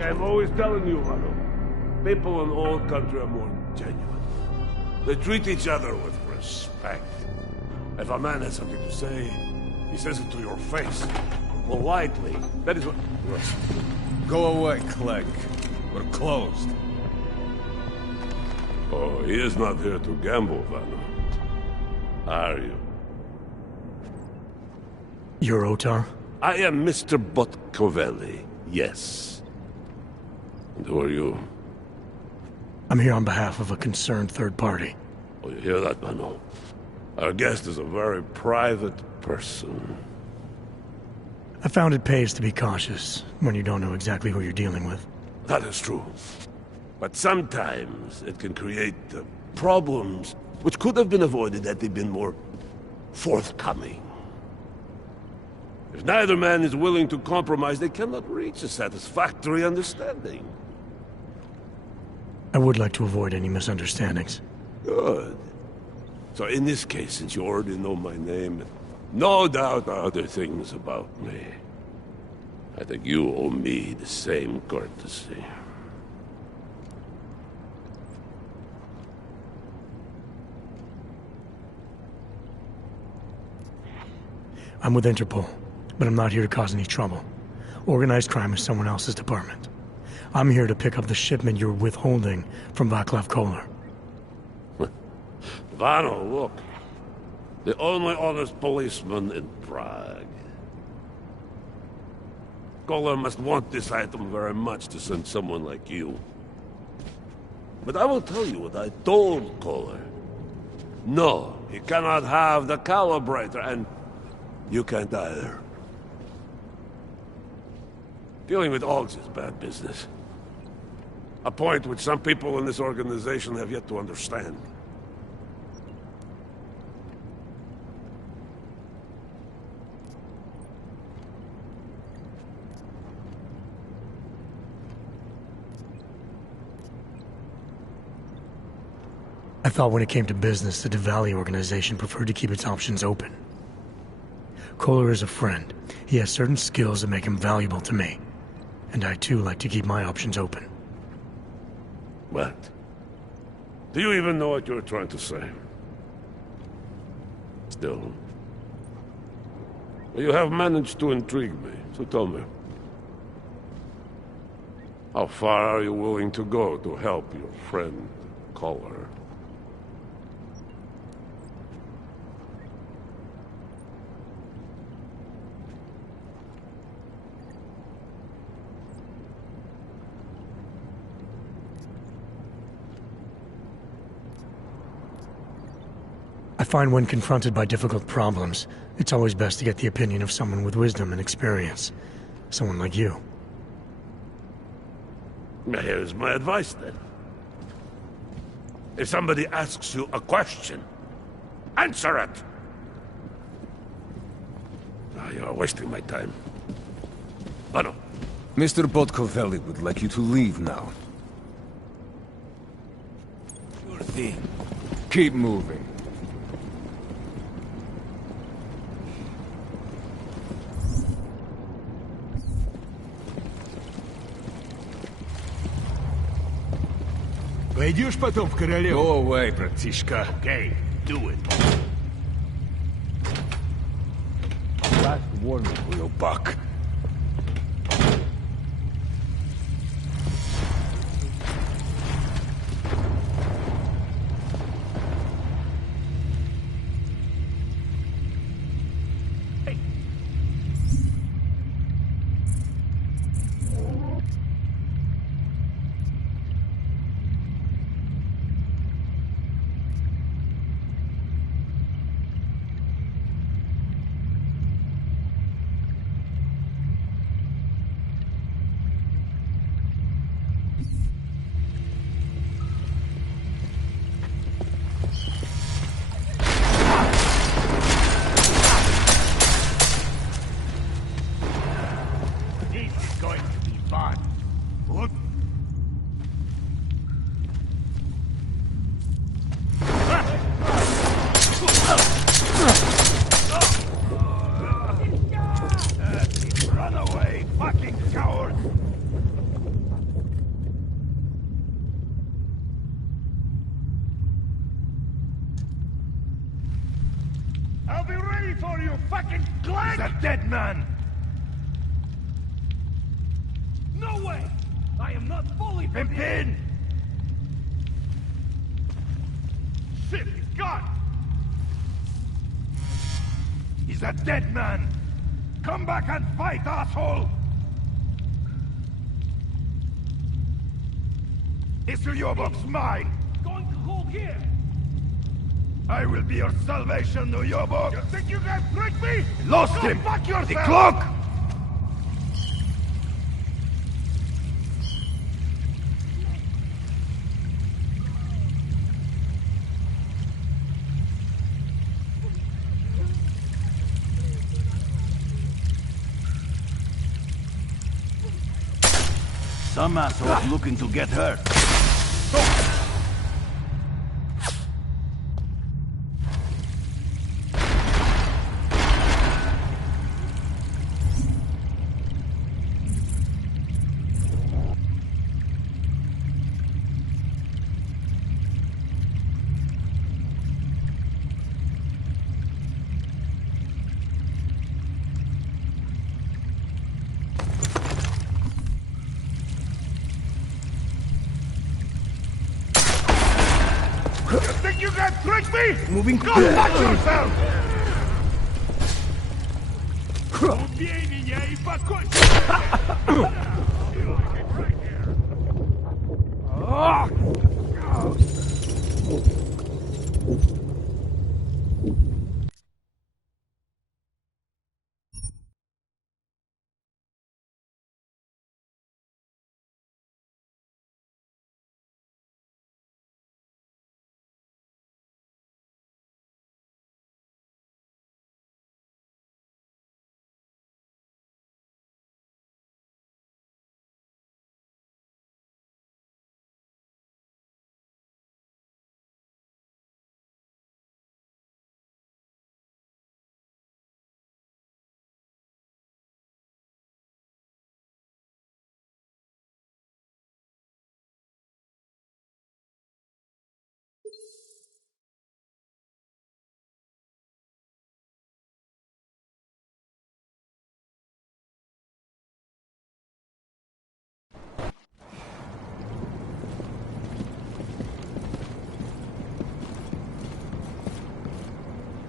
Like I'm always telling you, Vano, people in old country are more genuine. They treat each other with respect. If a man has something to say, he says it to your face. Politely. That is what... Go away, Clegg. We're closed. Oh, he is not here to gamble, Vano. Are you? You're Otar? I am Mr. Botkovelli, yes. And who are you? I'm here on behalf of a concerned third party. Oh, you hear that, Vano? Our guest is a very private person. I found it pays to be cautious when you don't know exactly who you're dealing with. That is true. But sometimes it can create problems which could have been avoided had they been more forthcoming. If neither man is willing to compromise, they cannot reach a satisfactory understanding. I would like to avoid any misunderstandings. Good. So in this case, since you already know my name, and no doubt other things about me, I think you owe me the same courtesy. I'm with Interpol, but I'm not here to cause any trouble. Organized crime is someone else's department. I'm here to pick up the shipment you're withholding from Václav Koller. Vano, look. The only honest policeman in Prague. Koller must want this item very much to send someone like you. But I will tell you what I told Koller. No, he cannot have the calibrator, and you can't either. Dealing with Augs is bad business. A point which some people in this organization have yet to understand. I thought when it came to business, the Diwali organization preferred to keep its options open. Koller is a friend. He has certain skills that make him valuable to me. And I too like to keep my options open. What? Do you even know what you're trying to say? Still. You have managed to intrigue me, so tell me. How far are you willing to go to help your friend, Koller? I find when confronted by difficult problems, it's always best to get the opinion of someone with wisdom and experience. Someone like you. Here's my advice, then. If somebody asks you a question, answer it! You're wasting my time. Oh, no. Mr. Botkovelli would like you to leave now. Sure thing. Keep moving. Пойдешь потом в королеву? Go away, братишка. Okay, do it. Last warning, little buck. fucking clank! He's a dead man! No way! I am not fully Pimpin! Shit, he's gone! He's a dead man! Come back and fight, asshole! Isuyobok's mine! Going to hold here! I will be your salvation, Uyobok! You think you can trick me? Lost Go him! fuck yourself! The clock! Some asshole's looking to get hurt. You think you can trick me? Moving. Go fuck yourself! Убей меня и покончи!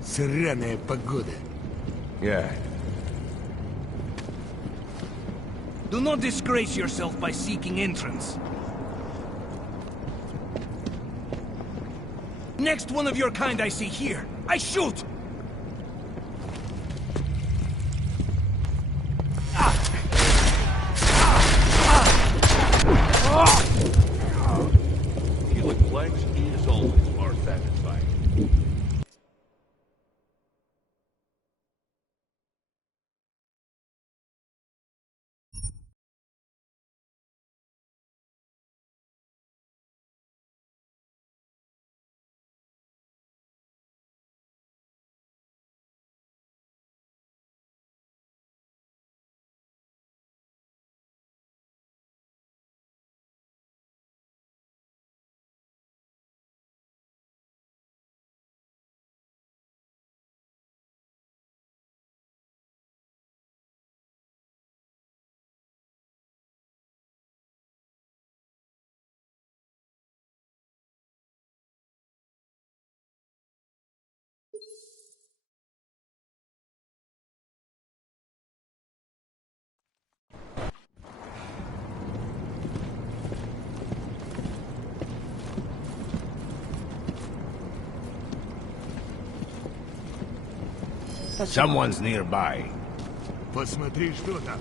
Сраная погода. Yeah. Do not disgrace yourself by seeking entrance. Next one of your kind I see here, I shoot! Killing flesh is always more satisfying. Someone's nearby. Посмотри, что там.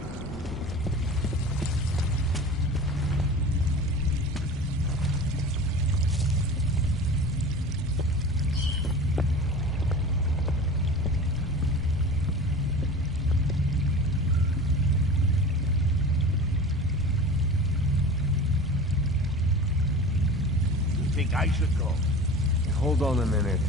You think I should go? Hold on a minute.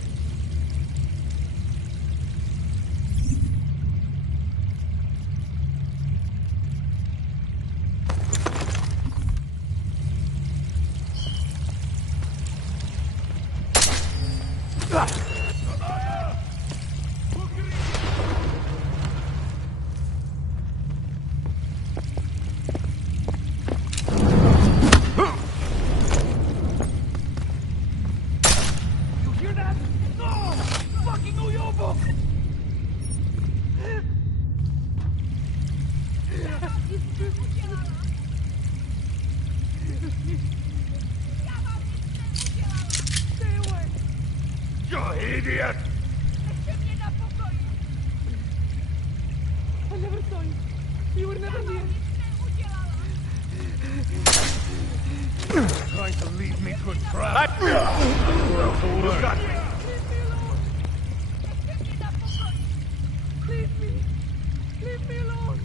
You idiot! Trying to lead me to a trap. You got me. Leave me alone!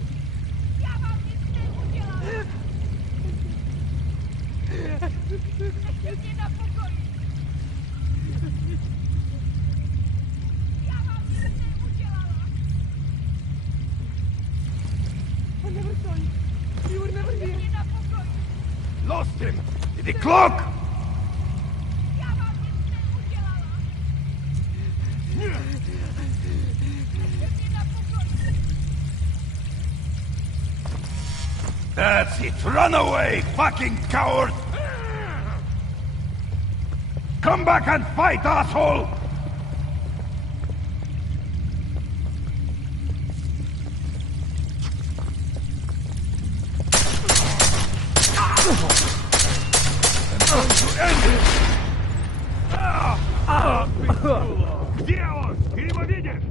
I never saw you. You were never here. Lost him. Did he cloak? That's it! Run away, fucking coward! Come back and fight, asshole! I'm going to end it! Где он? Ты его видишь?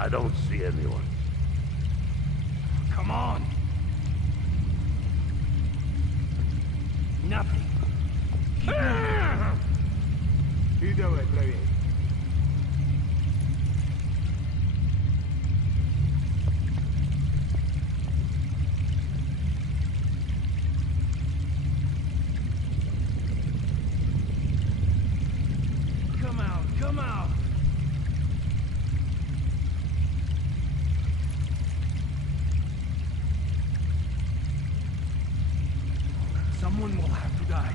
I don't see anyone. Come on! Nothing. И давай проверь. Come out, come out! Someone will have to die.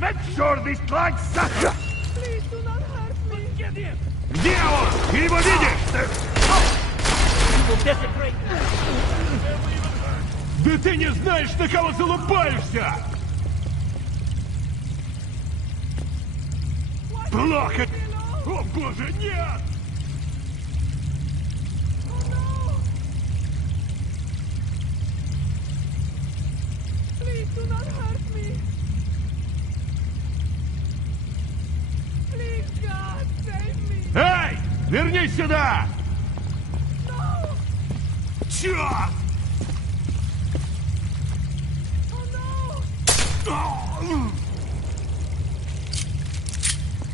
Make sure this line sucks! Please do not hurt me. Get him! Где он? Ты его видишь? You will desecrate. Да ты не знаешь, на кого залупаешься! Плохо! О боже, нет! Please do not hurt me. Please, God, save me. Эй! Вернись сюда! No! Черт! Oh no!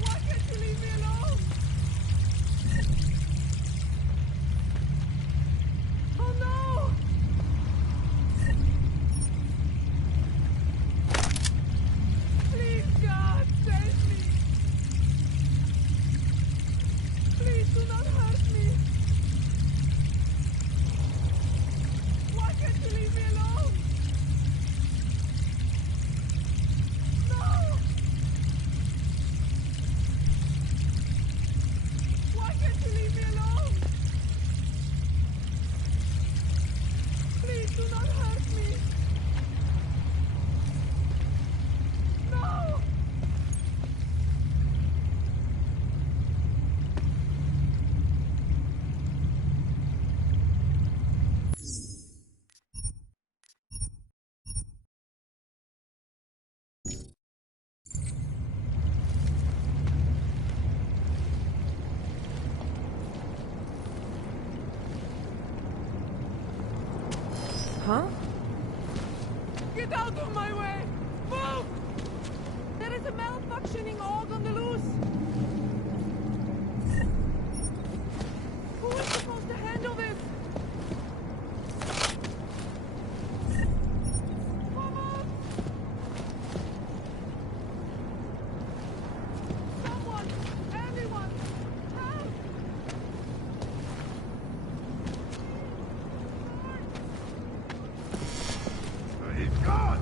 Why can't you leave me alone? Oh no! Please, God, save me. Please do not hurt me. Why can't you leave me alone? No! Why can't you leave me alone? Please do not hurt me. No! Huh? Get out of my way! Move! There is a malfunctioning org on the loose. Who is supposed to handle this? Come on! Someone! Anyone! Help! He's gone!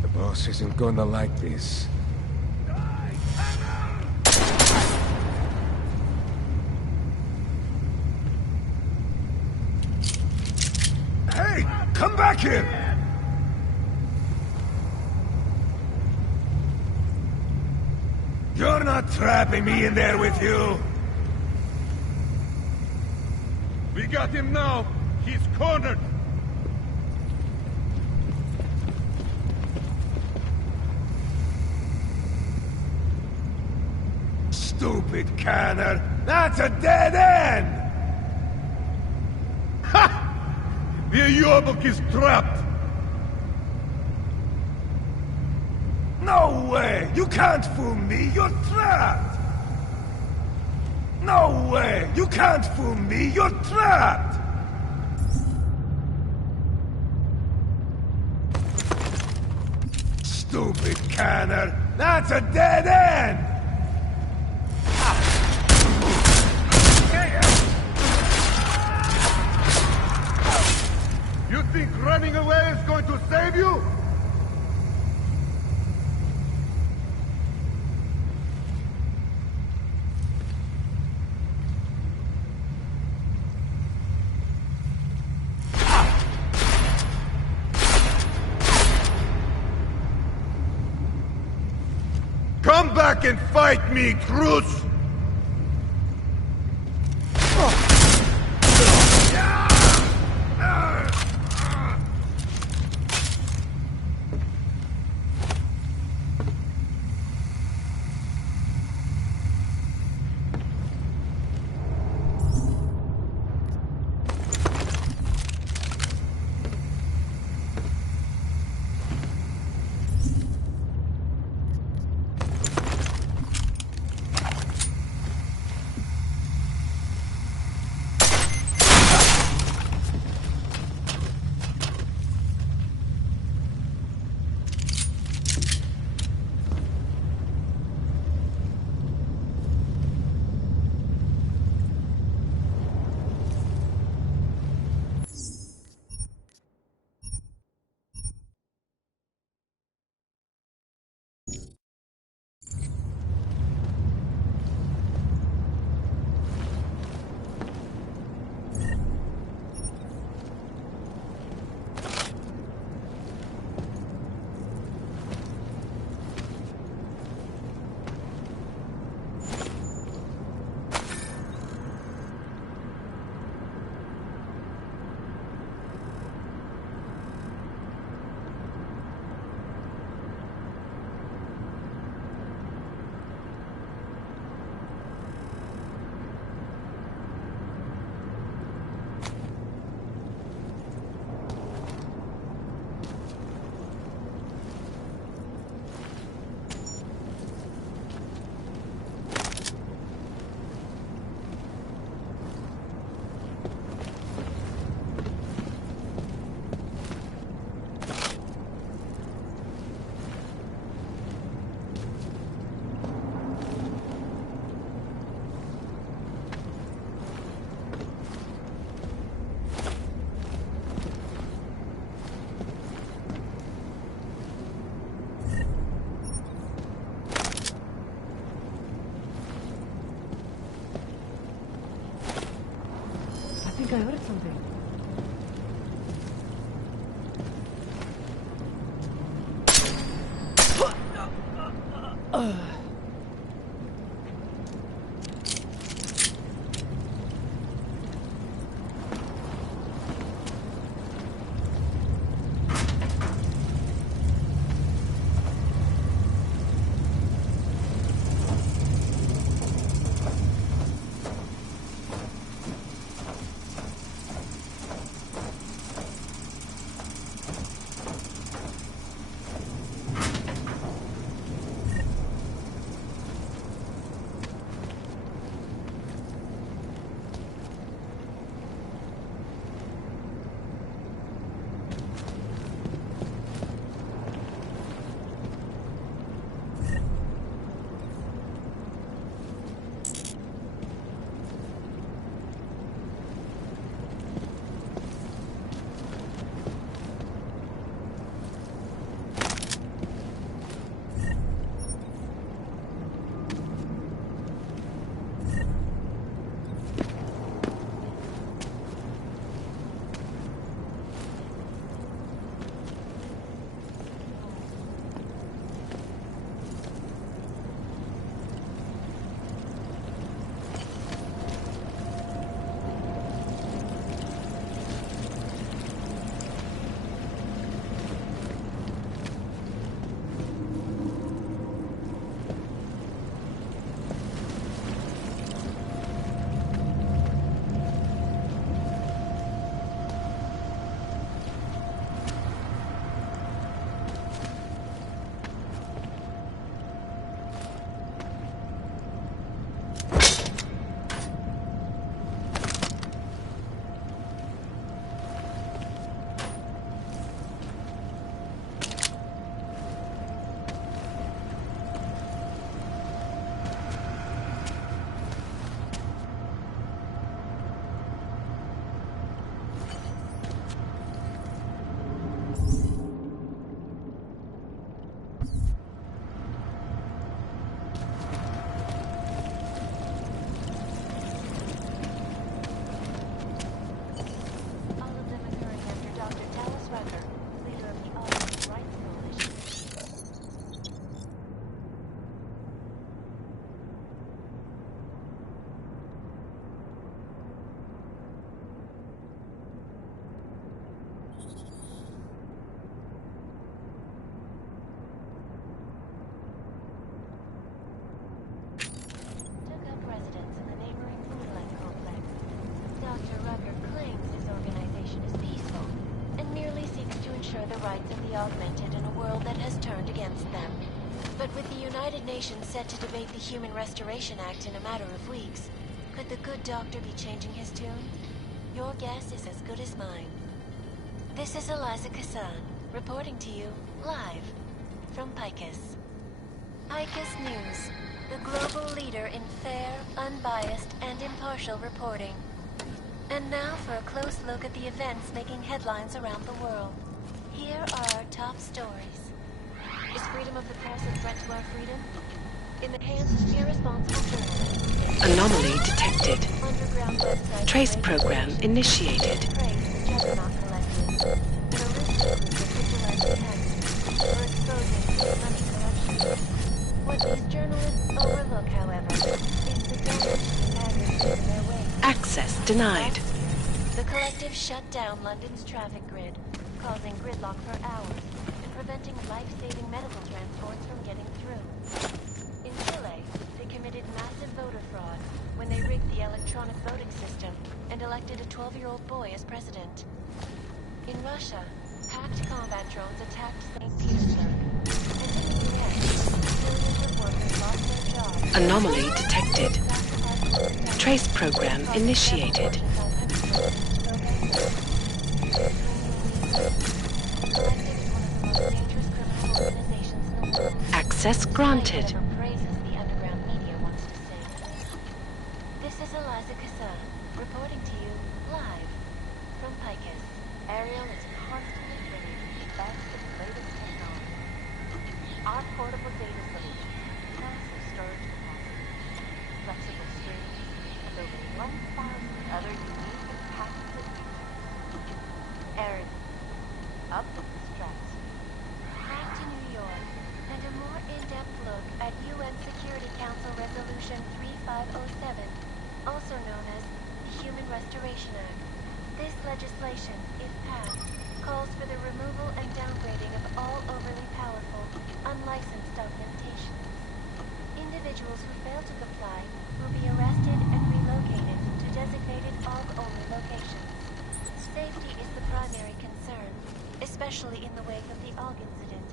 The boss isn't gonna like this. Hey! Come back here! You're not trapping me in there with you! We got him now! He's cornered! Stupid canner! That's a dead end! Ha! The Yobuk is trapped! No way! You can't fool me! You're trapped! No way! You can't fool me! You're trapped! Stupid canner! That's a dead end! You think running away is going to save you? Come back and fight me, Cruz! moving. Augmented in a world that has turned against them. But with the United Nations set to debate the Human Restoration Act in a matter of weeks, could the good doctor be changing his tune? Your guess is as good as mine. This is Eliza Kassan, reporting to you, live, from Picus. Picus News, the global leader in fair, unbiased, and impartial reporting. And now for a close look at the events making headlines around the world. Here are our top stories. Is freedom of the press a threat to our freedom? In the hands of irresponsible journalists. Anomaly detected. Underground websites. Trace program initiated. Praise just not collected. For exposing money corruption. What these journalists overlook, however, is the damage aggravated in their way. Access denied. The collective shut down London's traffic grid, causing gridlock for hours and preventing life-saving medical transports from getting through. In Chile, they committed massive voter fraud when they rigged the electronic voting system and elected a 12-year-old boy as president. In Russia, hacked combat drones attacked St. Petersburg. And in the US, millions of workers lost their jobs. Anomaly detected. Trace program initiated. Access granted. This is Eliza Kassan, reporting to you live from Picus. Ariel is constantly bringing you the best and latest technology. Our portable data solution, massive storage capacity, flexible screens, and over 1,000 other unique and patented features legislation, if passed, calls for the removal and downgrading of all overly powerful, unlicensed augmentation. Individuals who fail to comply will be arrested and relocated to designated AUG-only locations. Safety is the primary concern, especially in the wake of the AUG incident,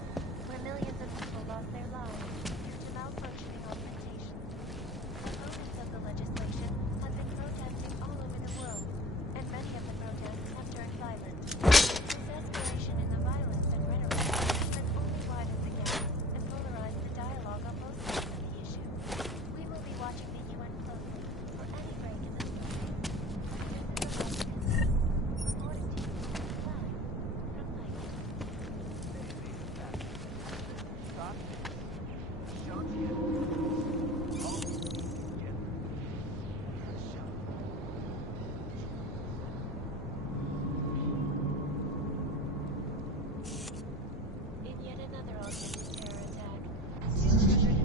where millions of people lost their lives due to malfunctioning augmentations. Opponents of the legislation have been protesting all over the world, and many of the protests have turned violent. This escalation in the violence and rhetoric has only widened the gap and polarized the dialogue on both sides of the issue. We will be watching the UN closely for any break in the story. This is a reporting to you live from Michael. In yet another augmented terror attack, 200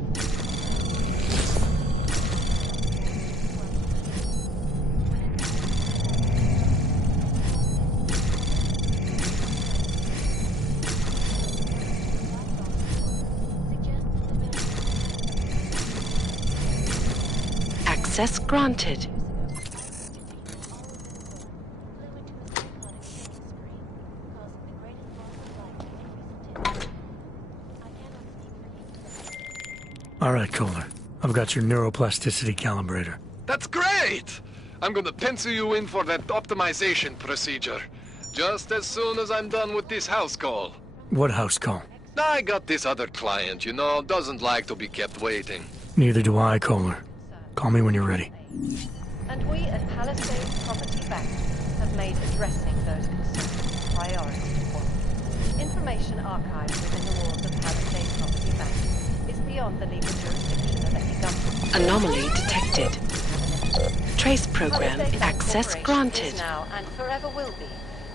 Access granted. All right, Kohler. I've got your neuroplasticity calibrator. That's great! I'm gonna pencil you in for that optimization procedure. Just as soon as I'm done with this house call. What house call? I got this other client, doesn't like to be kept waiting. Neither do I, Kohler. Call me when you're ready. And we at Palisade Property Bank have made addressing those concerns a priority for us. Information archived within the walls of Palisade Property Bank is beyond the legal jurisdiction of any government. Anomaly detected. Trace program Palisade Bank access Corporation granted. is now and forever will be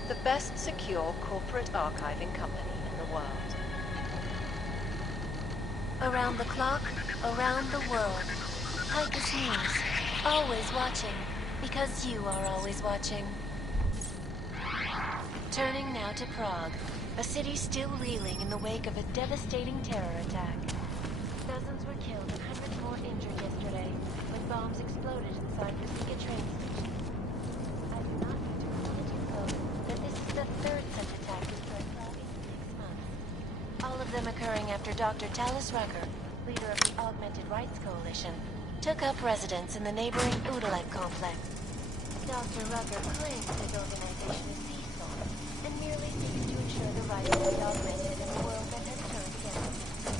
the best secure corporate archiving company in the world. around the clock, around the world. Picus News, always watching, because you are always watching. Turning now to Prague, a city still reeling in the wake of a devastating terror attack. Dozens were killed and hundreds more injured yesterday when bombs exploded inside the Riga train station. I do not need to remind you, though, that this is the third such attack in Prague in 6 months. All of them occurring after Dr. Talis Rucker, leader of the Augmented Rights Coalition, took up residence in the neighboring Udalek complex. Dr. Rucker claims his organization is peaceful and merely seeks to ensure the rights of the augmented in a world that has turned against them.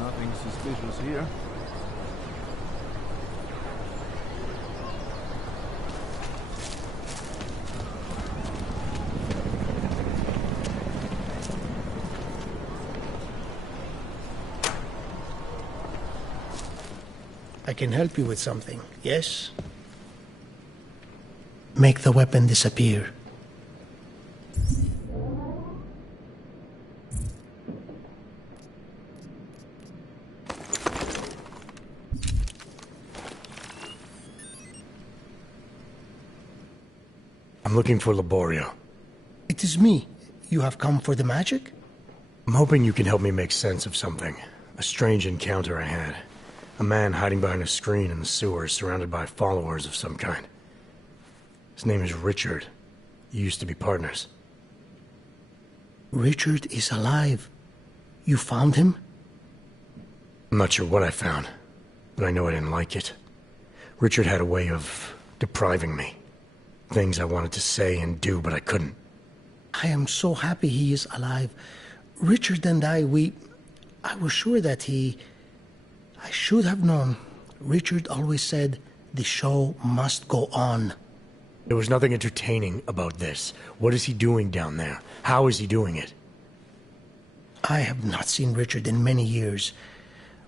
Nothing suspicious here. I can help you with something, yes? Make the weapon disappear. I'm looking for Laborio. It is me. You have come for the magic? I'm hoping you can help me make sense of something. A strange encounter I had. A man hiding behind a screen in the sewers, surrounded by followers of some kind. His name is Richard. You used to be partners. Richard is alive. You found him? I'm not sure what I found, but I know I didn't like it. Richard had a way of depriving me. Things I wanted to say and do, but I couldn't. I am so happy he is alive. Richard and I was sure that I should have known. Richard always said, the show must go on. There was nothing entertaining about this. What is he doing down there? How is he doing it? I have not seen Richard in many years.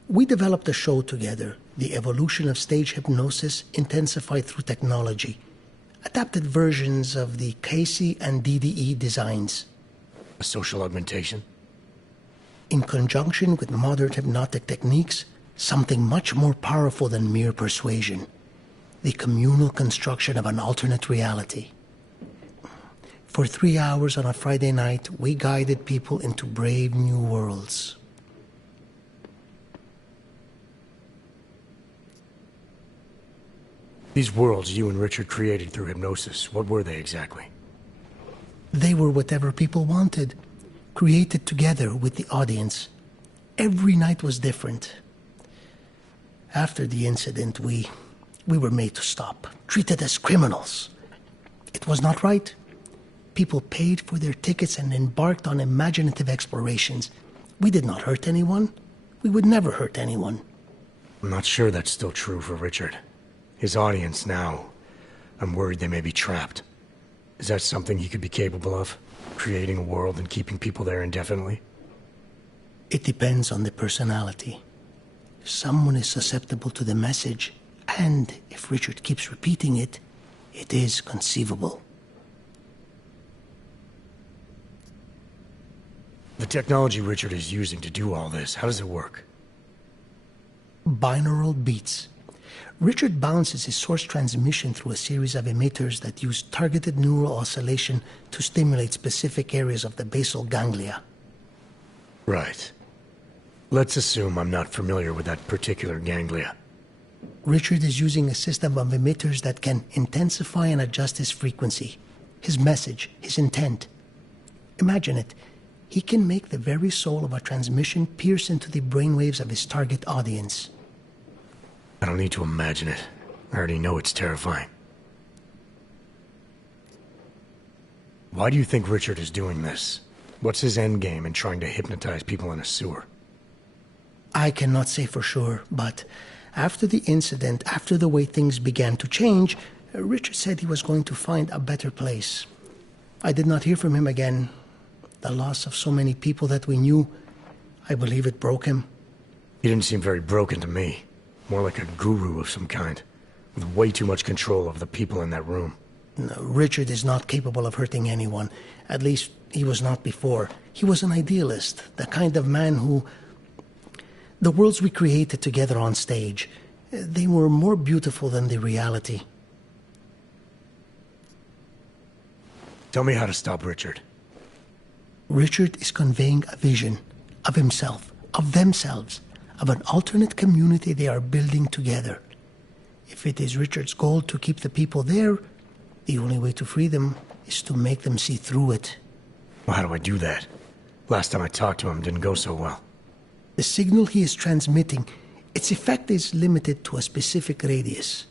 We developed a show together, the evolution of stage hypnosis intensified through technology. Adapted versions of the Casey and DDE designs. A social augmentation? In conjunction with modern hypnotic techniques, something much more powerful than mere persuasion. The communal construction of an alternate reality. For 3 hours on a Friday night, we guided people into brave new worlds. These worlds you and Richard created through hypnosis, what were they exactly? They were whatever people wanted, created together with the audience. Every night was different. After the incident, we were made to stop, treated as criminals. It was not right. People paid for their tickets and embarked on imaginative explorations. We did not hurt anyone. We would never hurt anyone. I'm not sure that's still true for Richard. His audience now, I'm worried they may be trapped. Is that something he could be capable of? Creating a world and keeping people there indefinitely? It depends on the personality. If someone is susceptible to the message, and if Richard keeps repeating it, it is conceivable. The technology Richard is using to do all this, how does it work? Binaural beats. Richard bounces his source transmission through a series of emitters that use targeted neural oscillation to stimulate specific areas of the basal ganglia. Right. Let's assume I'm not familiar with that particular ganglia. Richard is using a system of emitters that can intensify and adjust his frequency, his message, his intent. Imagine it. He can make the very soul of a transmission pierce into the brainwaves of his target audience. I don't need to imagine it. I already know it's terrifying. Why do you think Richard is doing this? What's his endgame in trying to hypnotize people in a sewer? I cannot say for sure, but after the incident, after the way things began to change, Richard said he was going to find a better place. I did not hear from him again. The loss of so many people that we knew, I believe it broke him. He didn't seem very broken to me. More like a guru of some kind, with way too much control of the people in that room. No, Richard is not capable of hurting anyone. At least, he was not before. He was an idealist, the kind of man who... The worlds we created together on stage, they were more beautiful than the reality. Tell me how to stop Richard. Richard is conveying a vision of himself, of themselves, of an alternate community they are building together. If it is Richard's goal to keep the people there, the only way to free them is to make them see through it. Well, how do I do that? Last time I talked to him didn't go so well. The signal he is transmitting, its effect is limited to a specific radius,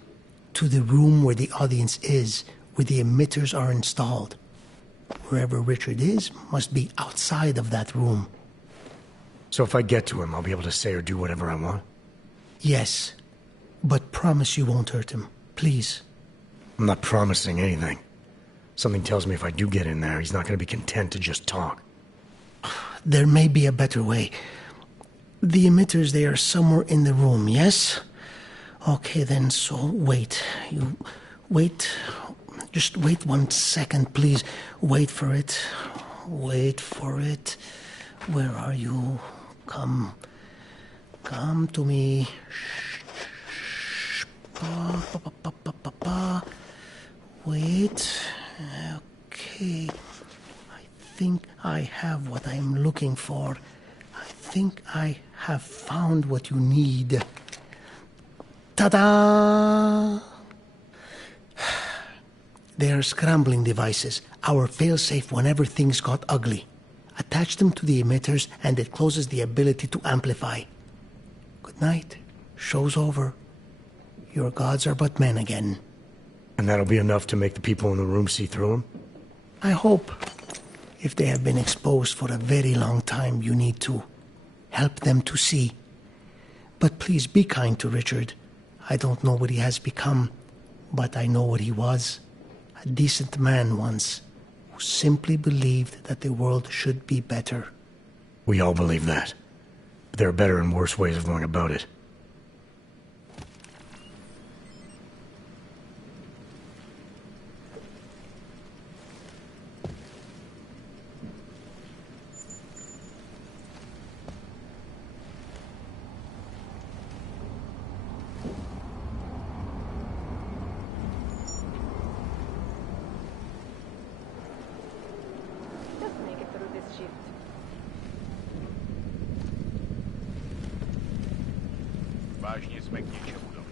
to the room where the audience is, where the emitters are installed. Wherever Richard is must be outside of that room. So if I get to him, I'll be able to say or do whatever I want? Yes, but promise you won't hurt him, please. I'm not promising anything. Something tells me if I do get in there, he's not going to be content to just talk. There may be a better way. The emitters, they are somewhere in the room, yes? Okay then, so wait. You wait. Just wait 1 second, please. Wait for it. Wait for it. Where are you? Come to me. Shh. Wait. Okay. I think I have what I'm looking for. I think I have found what you need. Ta-da! They are scrambling devices, our failsafe whenever things got ugly. Attach them to the emitters and it closes the ability to amplify. night, show's over. Your gods are but men again. And that'll be enough to make the people in the room see through them? I hope. If they have been exposed for a very long time, you need to help them to see. But please be kind to Richard. I don't know what he has become, but I know what he was. A decent man once, who simply believed that the world should be better. We all believe that. But there are better and worse ways of going about it. Just make it through this shift. Vážně jsme k něčemu dobrý.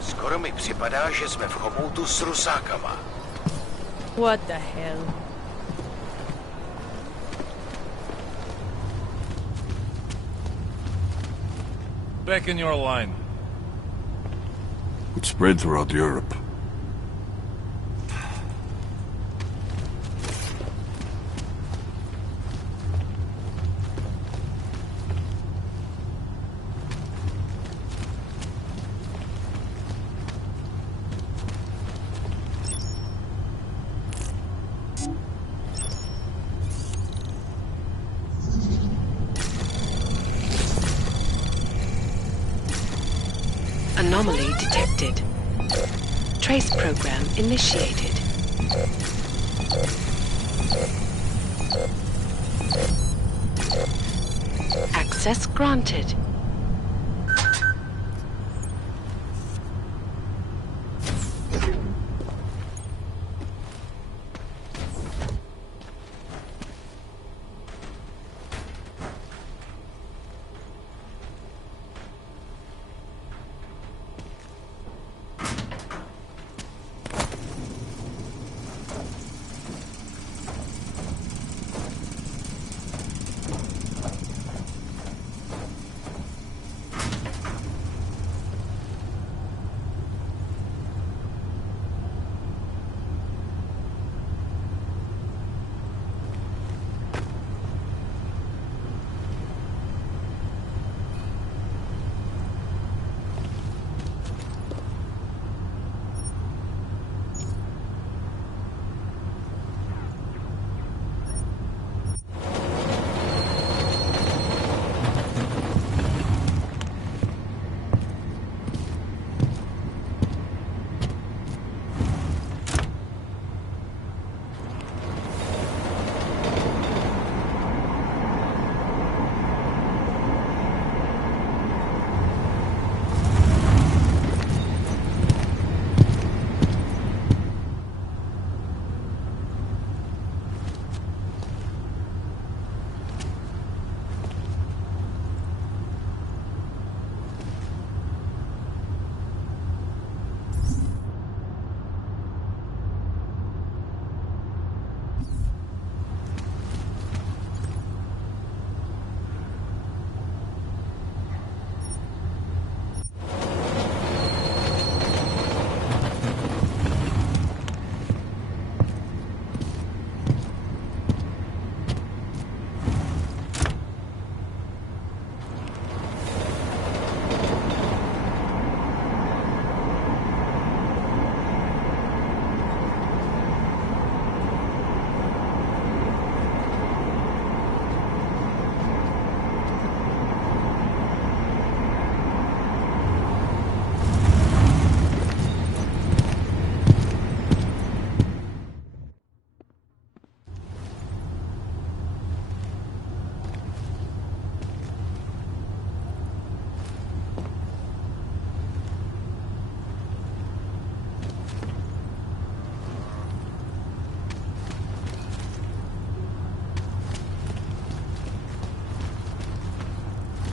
Skoro mi připadá, že jsme v chomoutu s rusákama. What the hell? Back in your line. It spread throughout Europe. Anomaly detected. Trace program initiated. Access granted.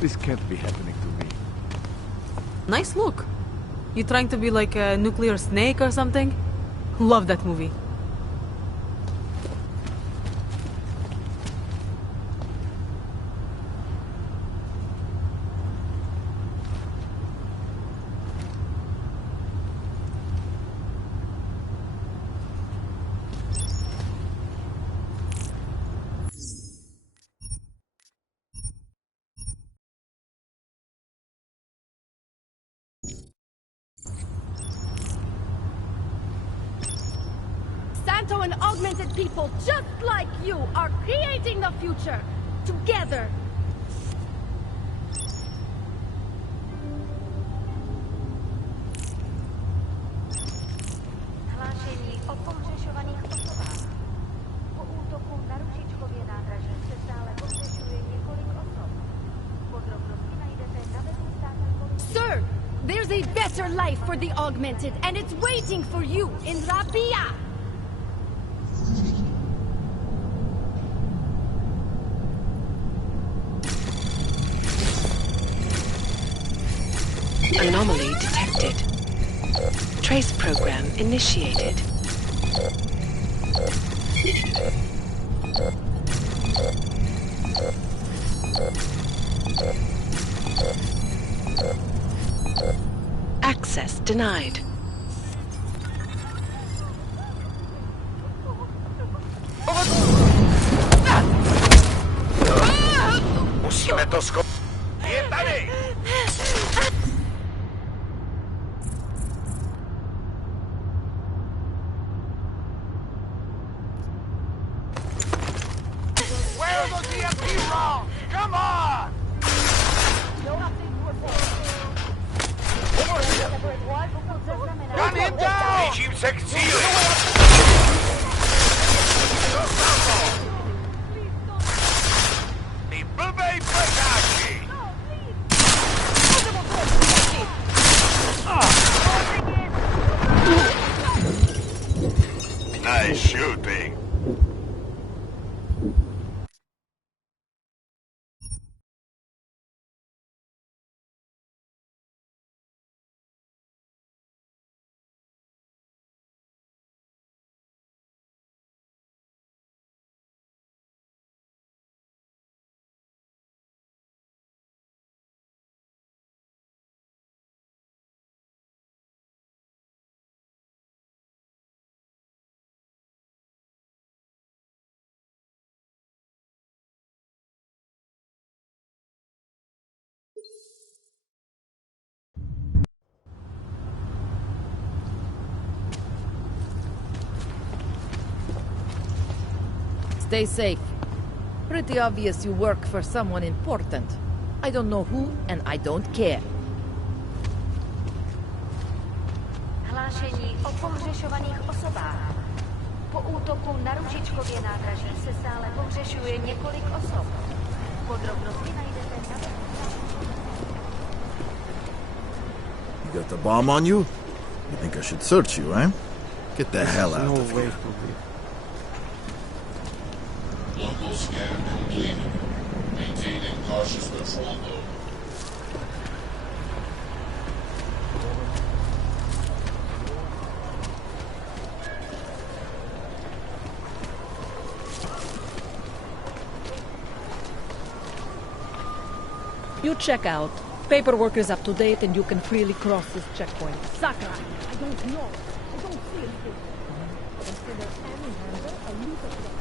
This can't be happening to me. Nice look. You trying to be like a nuclear snake or something? Love that movie. Santo and augmented people just like you are creating the future together. Hlášení o pohřešovaných osobách. Po útoku na Ružičkově nádraží se stále pohřešuje několik osob. Podrobnosti najdete na webu státní policie. Sir, there's a better life for the augmented, and it's waiting for you in Rapia. Anomaly detected. Trace program initiated. Access denied. Musíme to Je tady! Where are those EMP wrong? Come on! Gun him down! Blížím se k cíli! Ty blbej plekáči! Nice shooting. Stay safe. Pretty obvious you work for someone important. I don't know who, and I don't care. Hlášení o pohřešovaných osobách. Po útoku na Ružičkově nádraží se stále pohřešuje několik osob. Podrobnosti najdete na webu. You got the bomb on you? You think I should search you, eh? Get the hell out of here. Local scan completed. Maintaining cautious patrol mode. You check out. Paperwork is up to date and you can freely cross this checkpoint. Sakura, I don't know. I don't see anything. Consider any member a loser.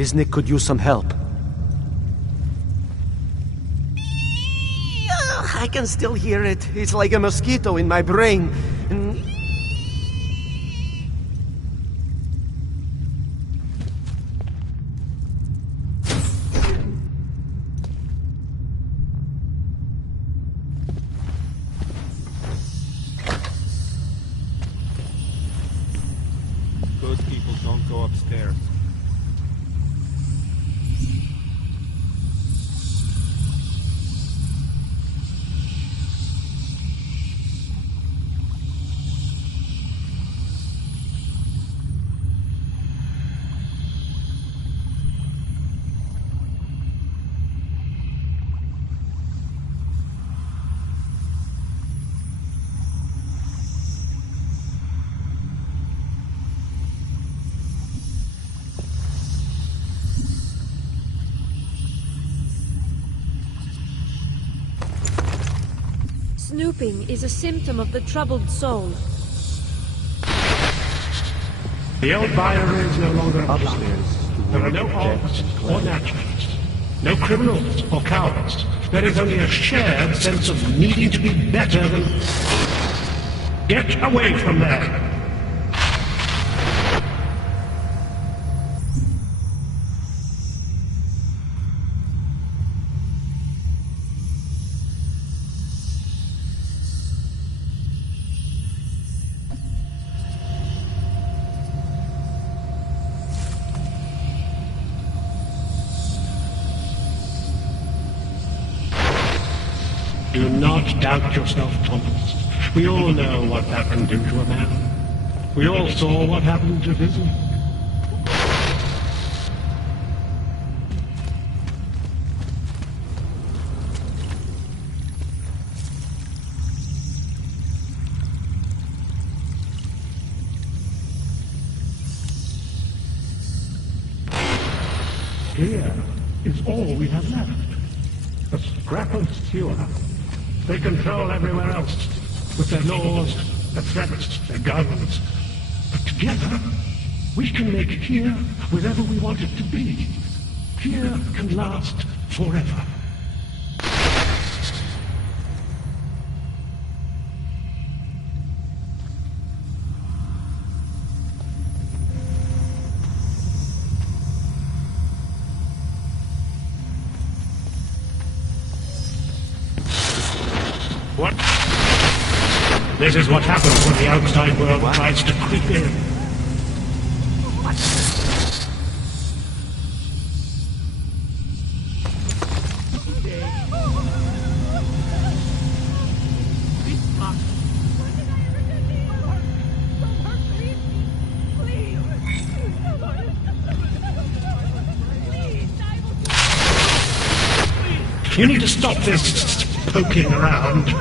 Viznik could use some help. I can still hear it. It's like a mosquito in my brain. Good people don't go upstairs. Snooping is a symptom of the troubled soul. The old buyer is no longer upstairs. There are no odds or naturals. No criminals or cowards. There is only a shared sense of needing to be better than... Get away from there! Do not doubt yourself, Thomas. We all know what that can do to a man. We all saw what happened to Viznik. Here is all we have left. A scrap of sewer. They control everywhere else, with their laws, their threats, their guns. But together, we can make here whatever we want it to be. Here can last forever. What? This is what happens when the outside world tries to creep in. You need to stop this poking around.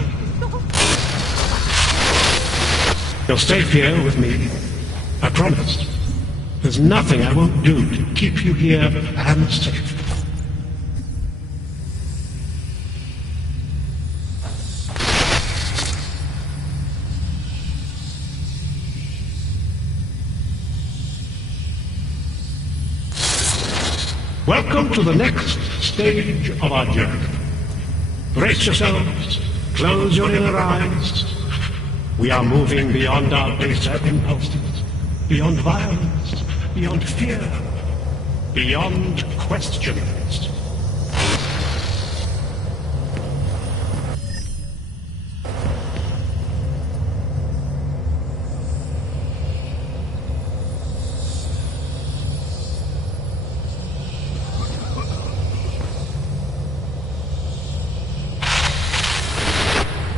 You're safe here with me. I promise. There's nothing I won't do to keep you here and safe. Welcome to the next stage of our journey. Brace yourselves, close your inner eyes. We are moving beyond our baser impulses, beyond violence, beyond fear, beyond questions.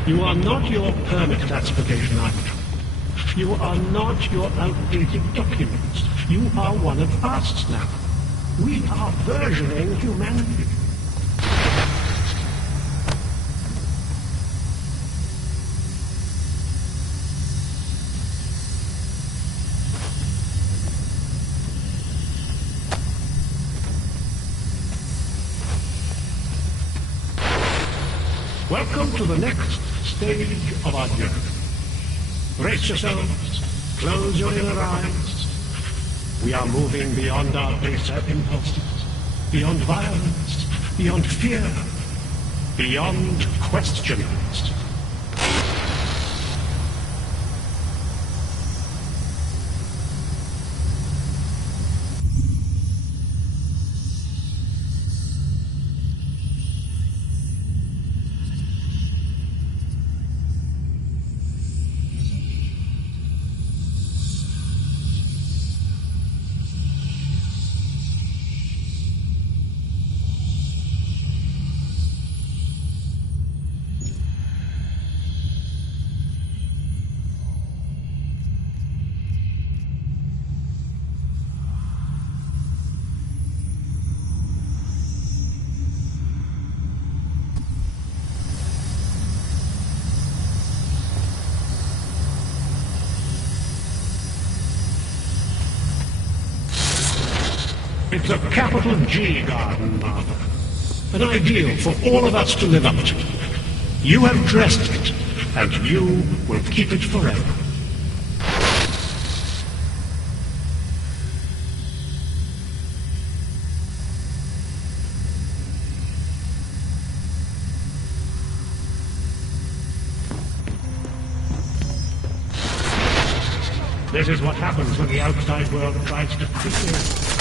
You are not your permit classification item. You are not your outdated documents. You are one of us now. We are versioning humanity. Welcome to the next stage of our journey. Brace yourselves, close your inner eyes. We are moving beyond our baser impulses, beyond violence, beyond fear, beyond questions. It's a capital G garden, Martha. An ideal for all of us to live up to. You have dressed it, and you will keep it forever. This is what happens when the outside world tries to creep in.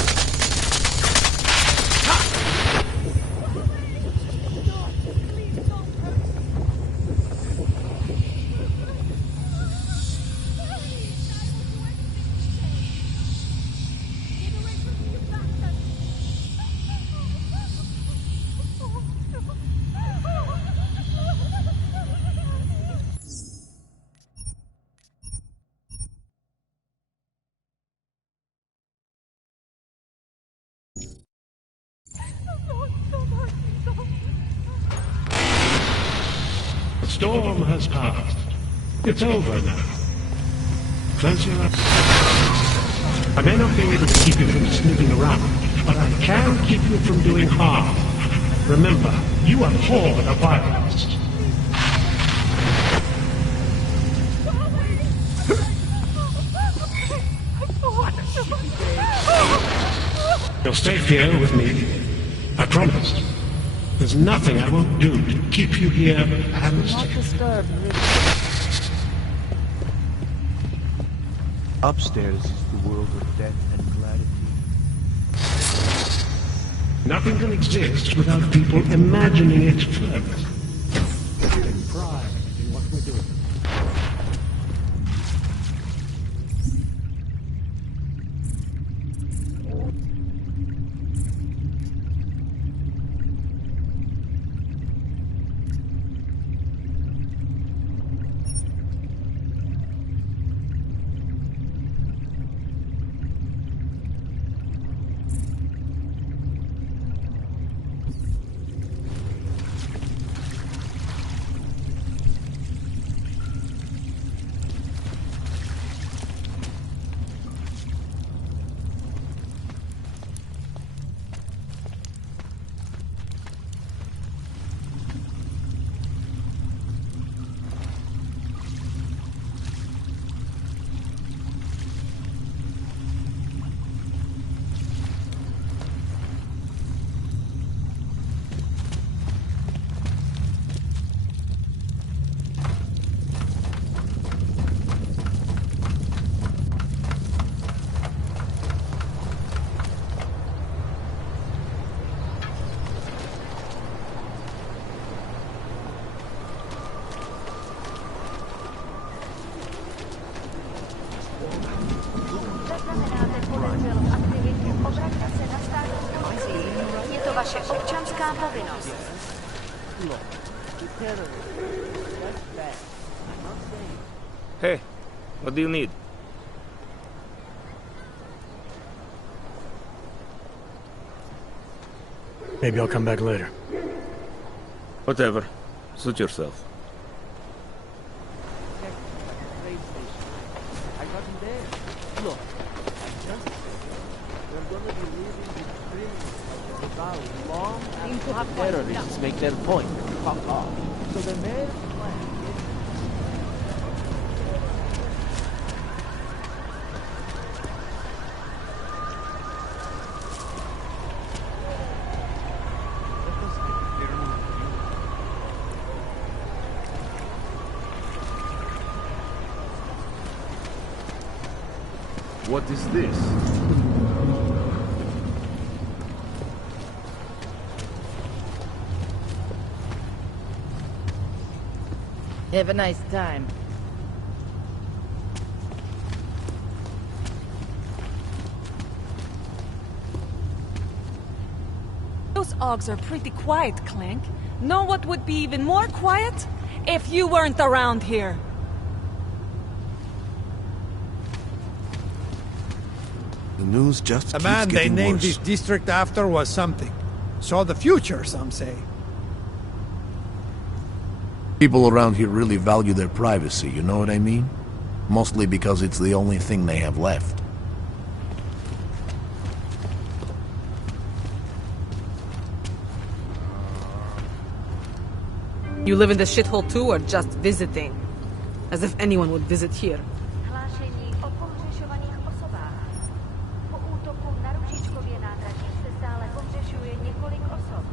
The storm has passed. It's over now. Close your eyes. I may not be able to keep you from snooping around, but I can keep you from doing harm. Remember, you abhor the violence. You're safe here with me. I promise. There's nothing I won't do to keep you here and Not disturbed, really. Upstairs is the world of death and gratitude. Nothing can exist without people imagining it first. Feeling pride in what we're doing. Hey, what do you need? Maybe I'll come back later. Whatever. Suit yourself. I got him there. Look, we're gonna be leaving the streets of the valley long after the terrorists make their point. Fuck off. So the mayor's plan is... What is this? Have a nice time. Those Augs are pretty quiet, Clank. Know what would be even more quiet? If you weren't around here. The news just The keeps man they getting named worse. this district after was something. Saw the future, some say. People around here really value their privacy, you know what I mean? Mostly because it's the only thing they have left. You live in the shithole too, or just visiting? As if anyone would visit here. Hlášení o pohřešovaných osobách. Po útoku na Ružičkově nádraží se stále pohřešuje několik osob.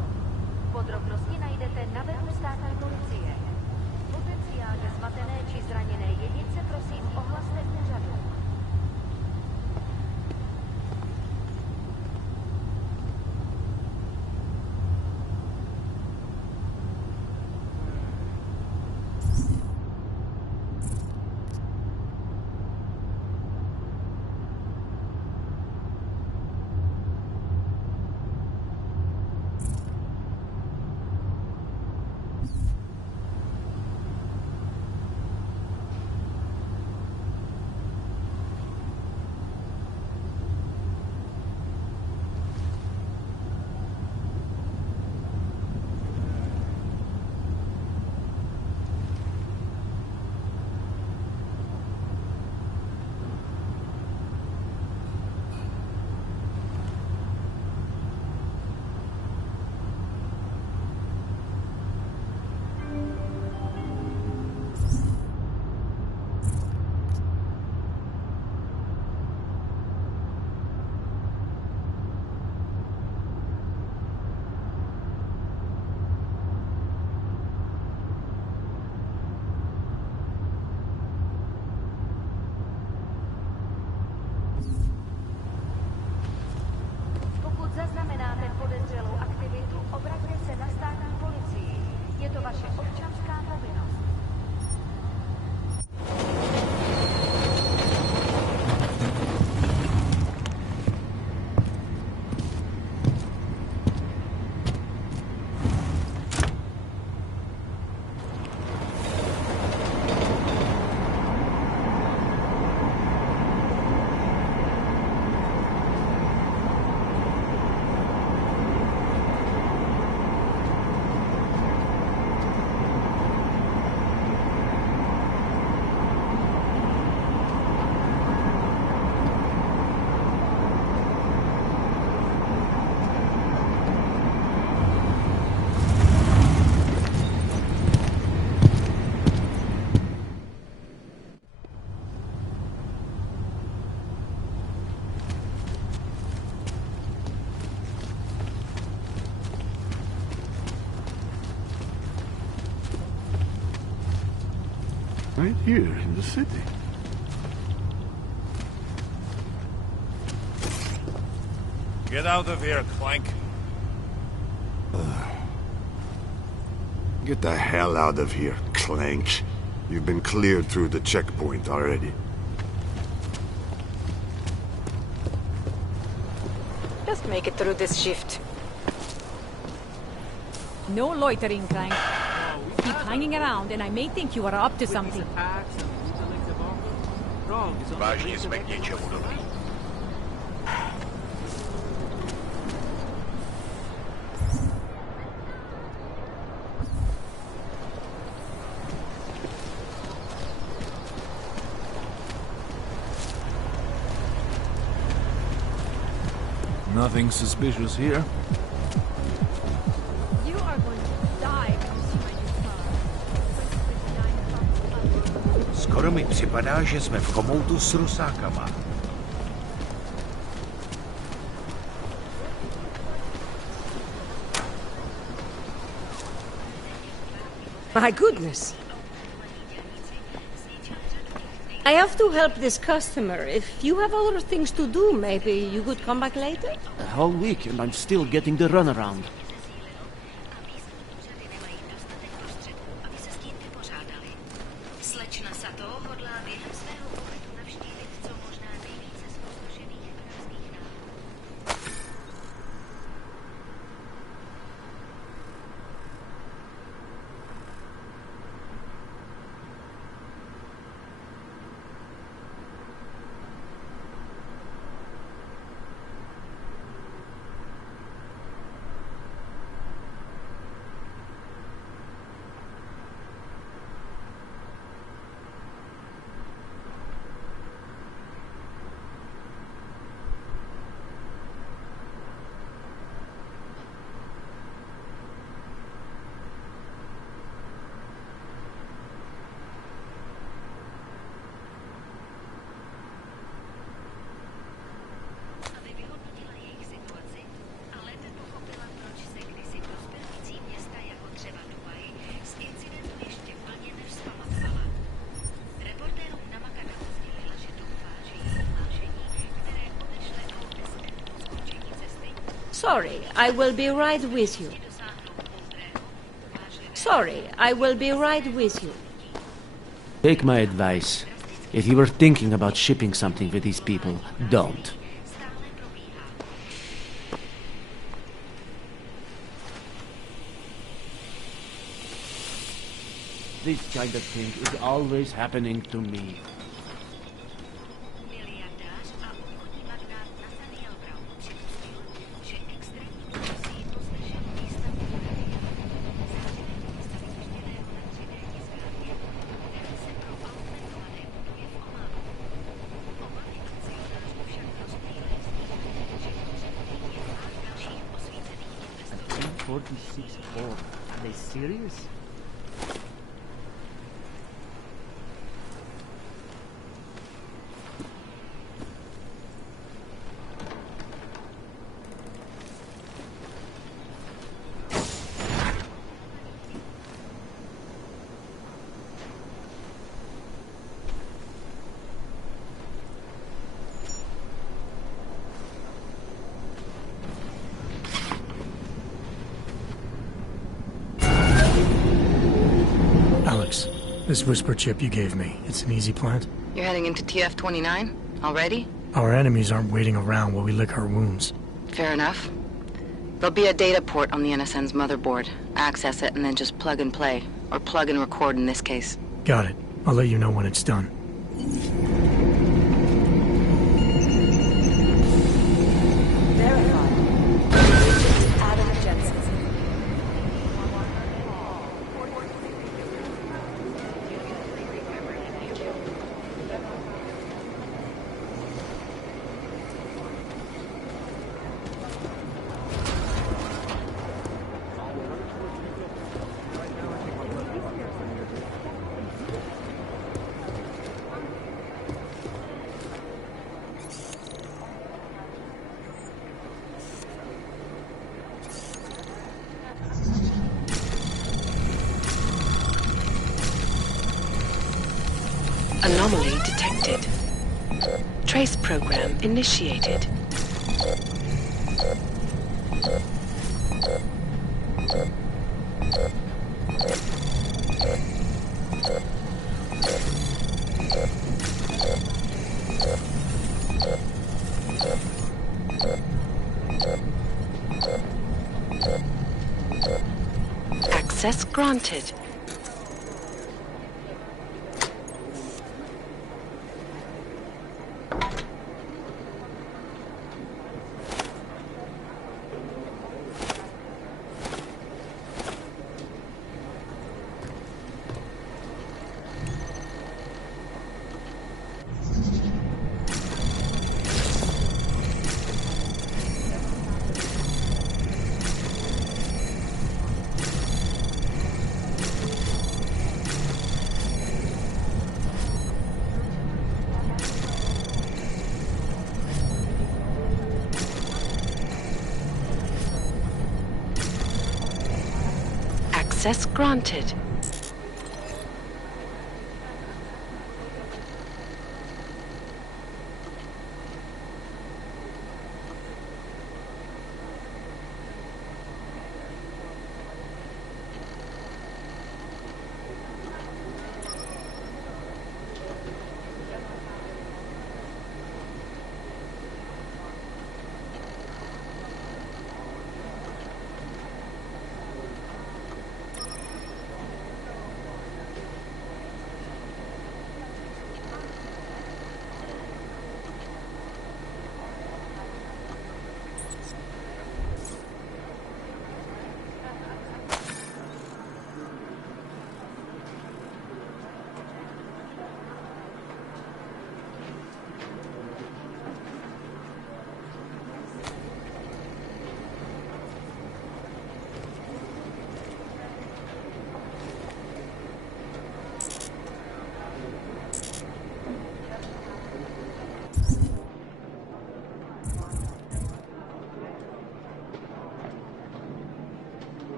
Podrobnosti najdete na webu státní policie. Potenciálně zmatené či zraněné jedince prosím ohlaste úřadům. Pokud zaznamenáte podezřelou aktivitu, obraťte se na státní policii. Je to vaše občanská povinnost. Right here in the city. Get out of here, Clank. Get the hell out of here, Clank. You've been cleared through the checkpoint already. Just make it through this shift. No loitering, Clank. Keep hanging around, and I may think you are up to something. Vážně jsme k něčemu dobrý. Nothing suspicious here. You are going to die when you see my new car. Skoro mi připadá, že jsme v chomoutu s Rusákama. My goodness. I have to help this customer. If you have other things to do, maybe you could come back later? A whole week and I'm still getting the runaround. Sorry, I will be right with you. Sorry, I will be right with you. Take my advice. If you were thinking about shipping something for these people, don't. This kind of thing is always happening to me. Are they serious? This whisper chip you gave me, it's an easy plant? You're heading into TF-29? Already? Our enemies aren't waiting around while we lick our wounds. Fair enough. There'll be a data port on the NSN's motherboard. Access it and then just plug and play. Or plug and record in this case. Got it. I'll let you know when it's done. Anomaly detected. Trace program initiated. Access granted. Access granted.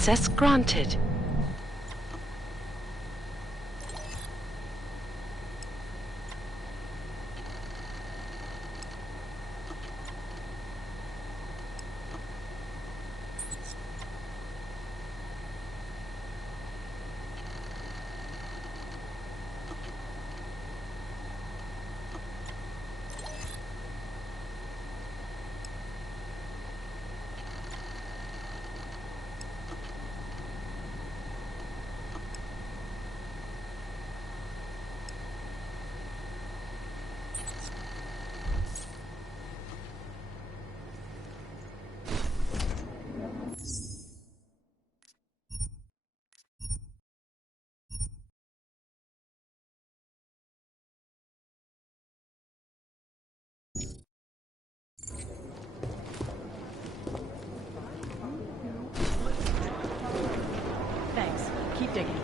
Access granted. Thanks. Keep digging.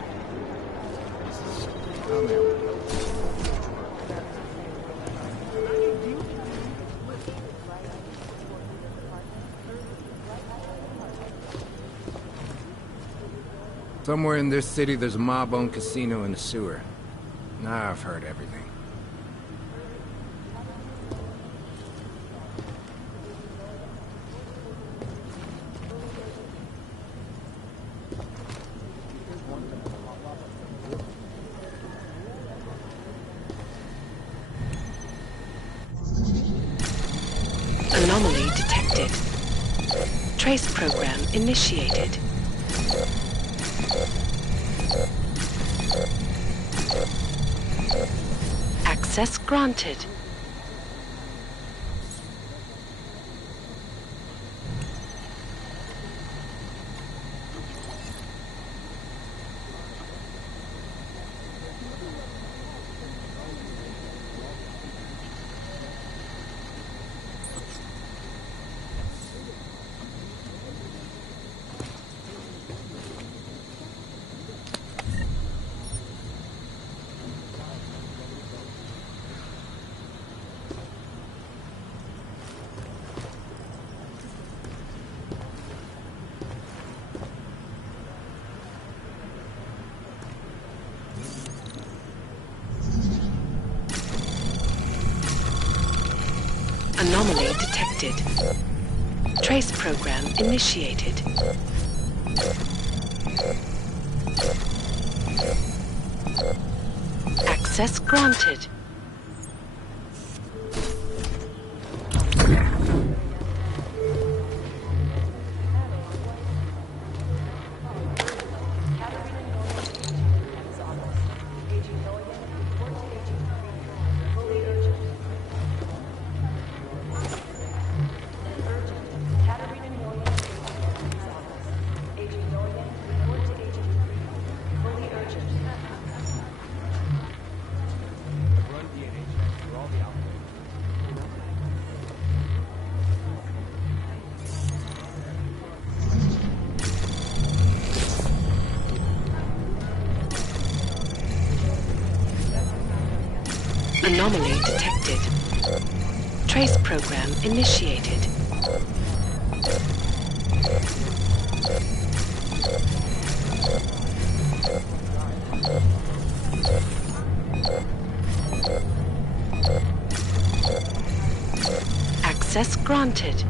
Somewhere in this city, there's a mob-owned casino in the sewer. Now I've heard everything. Anomaly detected. Trace program initiated. Access granted. Anomaly detected. Trace program initiated. Access granted. Anomaly detected. Trace program initiated. Access granted.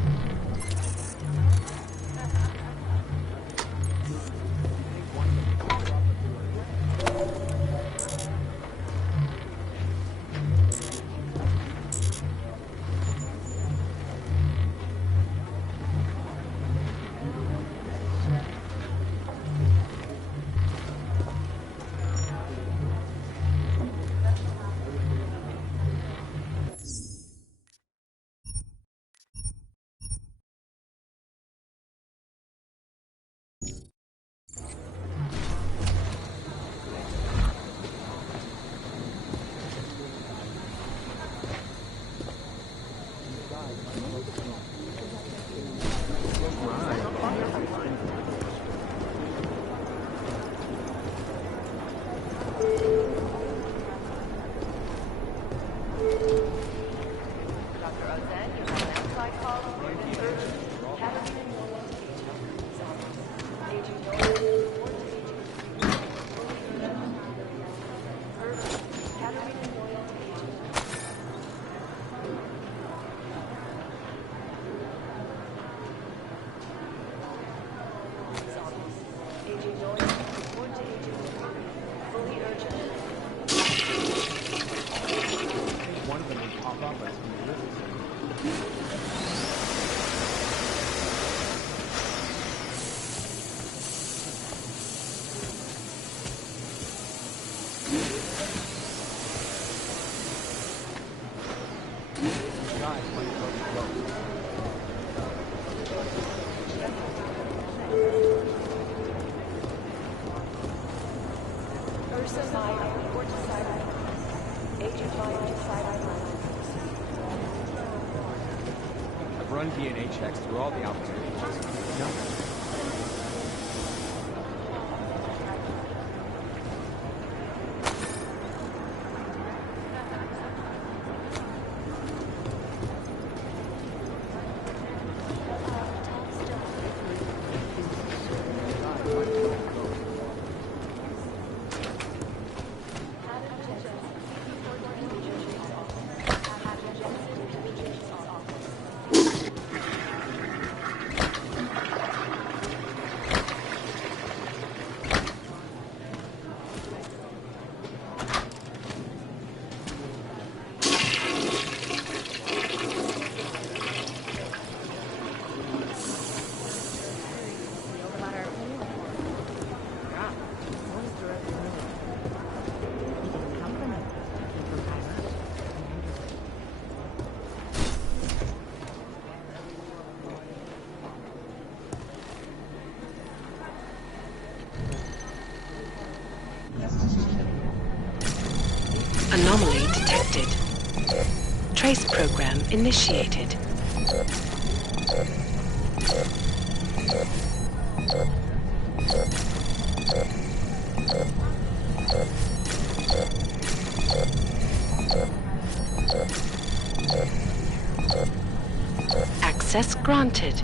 run DNA checks through all the opportunities. Nothing. Anomaly detected. Trace program initiated. Access granted.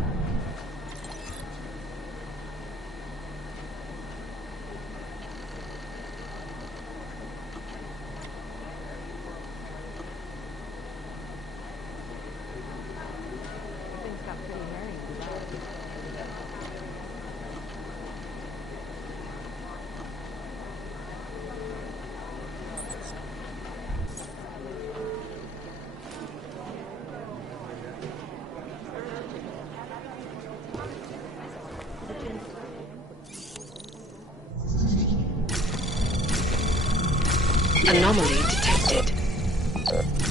Anomaly detected.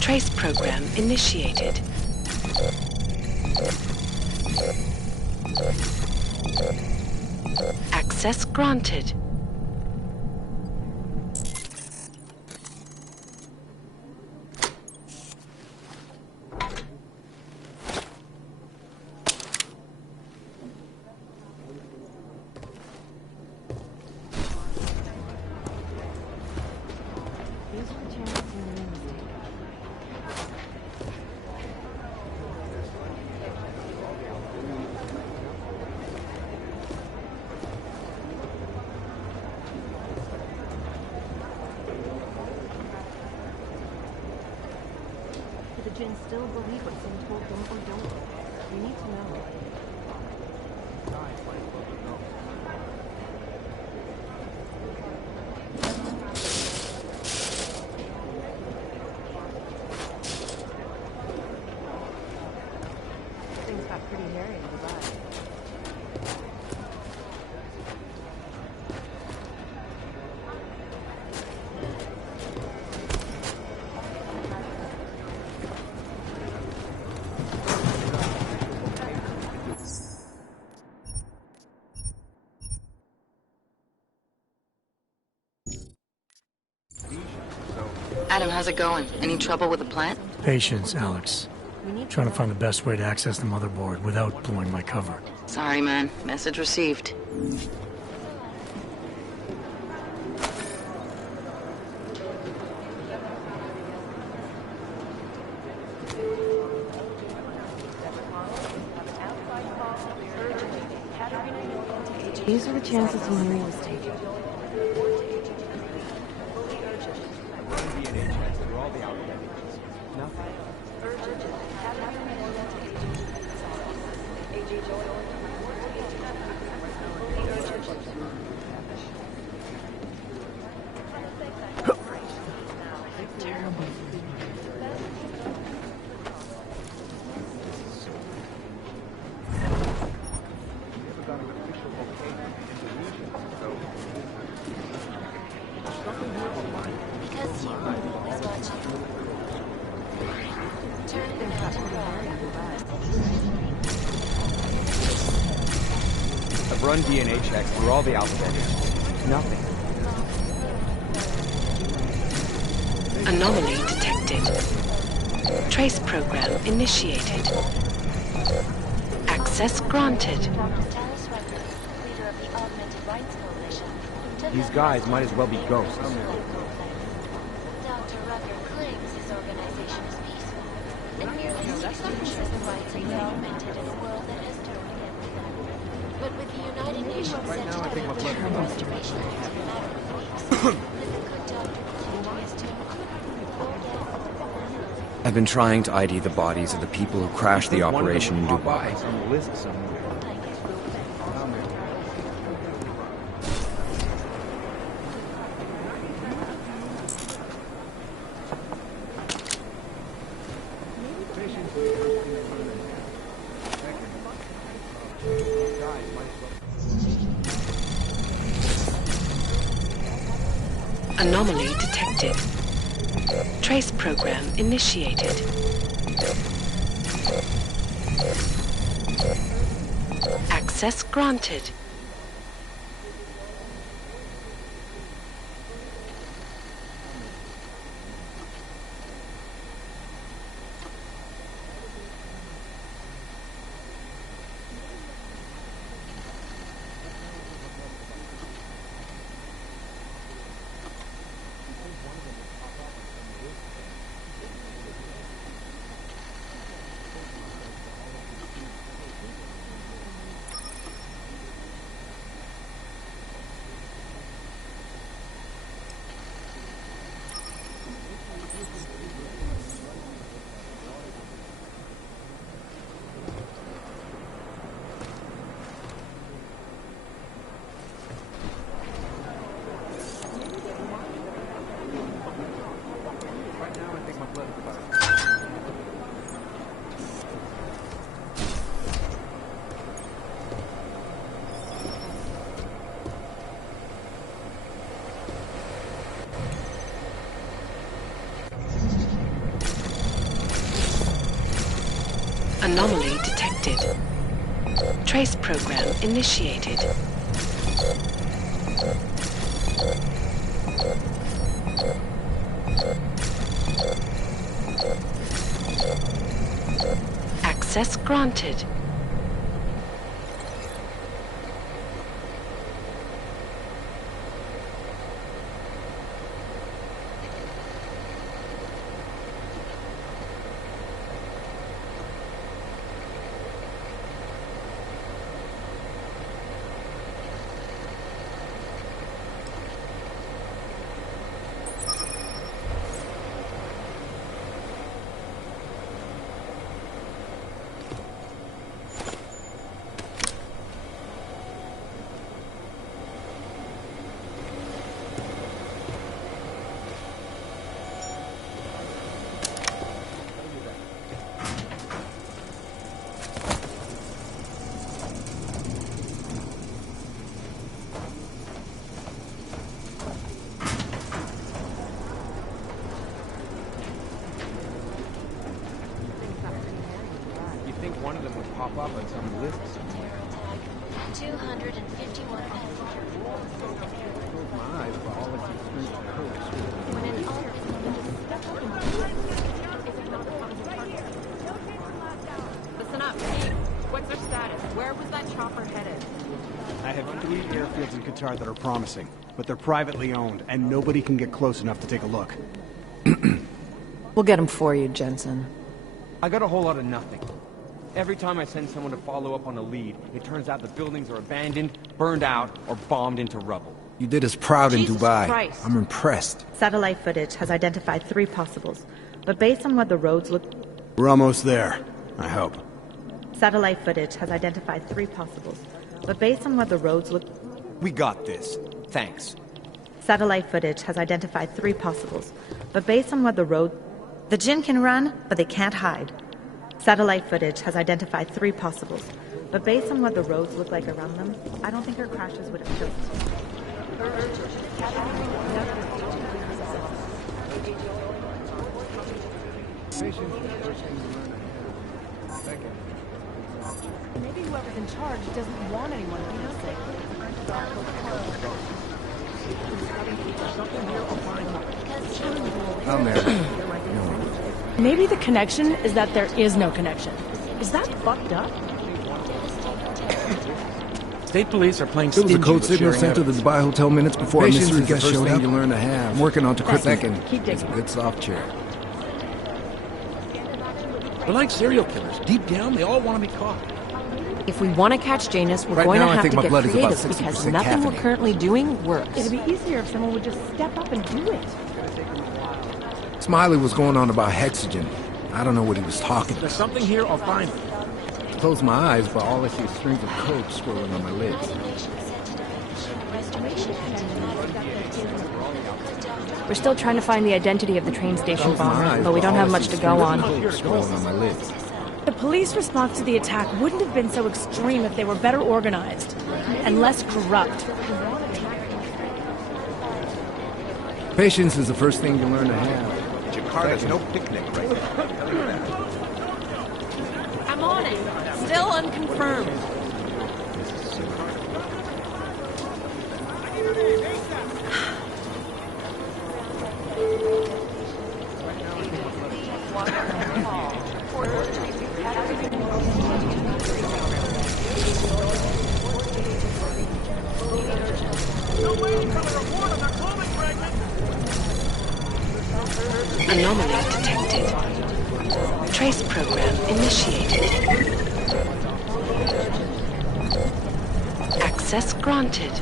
Trace program initiated. Access granted. Still believe what's being told them or don't. We need to know. Things got pretty hairy in Dubai. Adam, how's it going? Any trouble with the plant? Patience, Alex. Trying to find the best way to access the motherboard without blowing my cover. Sorry, man. Message received. These are the chances Henry was taking. I've run DNA checks through all the alphabet. Nothing. Anomaly detected. Trace program initiated. Access granted. These guys might as well be ghosts. Dr. Rucker claims his organization is peaceful, and merely seeks to ensure the rights are implemented in a world that has totally ended. But with the United Nations set to develop terror restoration in a matter of weeks, the good doctor claiming his team I've been trying to ID the bodies of the people who crashed the operation in Dubai. Some list somewhere. Anomaly detected. Trace program initiated. Access granted. Anomaly detected. Trace program initiated. Access granted. One of them would pop up on some list. 251 My eyes for all of these street codes. When an Listen up, Pete. What's their status? Where was that chopper headed? I have 3 airfields in Qatar that are promising, but they're privately owned, and nobody can get close enough to take a look. We'll get them for you, Jensen. I got a whole lot of nothing. Every time I send someone to follow up on a lead, it turns out the buildings are abandoned, burned out, or bombed into rubble. You did us proud in Dubai. Christ. I'm impressed. Satellite footage has identified 3 possibles, but based on what the roads look... We're almost there, I hope. Satellite footage has identified 3 possibles, but based on what the roads look... We got this. Thanks. Satellite footage has identified 3 possibles, but based on what the road... The Jinn can run, but they can't hide. Satellite footage has identified 3 possibles, but based on what the roads look like around them, I don't think our crashes would have killed us. Maybe whoever's in charge doesn't want anyone to be sick. I'm there. Maybe the connection is that there is no connection. Is that fucked up? State police are playing There was a stingy code with signal sharing sent to the evidence. Dubai Hotel minutes before Patience a mystery is the guest first showed thing up. you learn to have. I'm working on decrypting. Second, Keep It's a digging. good soft chair. They're like serial killers. Deep down, they all want to be caught. If we want to catch Janus, we're Right going now, to I have think to my get blood is about creative because 60% nothing we're caffeinated. currently doing works. It'd be easier if someone would just step up and do it. Smiley was going on about hexogen. I don't know what he was talking There's about. something here, I'll find it. Close my eyes, but all I see is strings of coke swirling on my lids. We're still trying to find the identity of the train station Close my bomber, eyes, but we don't all have I much see to is go strings of on. coke swirling on my lids. The police response to the attack wouldn't have been so extreme if they were better organized and less corrupt. Patience is the first thing you learn to have. Jakarta's no picnic right now. Tell you that. I'm on it. Still unconfirmed. Anomaly detected. Trace program initiated. Access granted.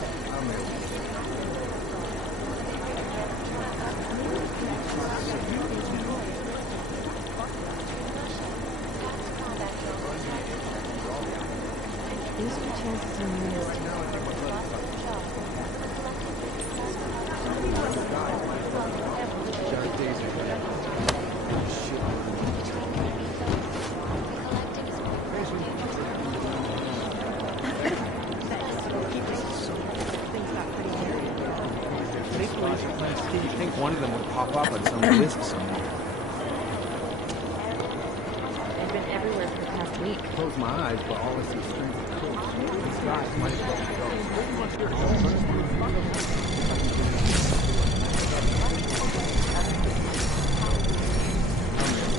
These are the chances in units. State police are playing stingy. You think one of them would pop up on some list somewhere. They've been everywhere for the past week. Close my eyes, but all I see is strings of coke. These guys might as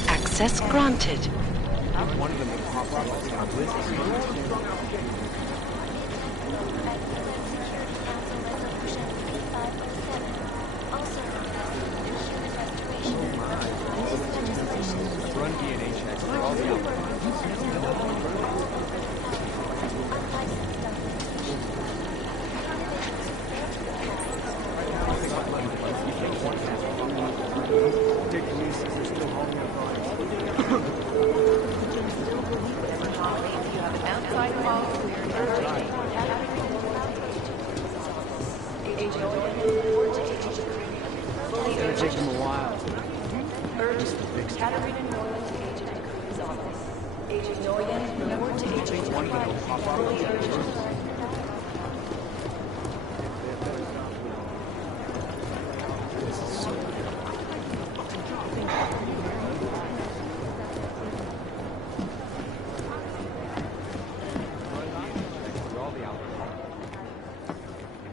Access granted. One of them would pop up on some list somewhere. Run DNA checks for all the It's gonna take them a while. Just the big stuff. One of them will pop up.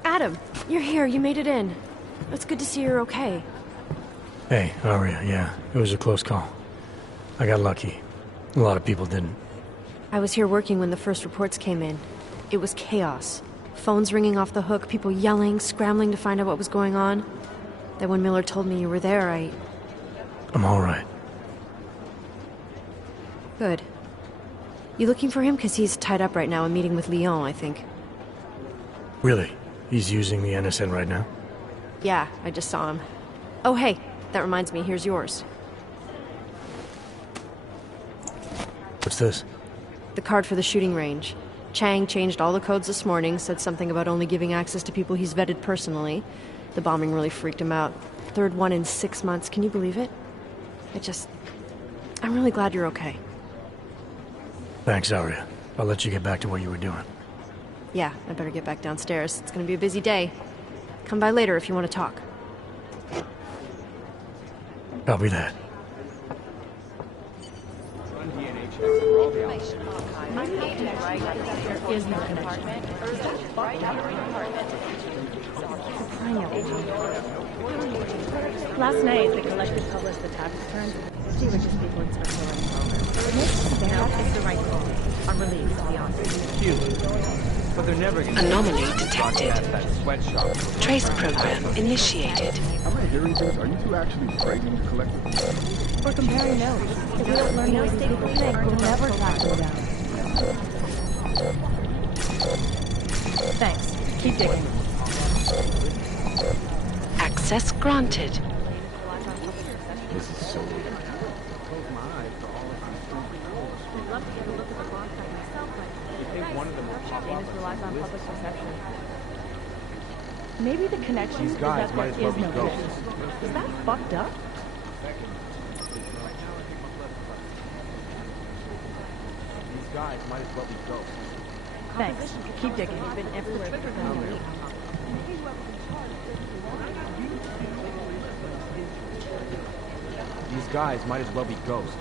Adam, you're here. You made it in. It's good to see you're okay. Hey, Aria, yeah, it was a close call. I got lucky. A lot of people didn't. I was here working when the first reports came in. It was chaos. Phones ringing off the hook, people yelling, scrambling to find out what was going on. Then when Miller told me you were there, I'm all right. Good. You looking for him? Because he's tied up right now, a meeting with Lyon, I think. Really? He's using the NSN right now? Yeah, I just saw him. Oh, hey, that reminds me, here's yours. What's this? The card for the shooting range. Chang changed all the codes this morning, said something about only giving access to people he's vetted personally. The bombing really freaked him out. Third one in 6 months, can you believe it? I'm really glad you're okay. Thanks, Aria. I'll let you get back to what you were doing. Yeah, I better get back downstairs. It's gonna be a busy day. Come by later if you want to talk. Copy that. Run DNA checks for all the There is no connection. Last night, the collective published the tax returns of the 50 richest people in Switzerland. It makes the is the right call. On release, beyond. But they're never gonna Anomaly detected. that sweatshop. Trace program initiated. Am I hearing this? Are you two actually trading collectively? We're comparing notes. If we don't learn those stable things, we'll never track them down. Thanks. Keep digging. Access granted. This is so weird. Maybe the connection These guys is that might as there well is be no ghosts. connection. Is that fucked up? These guys might as well be ghosts. Thanks. Keep digging. These guys might as well be ghosts.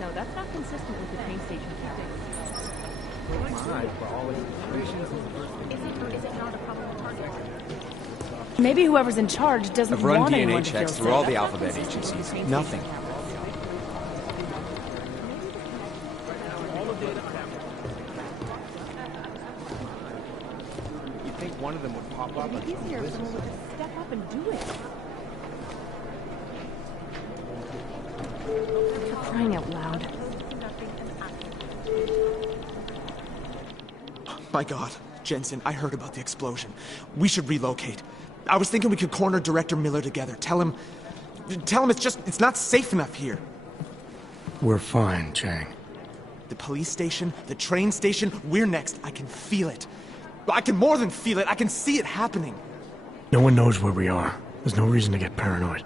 No, that's not consistent with the train station tactics. Maybe whoever's in charge doesn't I've run want DNA anyone to checks feel through all safe. the alphabet agencies. Nothing. You think one of them would pop up and It'd be easier if someone would just step up and do it. For crying out loud. My God, Jensen, I heard about the explosion. We should relocate. I was thinking we could corner Director Miller together. Tell him it's not safe enough here. We're fine, Chang. The police station, the train station, we're next. I can feel it. I can more than feel it. I can see it happening. No one knows where we are. There's no reason to get paranoid.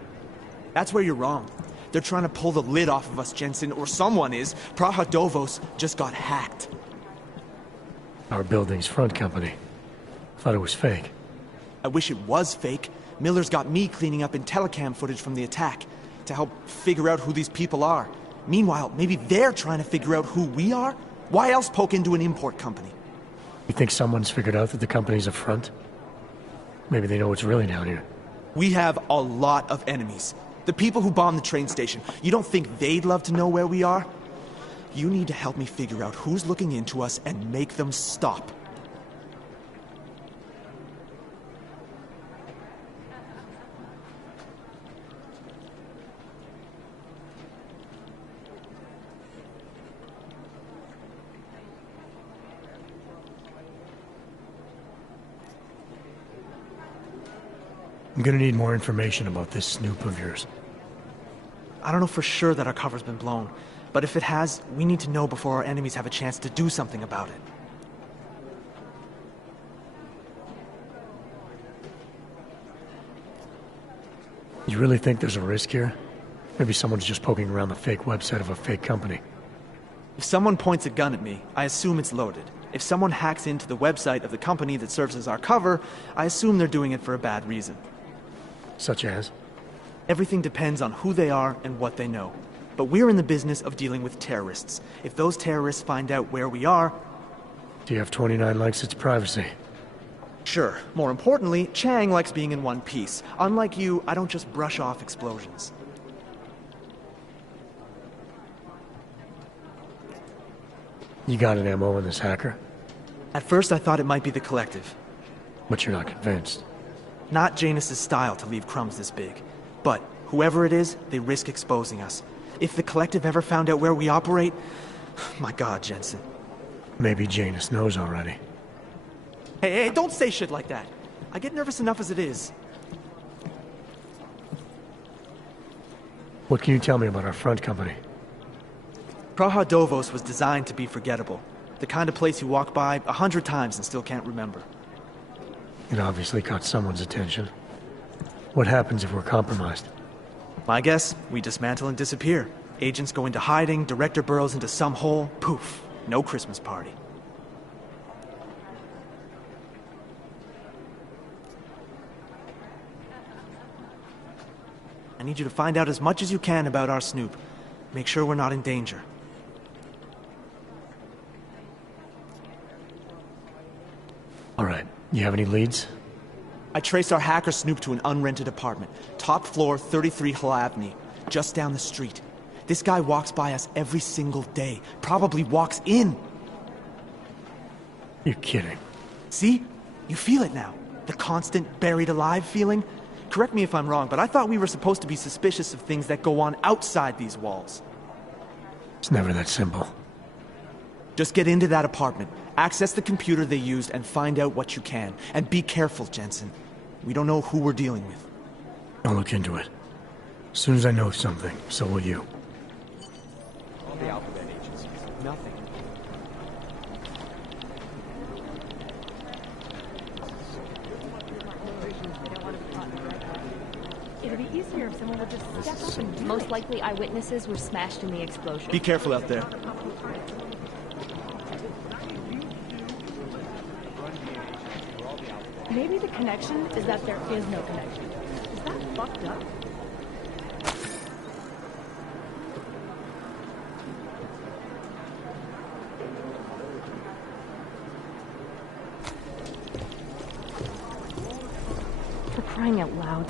That's where you're wrong. They're trying to pull the lid off of us, Jensen, or someone is. Praha Dovos just got hacked. Our building's front company. Thought it was fake. I wish it was fake. Miller's got me cleaning up IntelliCam footage from the attack to help figure out who these people are. Meanwhile, maybe they're trying to figure out who we are? Why else poke into an import company? You think someone's figured out that the company's a front? Maybe they know what's really down here. We have a lot of enemies. The people who bombed the train station. You don't think they'd love to know where we are? You need to help me figure out who's looking into us and make them stop. I'm gonna need more information about this snoop of yours. I don't know for sure that our cover's been blown, but if it has, we need to know before our enemies have a chance to do something about it. You really think there's a risk here? Maybe someone's just poking around the fake website of a fake company. If someone points a gun at me, I assume it's loaded. If someone hacks into the website of the company that serves as our cover, I assume they're doing it for a bad reason. Such as? Everything depends on who they are and what they know. But we're in the business of dealing with terrorists. If those terrorists find out where we are... TF-29 likes its privacy. Sure. More importantly, Chang likes being in one piece. Unlike you, I don't just brush off explosions. You got an MO in this hacker? At first I thought it might be the Collective. But you're not convinced. Not Janus's style to leave crumbs this big. But whoever it is, they risk exposing us. If the Collective ever found out where we operate... My God, Jensen. Maybe Janus knows already. Hey, don't say shit like that. I get nervous enough as it is. What can you tell me about our front company? Praha Dovos was designed to be forgettable. The kind of place you walk by 100 times and still can't remember. It obviously caught someone's attention. What happens if we're compromised? My guess, we dismantle and disappear. Agents go into hiding, Director burrows into some hole, poof, no Christmas party. I need you to find out as much as you can about our snoop. Make sure we're not in danger. All right. You have any leads? I traced our hacker snoop to an unrented apartment. Top floor, 33 Hlavny, just down the street. This guy walks by us every single day. Probably walks in. You're kidding. See? You feel it now. The constant buried alive feeling. Correct me if I'm wrong, but I thought we were supposed to be suspicious of things that go on outside these walls. It's never that simple. Just get into that apartment, access the computer they used, and find out what you can. And be careful, Jensen. We don't know who we're dealing with. I'll look into it. As soon as I know something, so will you. All the alphabet agencies. Nothing. It'd be easier if someone would just step up and do Most likely eyewitnesses were smashed in the explosion. Be careful out there. Maybe the connection is that there is no connection. Is that fucked up? For crying out loud.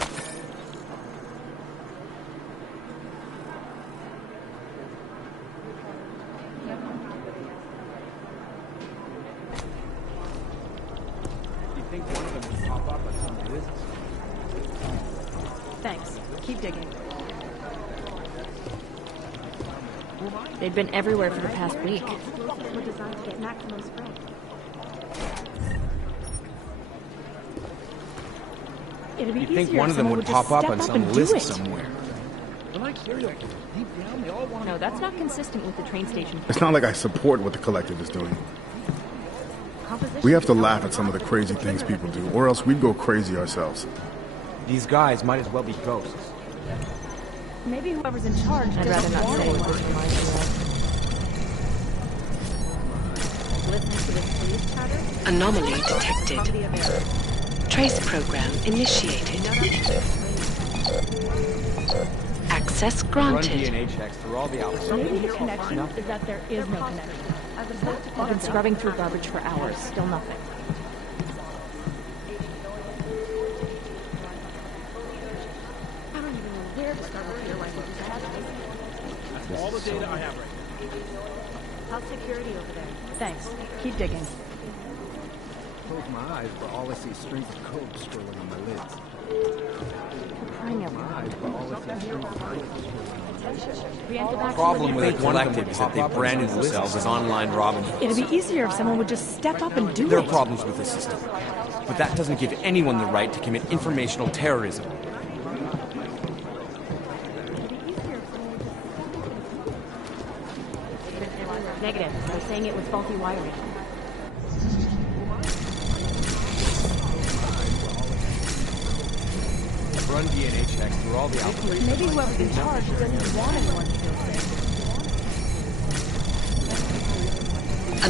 Think one of them would pop up on some list. Thanks. Keep digging. They've been everywhere for the past week. We're designed to get maximum spread. It'd be You'd think easier one if of them someone would just pop up step on some and do list it. somewhere. They're like serial killers. Deep down, they all want No, that's not consistent with the train station. It's not like I support what the collective is doing. We have to laugh at some of the crazy things people do, or else we'd go crazy ourselves. These guys might as well be ghosts. Maybe whoever's in charge I'd rather not say what this reminds me of. Listen to this police chatter. Anomaly detected. Trace program initiated. Access Run granted. DNA checks through all the alphabet. Maybe the connection is that there is no connection. I've been scrubbing through garbage for hours, still nothing. I don't even know where to start with your languages. That's all the data I have right now. How's security over there? Thanks. Keep digging. Close my eyes, but all I see is strings of code scrolling on my lids. For crying out loud. The problem with the collective is that they've branded themselves as online Robin Hoods. It'd be easier if someone would just step up and do There it. are problems with the system, but that doesn't give anyone the right to commit informational terrorism. Negative. They're saying it was faulty wiring. Run DNA checks through all the alphabet. Maybe whoever's in charge doesn't want anyone to feel safe.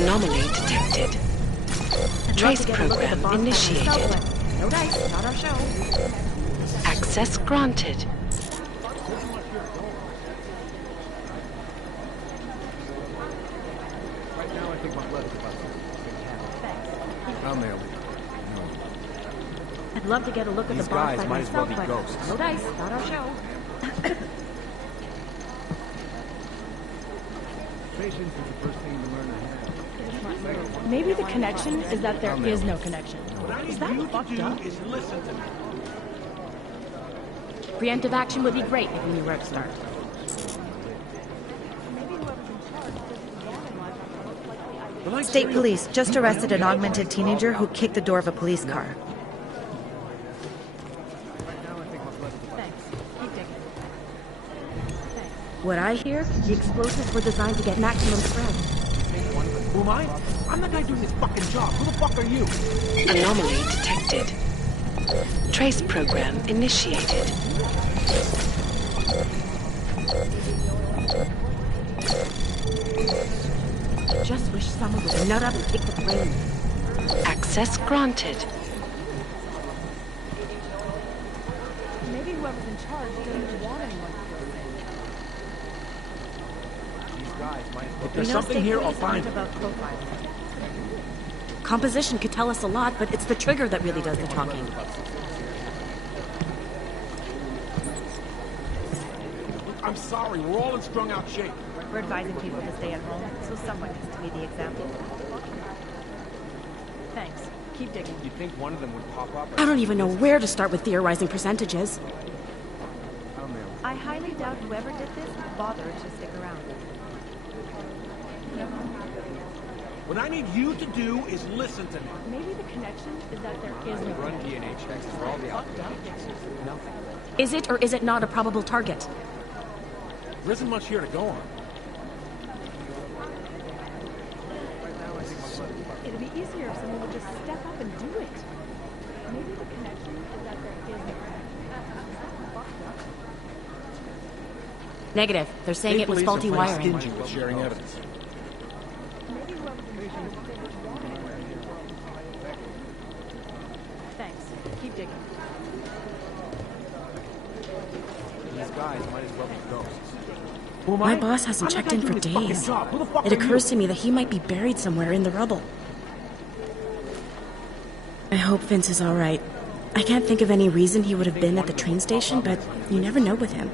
Anomaly detected. Trace program initiated. No dice, not our show. Access granted. Right now, I think my blood is about I'll nail it. I'd love to get a look at These the boss guys by might as well myself, be but ghosts. no dice, not our show. Patience is the first thing you learn to have. Maybe the connection is that there is no connection. Is that fucked up? Preemptive action would be great if we knew where to start. State police just arrested an augmented teenager who kicked the door of a police car. Thanks. Keep digging. What I hear? The explosives were designed to get maximum spread. Who am I? I'm the guy doing this fucking job. Who the fuck are you? Anomaly detected. Trace program initiated. Just wish someone would nut up and take the blame. Access granted. Maybe whoever's in charge doesn't want anyone to feel safe. These guys might. If We there's know something state here, I'll police aren't find it. about profiling. Composition could tell us a lot, but it's the trigger that really does the talking. I'm sorry, we're all in strung out shape. We're advising people to stay at home, so someone has to be the example. Thanks. Keep digging. You'd think one of them would pop up. I don't even know where to start with theorizing percentages. I highly doubt whoever did this bothered to stick around. What I need you to do is listen to me. Maybe the connection is that there is no Run DNA checks for all the operations. Nothing. Is it or is it not a probable target? There isn't much here to go on. It'd be easier if someone would just step up and do it. Maybe the connection is that there is no Negative. They're saying it was faulty wiring. Stingy with sharing evidence. Thanks. Keep digging. These guys might as well be ghosts. My boss hasn't checked in for days. It occurs to me that he might be buried somewhere in the rubble. I hope Vince is all right. I can't think of any reason he would have been at the train station, but you never know with him.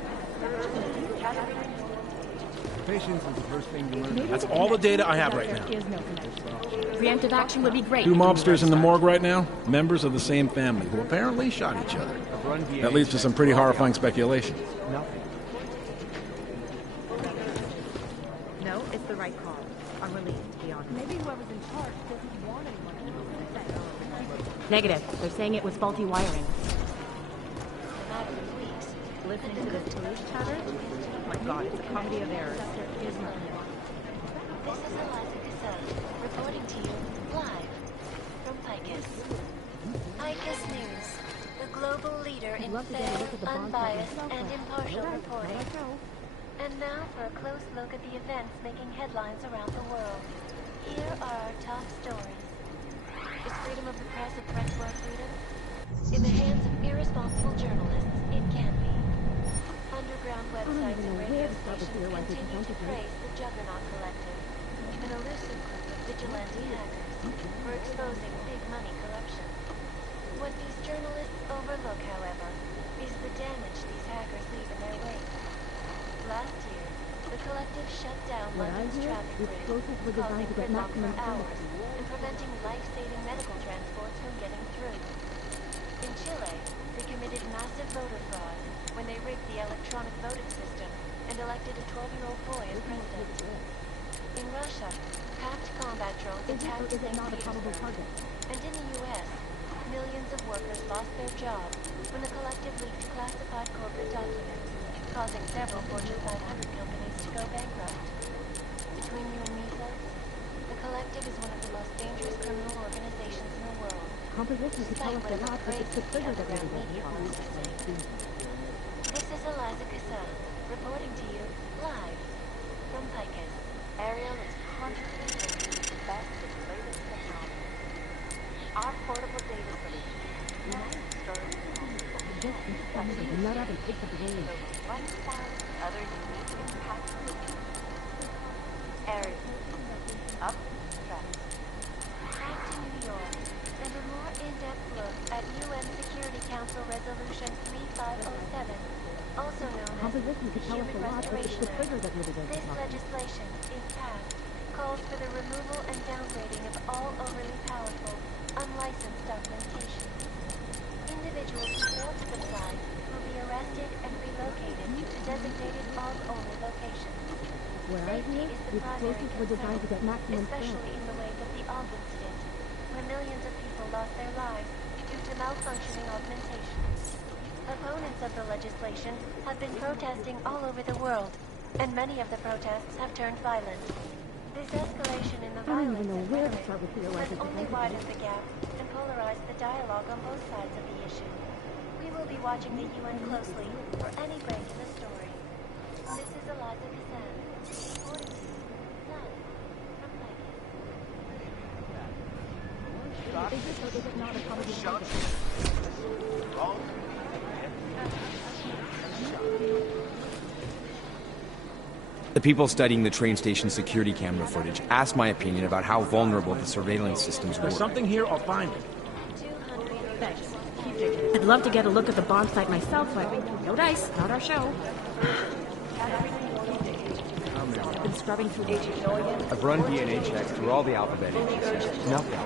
Patience is the first thing you learn. That's all the data I have right now. Preemptive action would be great. Two mobsters in the morgue right now, members of the same family, who apparently shot each other. That leads to some pretty horrifying speculation. No, it's the right call. I'm relieved, to be honest. Maybe whoever's in charge doesn't want anyone. Negative. They're saying it was faulty wiring. Listening to this police chatter? Oh my god, it's a comedy of errors. This is Eliza Cassell, reporting to you live from Picus. Picus News, the global leader in fair, unbiased, and impartial reporting. And now for a close look at the events making headlines around the world. Here are our top stories. Is freedom of the press a threat to our freedom? In the hands of irresponsible journalists, it can be. Underground websites and radio stations continue to praise the Juggernaut Collective, an elusive group of vigilante hackers, for exposing big money corruption. What these journalists overlook, however, is the damage these hackers leave in their wake. Last year, the collective shut down London's traffic grid, causing gridlock for hours and preventing life-saving medical transports from getting through. In Chile, they committed massive voter fraud when they rigged the electronic voting system and elected a 12-year-old boy as president. In Russia, packed combat drones attacked St. Petersburg. And in the U.S., millions of workers lost their jobs when the collective leaked classified corporate documents, causing several Fortune 500 companies to go bankrupt. Between you and me, folks, the collective is one of the most dangerous criminal organizations in the world. Despite whatever crazy underground media reports are saying. This is Eliza Cassell, reporting to you live from Picus. Ariel is constantly bringing you the best and latest technology. Our portable data solution is nothing storage other unique impactful Ariel, up front. Back to New York, and a more in-depth look at UN Security Council Resolution 3507, also known as the Human Restoration Act. This legislation, if passed, calls for the removal and downgrading of all overly powerful, unlicensed documentation. Individuals who fail to comply will be arrested and relocated to designated AUG-only locations. Safety is the primary concern, especially in the wake of the AUG incident, where millions of people lost their lives due to malfunctioning augmentation. Opponents of the legislation have been protesting all over the world, and many of the protests have turned violent. This escalation in the violence and rhetoric has only widened the gap and polarized the dialogue on both sides of the issue. We will be watching the UN closely for any break in the story. This is Eliza Cassell, reporting to you live from The people studying the train station security camera footage asked my opinion about how vulnerable the surveillance systems were. There's something here, I'll find it. Thanks. Keep digging. I'd love to get a look at the bomb site myself, but no dice, not our show. I've been scrubbing through I've run DNA checks through all the alphabet agencies. Nothing.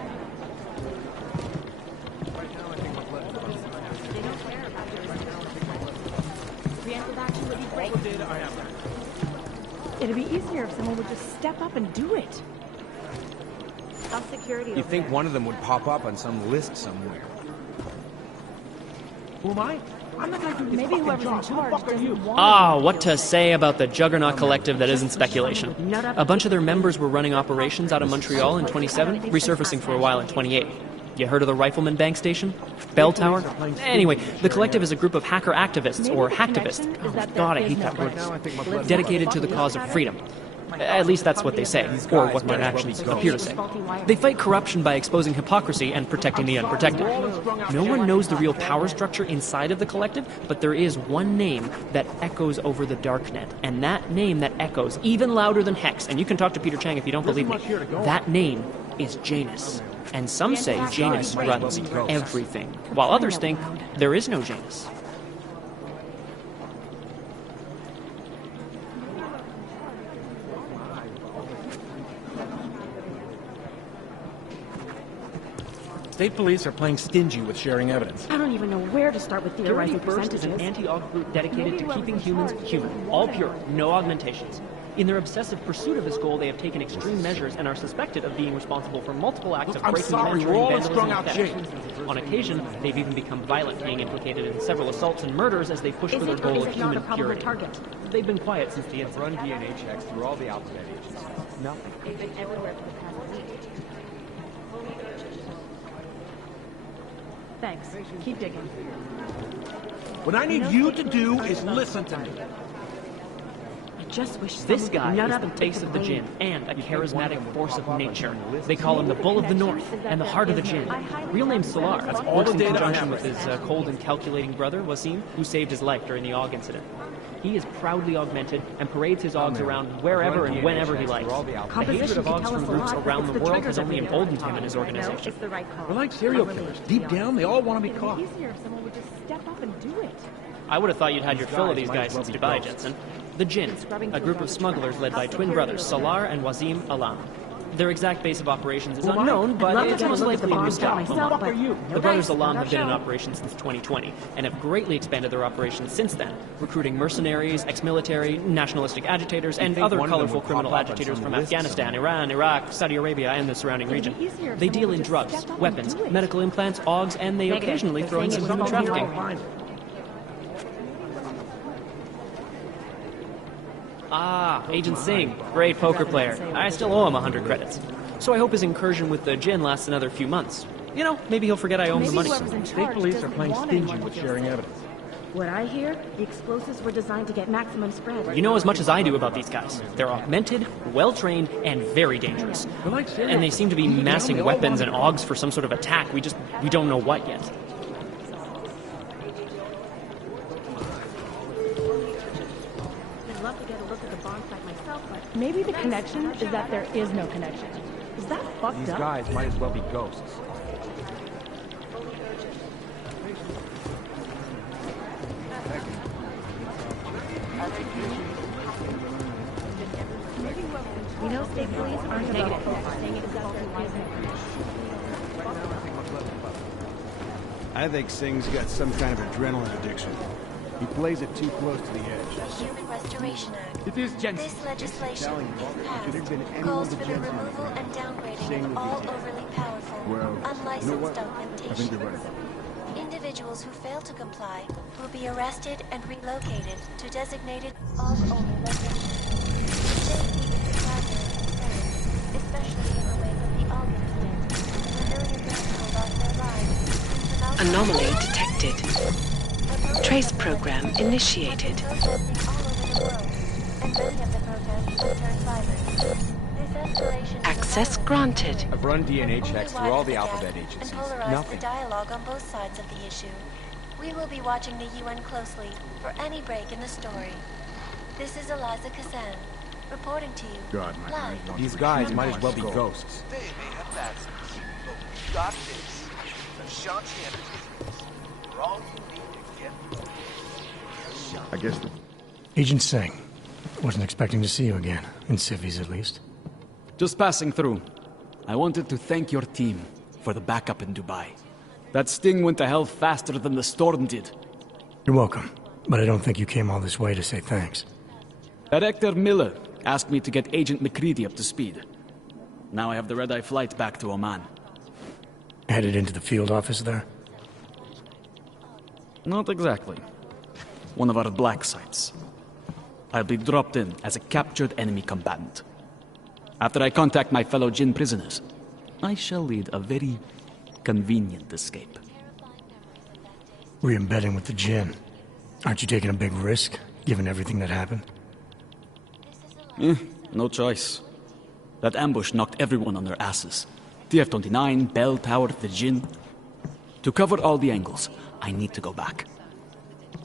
It'd be easier if someone would just step up and do it. How's security You'd think one of them would pop up on some list somewhere. Who am I? I'm the guy who Maybe whoever's in charge doesn't want Ah, what to say about the Juggernaut Collective that isn't speculation. A bunch of their members were running operations out of Montreal in 27, resurfacing for a while in 28. You heard of the Rifleman Bank Station? Bell Tower? Anyway, the Collective is a group of hacker activists, or hacktivists. Oh, God, I hate that word. Dedicated to the cause of freedom. At least that's what they say, or what their actions appear to say. They fight corruption by exposing hypocrisy and protecting the unprotected. No one knows the real power structure inside of the Collective, but there is one name that echoes over the darknet, and that name that echoes even louder than Hex, and you can talk to Peter Chang if you don't believe me, that name is Janus. And some say Janus runs everything, while others think there is no Janus. State police are playing stingy with sharing evidence. I don't even know where to start with theorizing First is an anti-aug group dedicated to keeping humans human, all pure, no augmentations. In their obsessive pursuit of this goal, they have taken extreme measures and are suspected of being responsible for multiple acts of breaking and entering, vandalism, and theft. On occasion, they've even become violent, being implicated in several assaults and murders as they push for their goal of human purity. They've been quiet since the incident. Run DNA checks through all the alphabet agencies. Nothing. They've been everywhere for the past week. Thanks. Keep digging. What I need you to do is listen to me. I just wish This guy is the face of the Jinn and a charismatic force of nature. They call him the Bull of the North and the Heart of the Jinn. Real name Solar. That's all in conjunction with his cold and calculating brother, Wasim, who saved his life during the AUG incident. He is proudly augmented and parades his AUGs around wherever and whenever he likes. The hatred of AUGs from groups around the world has only emboldened him and his organization. We're like serial killers. Deep down, they all want to be caught. It'd be easier if someone would just step up and do it. I would have thought you'd had your fill of these guys since Dubai, Jensen. The Jinn, a group of smugglers led by twin brothers Salar and Wasim Alam. Their exact base of operations is unknown, but it's most likely in Muscat, Oman. The brothers Alam have been in operation since 2020 and have greatly expanded their operations since then, recruiting mercenaries, ex-military, nationalistic agitators, and other colorful criminal agitators from Afghanistan, Iran, Iraq, Saudi Arabia, and the surrounding region. They deal in drugs, weapons, medical implants, AUGs, and they occasionally throw in some human trafficking. Ah, Agent Singh, great poker player. I still owe him 100 credits. So I hope his incursion with the Jinn lasts another few months. You know, maybe he'll forget I owe him the money. State police are playing stingy with sharing evidence. What I hear, the explosives were designed to get maximum spread. You know as much as I do about these guys. They're augmented, well-trained, and very dangerous. And they seem to be massing weapons and AUGs for some sort of attack. We don't know what yet. Maybe the connection is that there is no connection. Is that fucked up? These guys might as well be ghosts. We know state police aren't negative. I think Singh's got some kind of adrenaline addiction. He plays it too close to the edge. The Human Restoration Act. It is Jensen. This legislation, if passed, calls for the removal and downgrading of all overly powerful, unlicensed augmentations. I think you're right. Individuals who fail to comply will be arrested and relocated to designated AUG-only locations. Especially in the wake of the AUG incident, where millions of people lost their lives. Anomaly detected. Trace program initiated. Access granted. I've run DNA checks through all the alphabet agencies. Nothing. The dialogue on both sides of the issue. We will be watching the UN closely for any break in the story. This is Eliza Kazan, reporting to you. God, my eyes don't These guys might as well be ghosts. They may have passed, but we got this. The Shanti Entertainment. For all you need to get through. I guess. Agent Singh. Wasn't expecting to see you again. In civvies, at least. Just passing through. I wanted to thank your team for the backup in Dubai. That sting went to hell faster than the storm did. You're welcome. But I don't think you came all this way to say thanks. Director Miller asked me to get Agent McCready up to speed. Now I have the red-eye flight back to Oman. Headed into the field office there? Not exactly. One of our black sites. I'll be dropped in as a captured enemy combatant. After I contact my fellow Jinn prisoners, I shall lead a very convenient escape. Re-embedding with the Jinn. Aren't you taking a big risk, given everything that happened? No choice. That ambush knocked everyone on their asses. TF-29, Bell Tower, the Jinn. To cover all the angles, I need to go back.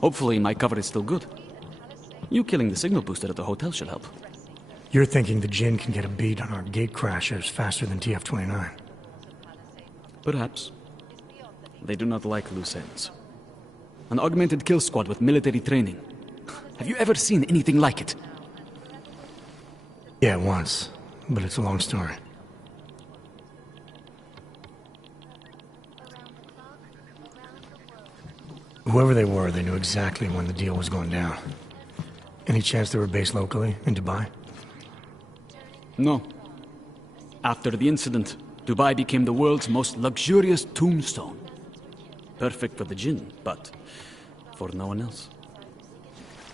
Hopefully my cover is still good. You killing the signal booster at the hotel should help. You're thinking the Jinn can get a beat on our gate crashers faster than TF-29. Perhaps. They do not like loose ends. An augmented kill squad with military training. Have you ever seen anything like it? Yeah, once. But it's a long story. Whoever they were, they knew exactly when the deal was going down. Any chance they were based locally, in Dubai? No. After the incident, Dubai became the world's most luxurious tombstone. Perfect for the Jinn, but for no one else.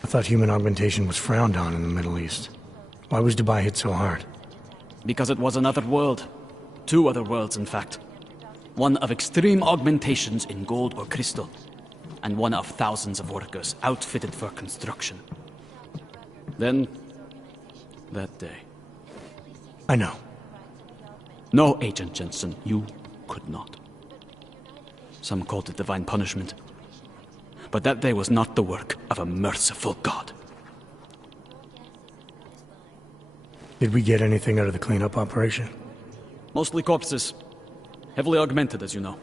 I thought human augmentation was frowned on in the Middle East. Why was Dubai hit so hard? Because it was another world. Two other worlds, in fact. One of extreme augmentations in gold or crystal, and one of thousands of workers outfitted for construction. Then, that day. I know. No, Agent Jensen, you could not. Some called it divine punishment. But that day was not the work of a merciful God. Did we get anything out of the cleanup operation? Mostly corpses. Heavily augmented, as you know.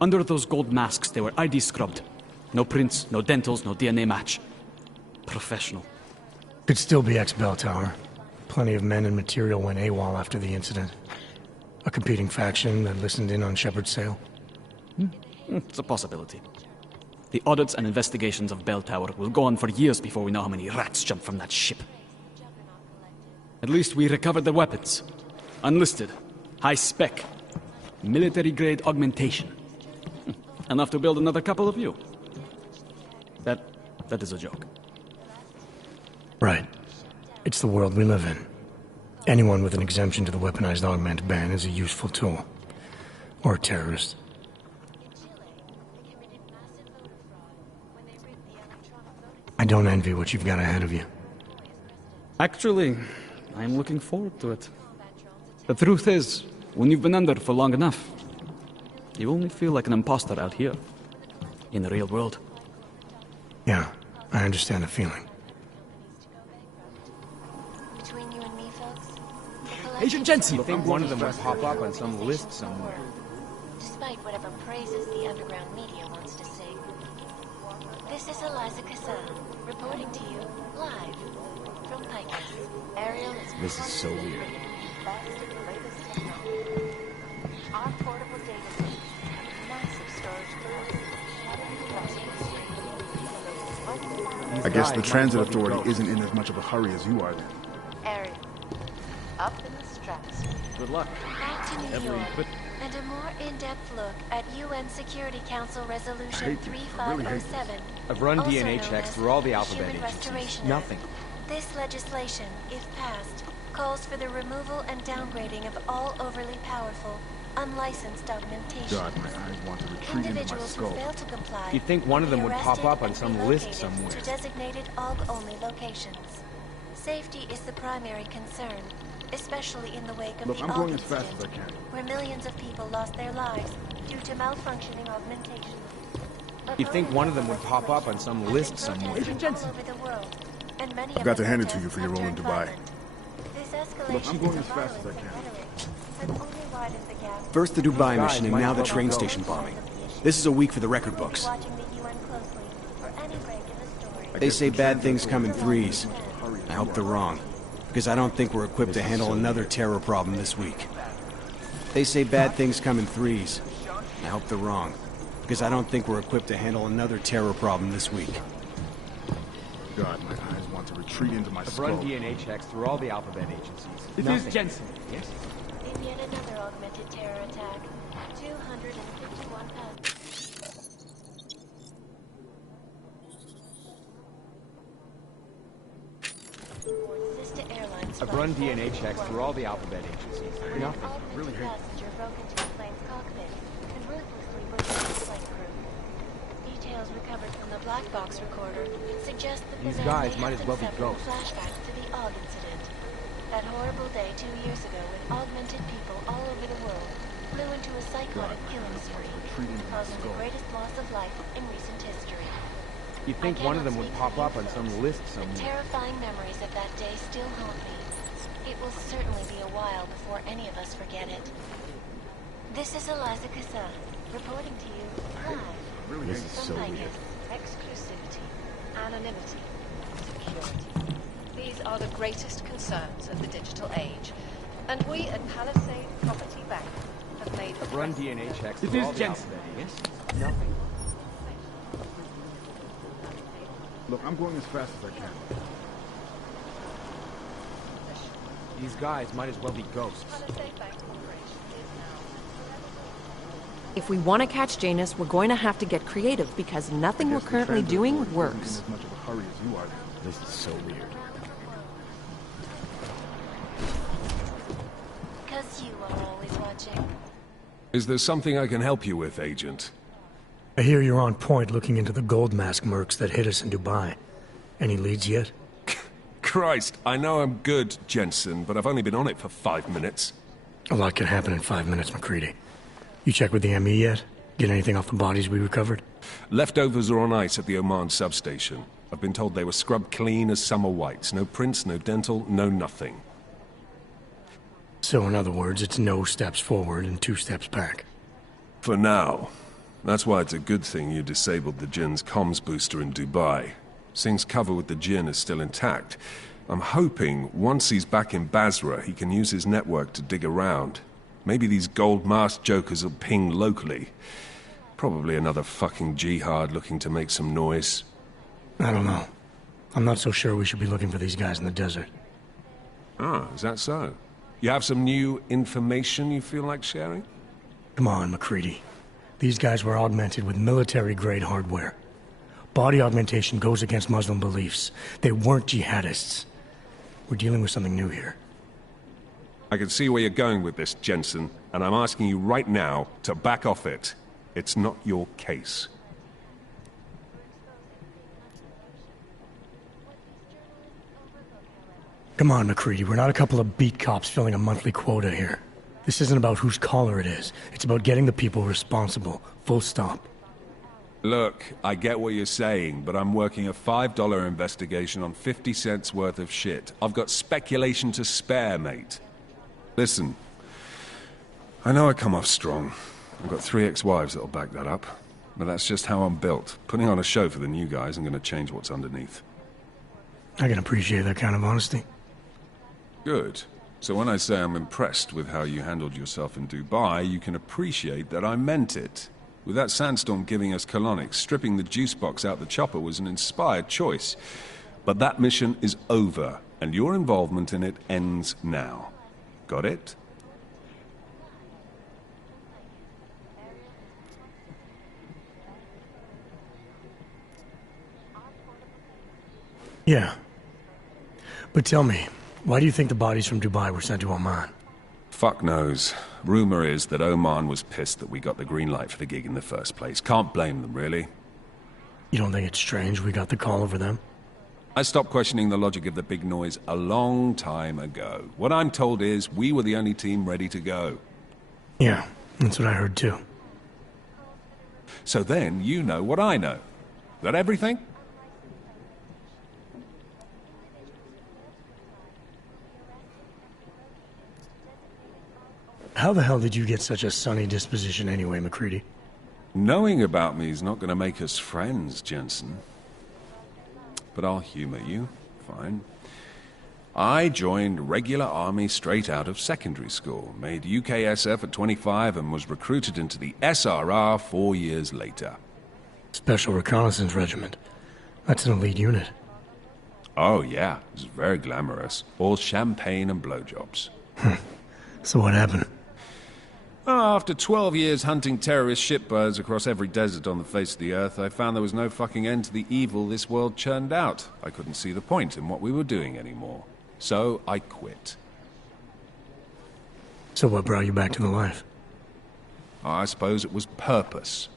Under those gold masks, they were ID scrubbed. No prints, no dentals, no DNA match. Professional. Could still be ex-Bell Tower. Plenty of men and material went AWOL after the incident. A competing faction that listened in on Shepard's sale. It's a possibility. The audits and investigations of Bell Tower will go on for years before we know how many rats jumped from that ship. At least we recovered their weapons. Unlisted. High spec. Military-grade augmentation. Enough to build another couple of you. That is a joke. Right. It's the world we live in. Anyone with an exemption to the weaponized augment ban is a useful tool. Or a terrorist. I don't envy what you've got ahead of you. Actually, I'm looking forward to it. The truth is, when you've been under for long enough, you only feel like an imposter out here. In the real world. Yeah, I understand the feeling. Between you and me, folks, Agent Jensen! You think one of them would pop up on some list somewhere? despite whatever praises the underground media wants to sing. This is Eliza Cassan, reporting to you live from Picus. Ariel is... This is so weird. Our portable database, massive storage I guess the Transit Authority isn't in as much of a hurry as you are then. Ariel, up in the stratosphere. Good luck. Back to New York, and a more in-depth look at UN Security Council Resolution 3507. I've run also DNA known checks as through all the Human alphabet agencies. Restoration Nothing. Act. This legislation, if passed, calls for the removal and downgrading of all overly powerful, unlicensed augmentation. God, my eyes want to retreat into my Individuals who skull. fail to comply You'd think one of them be would pop arrested up on and some relocated list somewhere. to designated AUG-only locations. Safety is the primary concern, especially in the wake of Look, the I'm going AUG as fast as I incident, can. where millions of people lost their lives due to malfunctioning augmentation. You'd think one of them would pop up on some list somewhere. Agent Jensen. All over the world, and many I've got of to the hand it to protests you for your have role in turned Dubai. violent. This escalation Look, I'm going is a as fast as I violent can. rhetoric that only widens the gap. First the Dubai mission and now the train station bombing. This is a week for the record books. Watching the UN closely for any break in the story. They say bad things come in threes. I hope they're wrong, because I don't think we're equipped to handle another terror problem this week. They say bad things come in threes. I hope they're wrong, because I don't think we're equipped to handle another terror problem this week. God, my eyes want to retreat into my I've skull. run DNA checks through all the alphabet agencies. This Nothing. is Jensen, yes? In yet another augmented terror attack, 251 pounds. Sister Airlines I've run DNA checks through all the alphabet agencies. Nothing. Really passenger broke into the plane's cockpit and ruthlessly butchered the flight crew. Details recovered from the black box recorder suggest that These the guys man might as well be suffering ghosts. flashbacks to the Og incident. That horrible day 2 years ago when augmented people all over the world flew into a psychotic killing spree, causing the greatest loss of life in recent history. You'd think one of them would pop up on some list somewhere. Terrifying memories of that day still haunt me. It will certainly be a while before any of us forget it. This is Eliza Kassan, reporting to you live. This is so from weird. Vegas. Exclusivity, anonymity, security. These are the greatest concerns of the digital age. And we at Palisade Property Bank have made I've run DNA checks This through is all the Jensen, alphabet. yes? Nothing. Look, I'm going as fast as I can. These guys might as well be ghosts. If we want to catch Janus, we're going to have to get creative because nothing we're currently doing works. In as much of a hurry as you are. This is so weird. Because you are always watching. Is there something I can help you with, Agent? I hear you're on point looking into the gold mask mercs that hit us in Dubai. Any leads yet? Christ, I know I'm good, Jensen, but I've only been on it for 5 minutes. A lot can happen in 5 minutes, McCready. You check with the ME yet? Get anything off the bodies we recovered? Leftovers are on ice at the Oman substation. I've been told they were scrubbed clean as summer whites. No prints, no dental, no nothing. So in other words, it's no steps forward and 2 steps back. For now. That's why it's a good thing you disabled the Jinn's comms booster in Dubai. Singh's cover with the Jinn is still intact. I'm hoping once he's back in Basra, he can use his network to dig around. Maybe these gold mask jokers will ping locally. Probably another fucking jihad looking to make some noise. I don't know. I'm not so sure we should be looking for these guys in the desert. Ah, is that so? You have some new information you feel like sharing? Come on, McCready. These guys were augmented with military-grade hardware. Body augmentation goes against Muslim beliefs. They weren't jihadists. We're dealing with something new here. I can see where you're going with this, Jensen, and I'm asking you right now to back off it. It's not your case. Come on, McCready. We're not a couple of beat cops filling a monthly quota here. This isn't about whose collar it is. It's about getting the people responsible. Full stop. Look, I get what you're saying, but I'm working a $5 investigation on 50 cents worth of shit. I've got speculation to spare, mate. Listen, I know I come off strong. I've got 3 ex-wives that'll back that up. But that's just how I'm built. Putting on a show for the new guys and gonna change what's underneath. I can appreciate that kind of honesty. Good. So when I say I'm impressed with how you handled yourself in Dubai, you can appreciate that I meant it. With that sandstorm giving us colonics, stripping the juice box out the chopper was an inspired choice. But that mission is over, and your involvement in it ends now. Got it? Yeah. But tell me, why do you think the bodies from Dubai were sent to Oman? Fuck knows. Rumor is that Oman was pissed that we got the green light for the gig in the first place. Can't blame them, really. You don't think it's strange we got the call over them? I stopped questioning the logic of the big noise a long time ago. What I'm told is we were the only team ready to go. Yeah, that's what I heard too. So then you know what I know. That everything? How the hell did you get such a sunny disposition anyway, McCready? Knowing about me is not going to make us friends, Jensen. But I'll humor you. Fine. I joined regular army straight out of secondary school, made UKSF at 25 and was recruited into the SRR 4 years later. Special Reconnaissance Regiment. That's an elite unit. Oh, yeah. It was very glamorous. All champagne and blowjobs. So what happened? After 12 years hunting terrorist shitbirds across every desert on the face of the earth, I found there was no fucking end to the evil this world churned out. I couldn't see the point in what we were doing anymore. So I quit. So what brought you back to the life? I suppose it was purpose.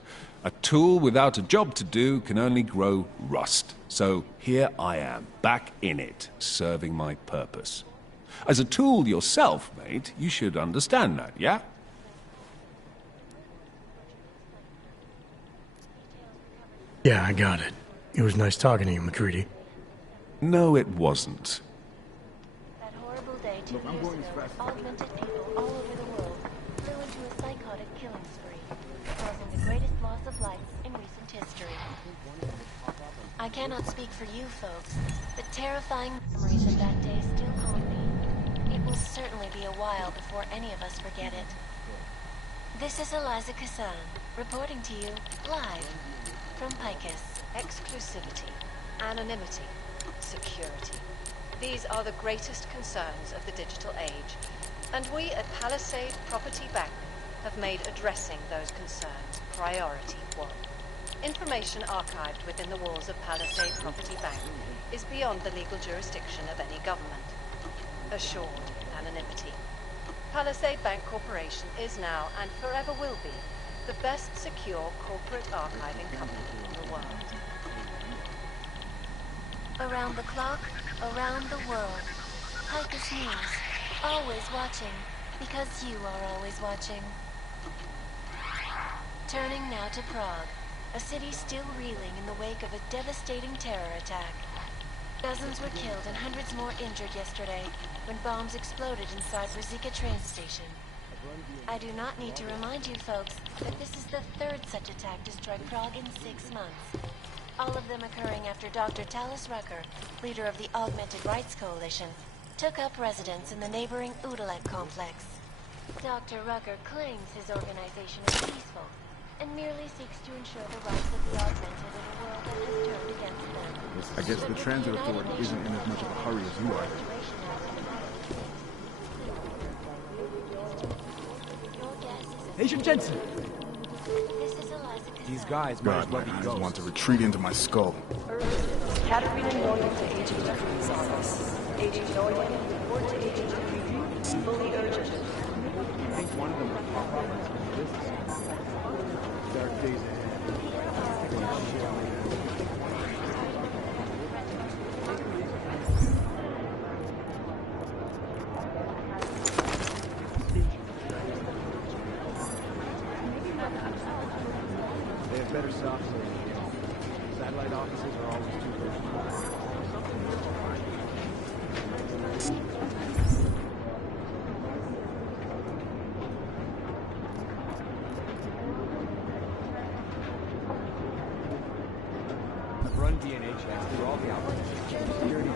A tool without a job to do can only grow rust. So here I am, back in it, serving my purpose. As a tool yourself, mate, you should understand that, yeah? Yeah, I got it. It was nice talking to you, McCready. No, it wasn't. That horrible day 2 years ago, augmented people all over the world flew into a psychotic killing spree, causing the greatest loss of life in recent history. I cannot speak for you folks, but terrifying memories of that day still haunt me. It will certainly be a while before any of us forget it. This is Eliza Kassan, reporting to you live from Picus. Exclusivity, anonymity, security. These are the greatest concerns of the digital age, and we at Palisade Property Bank have made addressing those concerns priority one. Information archived within the walls of Palisade Property Bank is beyond the legal jurisdiction of any government. Assured anonymity. Palisade Bank Corporation is now and forever will be the best secure corporate archiving company in the world. Around the clock, around the world. Picus News, always watching, because you are always watching. Turning now to Prague, a city still reeling in the wake of a devastating terror attack. Dozens were killed and hundreds more injured yesterday when bombs exploded inside Rizika train station. I do not need to remind you folks that this is the third such attack to strike Prague in 6 months. All of them occurring after Dr. Talis Rucker, leader of the Augmented Rights Coalition, took up residence in the neighboring Udalek complex. Dr. Rucker claims his organization is peaceful and merely seeks to ensure the rights of the augmented in a world that has turned against them. I guess the transit authority isn't in as much of a hurry as you are. Agent Jensen! These guys might as God, well my be eyes ghosts. want to retreat into my skull. Katerina Noyan to Agent Jeffrey's office. Agent Noyan, report to Agent Jeffrey. Fully urgent. I think one of them might pop up on some business. Dark days They have better software. Satellite offices are always too close. Something here will find. I've run DNA checks through all the outlets. Security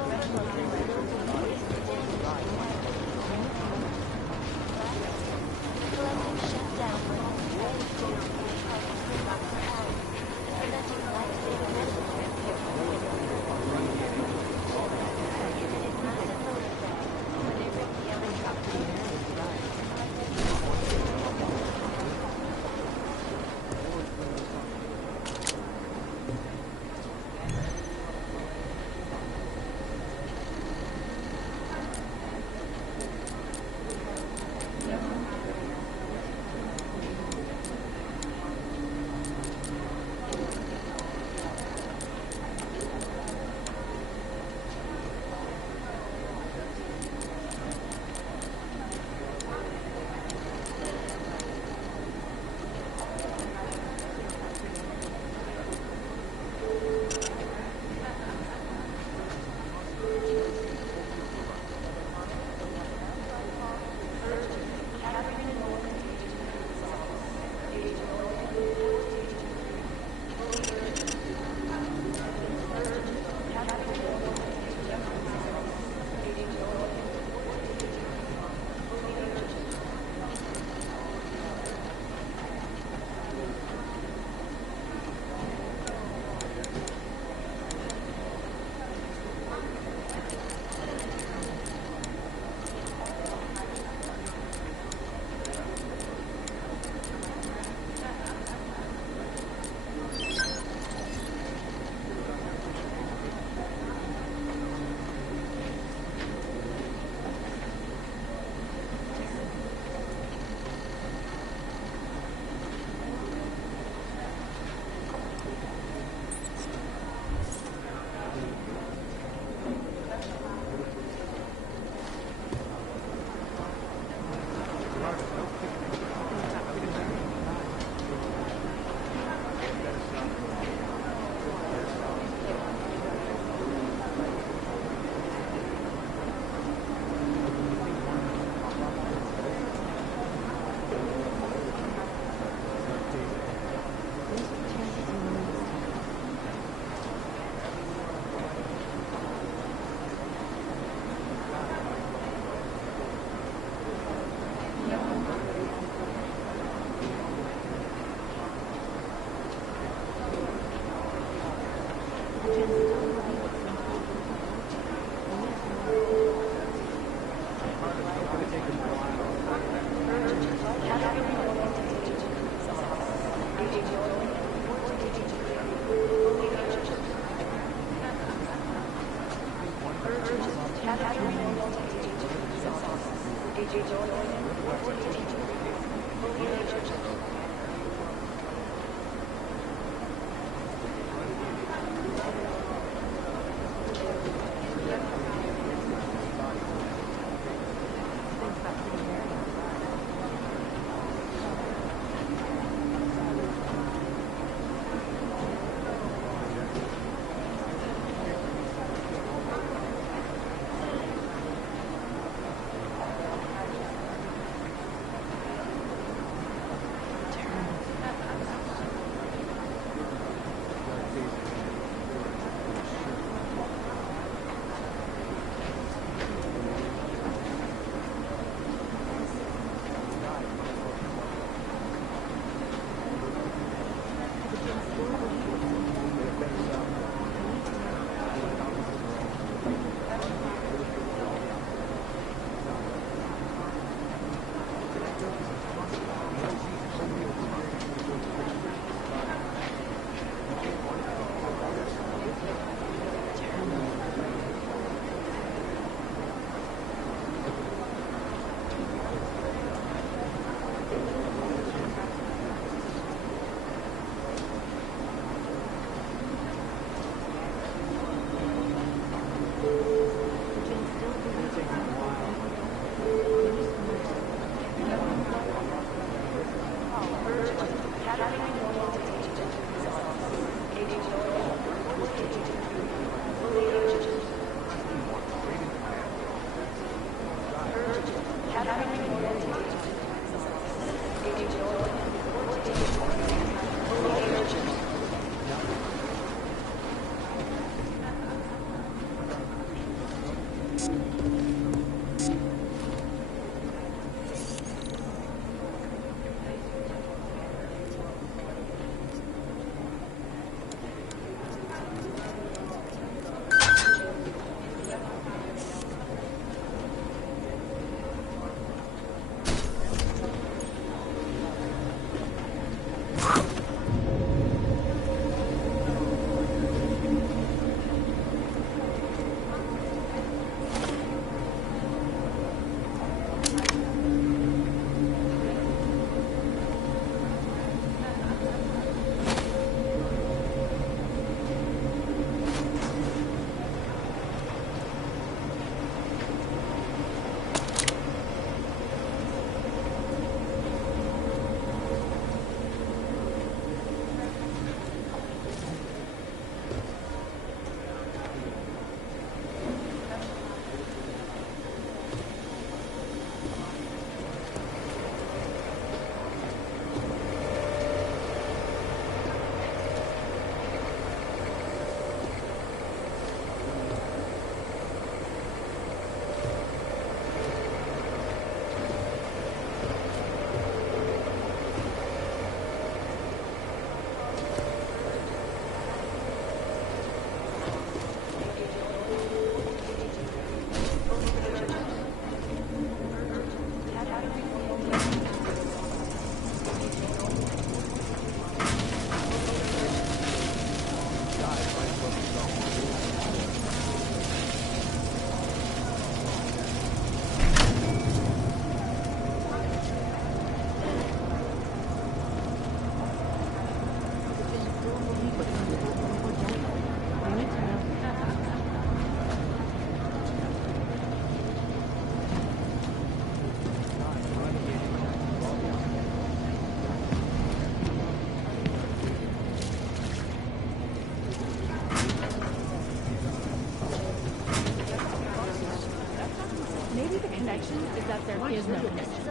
is that there is no connection.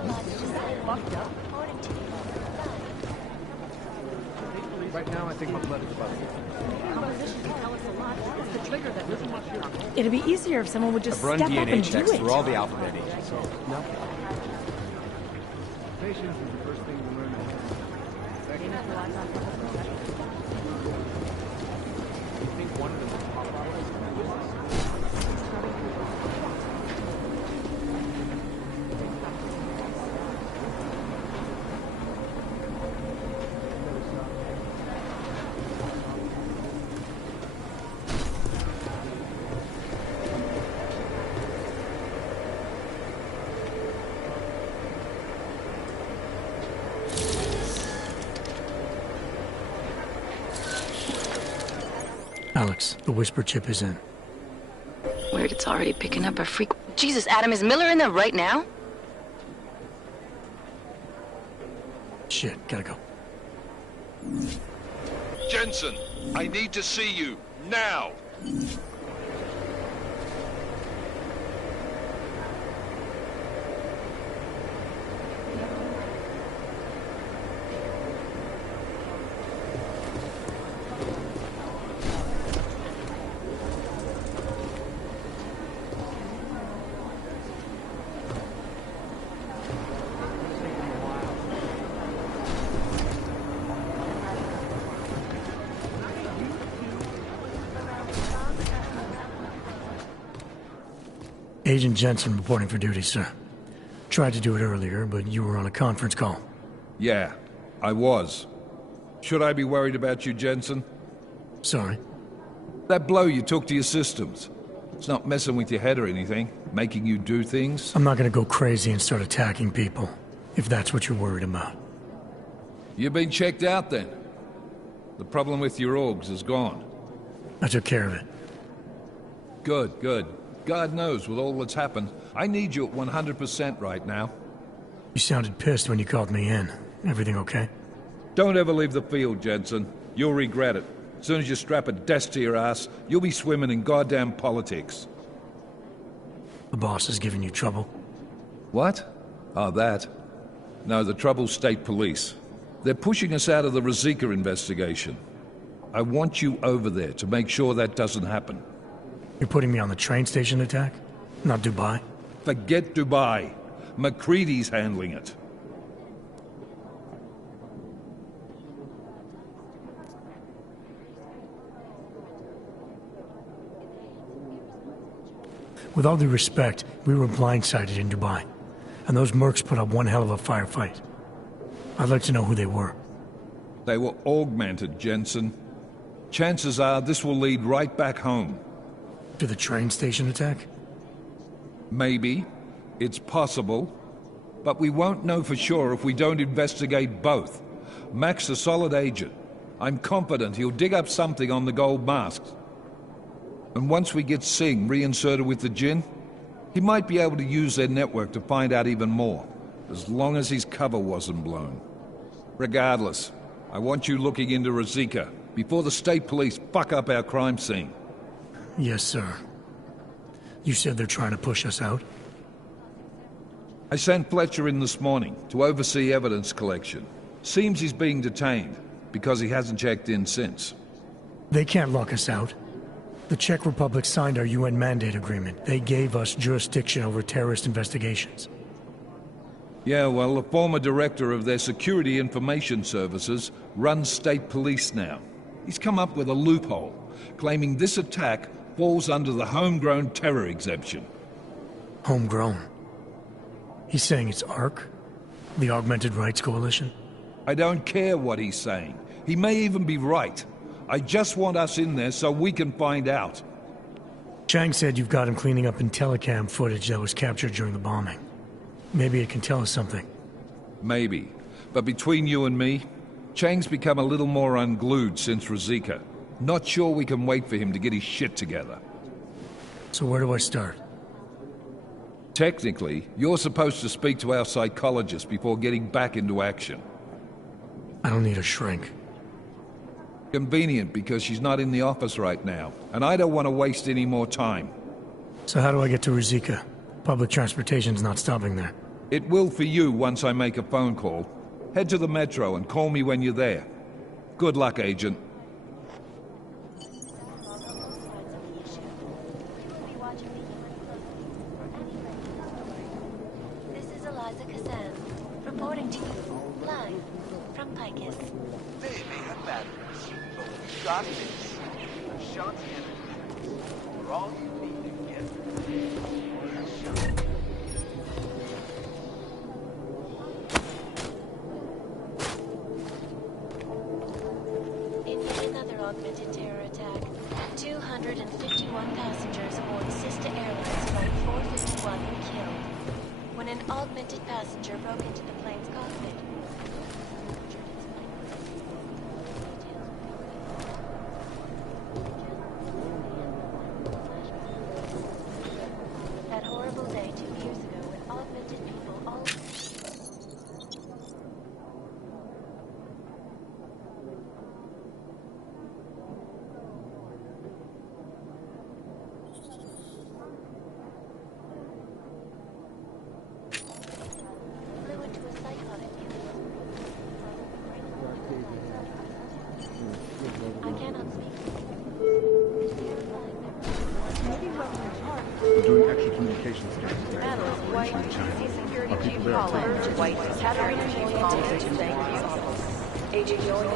Fucked up. Right now, I think my blood is buzzing. It'd be easier if someone would just I've run step up DNA and do checks it. through all the alphabet agents. No. Patience is the first thing you learn to have. Second, you think one of them will pop out? Alex, the whisper chip is in. Weird, it's already picking up a freak. Jesus, Adam, is Miller in there right now? Shit, gotta go. Jensen, I need to see you, now! Agent Jensen reporting for duty, sir. Tried to do it earlier, but you were on a conference call. Yeah, I was. Should I be worried about you, Jensen? Sorry. That blow you took to your systems. It's not messing with your head or anything, making you do things. I'm not gonna go crazy and start attacking people, if that's what you're worried about. You've been checked out then. The problem with your orgs is gone. I took care of it. Good, good. God knows, with all that's happened, I need you at 100% right now. You sounded pissed when you called me in. Everything okay? Don't ever leave the field, Jensen. You'll regret it. As soon as you strap a desk to your ass, you'll be swimming in goddamn politics. The boss is giving you trouble? What? Oh, that. No, the trouble's state police. They're pushing us out of the Rosika investigation. I want you over there to make sure that doesn't happen. You're putting me on the train station attack? Not Dubai? Forget Dubai. McCready's handling it. With all due respect, we were blindsided in Dubai, and those mercs put up one hell of a firefight. I'd like to know who they were. They were augmented, Jensen. Chances are this will lead right back home. To the train station attack? Maybe. It's possible. But we won't know for sure if we don't investigate both. Mac's a solid agent. I'm confident he'll dig up something on the gold masks. And once we get Singh reinserted with the Jinn, he might be able to use their network to find out even more, as long as his cover wasn't blown. Regardless, I want you looking into Rosika before the state police fuck up our crime scene. Yes, sir. You said they're trying to push us out? I sent Fletcher in this morning to oversee evidence collection. Seems he's being detained, because he hasn't checked in since. They can't lock us out. The Czech Republic signed our UN mandate agreement. They gave us jurisdiction over terrorist investigations. Yeah, well, the former director of their security information services runs state police now. He's come up with a loophole, claiming this attack falls under the homegrown terror exemption. Homegrown? He's saying it's ARC? The Augmented Rights Coalition? I don't care what he's saying. He may even be right. I just want us in there so we can find out. Chang said you've got him cleaning up Intellicam footage that was captured during the bombing. Maybe it can tell us something. Maybe. But between you and me, Chang's become a little more unglued since Rosika. Not sure we can wait for him to get his shit together. So where do I start? Technically, you're supposed to speak to our psychologist before getting back into action. I don't need a shrink. Convenient, because she's not in the office right now, and I don't want to waste any more time. So how do I get to Rosika? Public transportation's not stopping there. It will for you once I make a phone call. Head to the metro and call me when you're there. Good luck, Agent. Reporting to you, live, from Picus. They may have batteries, but we've got this. Ashanti Energy. We're all you need to get. In yet another augmented terror attack, 251 passengers aboard Sister Airlines Flight 451 were killed when an augmented passenger broke into the plane's cockpit. That horrible day 2 years ago when augmented people all... flew into a psychotic I cannot speak. We're doing extra communication scans today. Analyst White, DC Security Our Chief people there are Paula. taking White, Catherine Chief Paula. Thank you. Agent Jordan.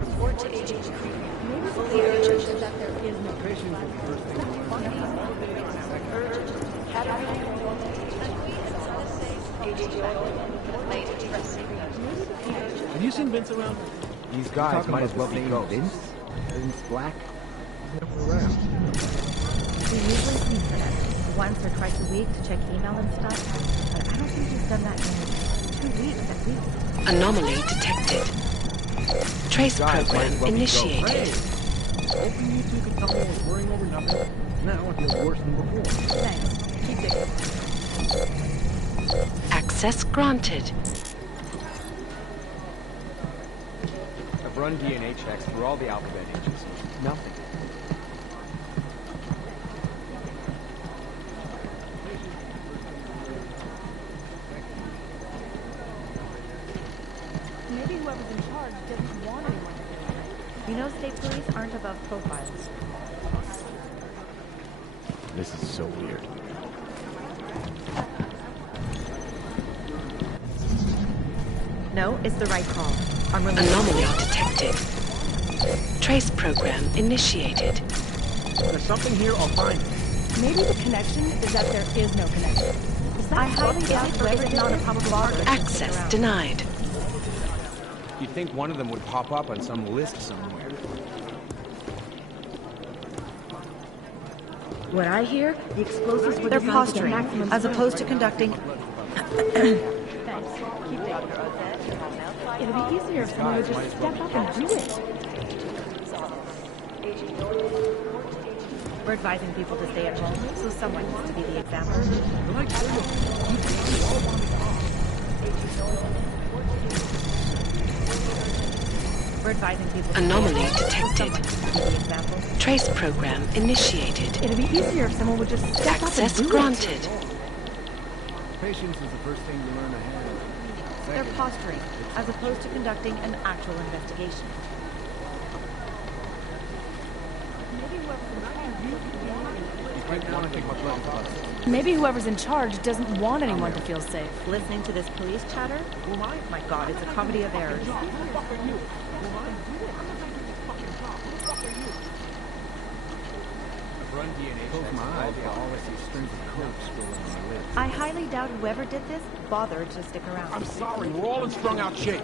Report to Agent fully urgent that there is no patient. Urgent. Catherine have made addressing those Have you seen Vince around? These guys might as well be ghosts. Vince Black? Around. He usually sees them once or twice a week to check email and stuff, but I don't think he's done that in 2 weeks at least. Anomaly detected. Trace program initiated. Hoping you two could tell me I was worrying over nothing. Now it feels worse than before. Thanks. Keep digging. Access granted. I've run DNA checks through all the alphabet ages. Nothing. Maybe whoever's in charge doesn't want anyone to do it. You know state police aren't above profiles. This is so weird. No, it's the right call. I'm Anomaly detected. Trace program initiated. There's something here, I'll find it. Maybe the connection is that there is no connection. I highly doubt whoever did this bothered to Access stick around. denied. You'd think one of them would pop up on some list somewhere. What I hear, the explosives were they're posturing, as opposed to conducting. Thanks. Keep digging. It'd be easier if someone would just step up and do it. We're advising people to stay at home, so someone needs to be the example. We're advising people to Anomaly stay at home, so detected. someone needs to be the example. Trace program initiated. It'd be easier if someone would just step Access up and do granted. it. Patience is the first thing you learn ahead. They're posturing, as opposed to conducting an actual investigation. Maybe whoever's in charge doesn't want anyone to feel safe. Listening to this police chatter? My God, it's a comedy of errors. Run DNA checks. My eyes, I always see strings of coke scrolling on my lips. I highly doubt whoever did this bothered to stick around. I'm sorry, we're all in strung out shape.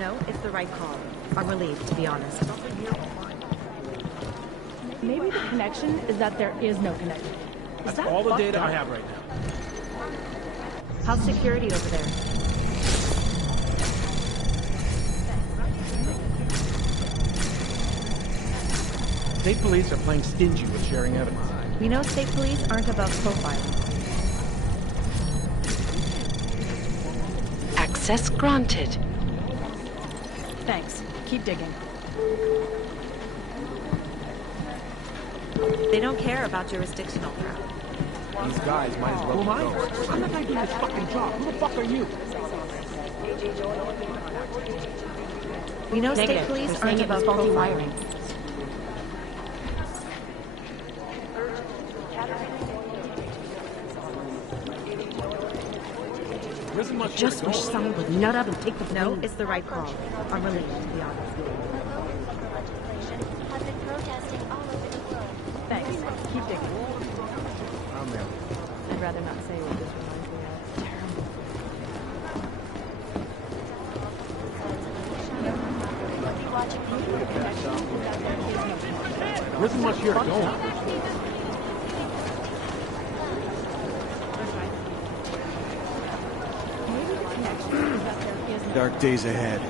No, it's the right call. I'm relieved, to be honest. Maybe the connection is that there is no connection. That's all the data I have right now. How's security over there? State police are playing stingy with sharing evidence. We know state police aren't above profiling. Access granted. Thanks. Keep digging. They don't care about jurisdictional crap. These guys might as well Who be am I? ghosts. I'm the guy doing this fucking job. Who the fuck are you? We know state Negative. police They're aren't saying it above was faulty profiling. wiring. Just wish someone would nut up and take the No, it's the right call. I'm relieved, to be honest. Have been protesting all over the world. Thanks. Keep digging. I'm in. I'd rather not say what this reminds me of. Terrible. There isn't much here to go on. Dark days ahead.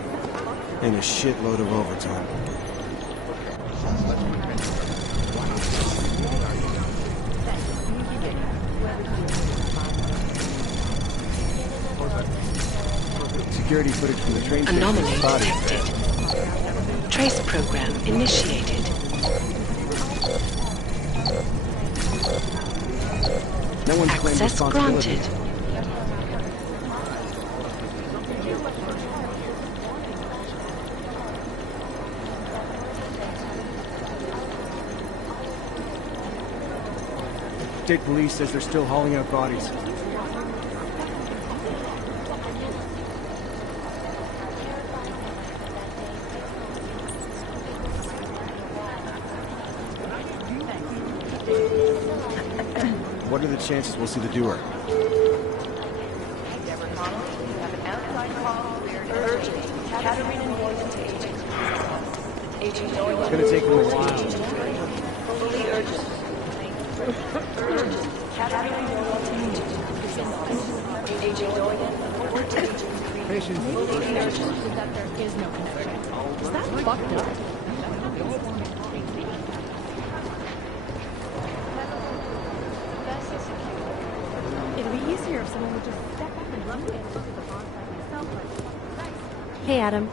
And a shitload of overtime. Security footage from the train station. Anomaly Body. detected. Trace program initiated. No one's claimed Access responsibility. granted. State police says they're still hauling out bodies. What are the chances we'll see the doer? Endeavor Connell, you have an outside call cleared urgent. Katarina Noyden to Agent. Agent Noyden. It's gonna take them a while. Fully urgent. Urgent. Katarina Noyden to Agent. Agent Noyden, report to Agent. Maybe the issue is that there is no connection. Is that fucked up? It'd be easier if someone would just step up and run it. Hey, Adam.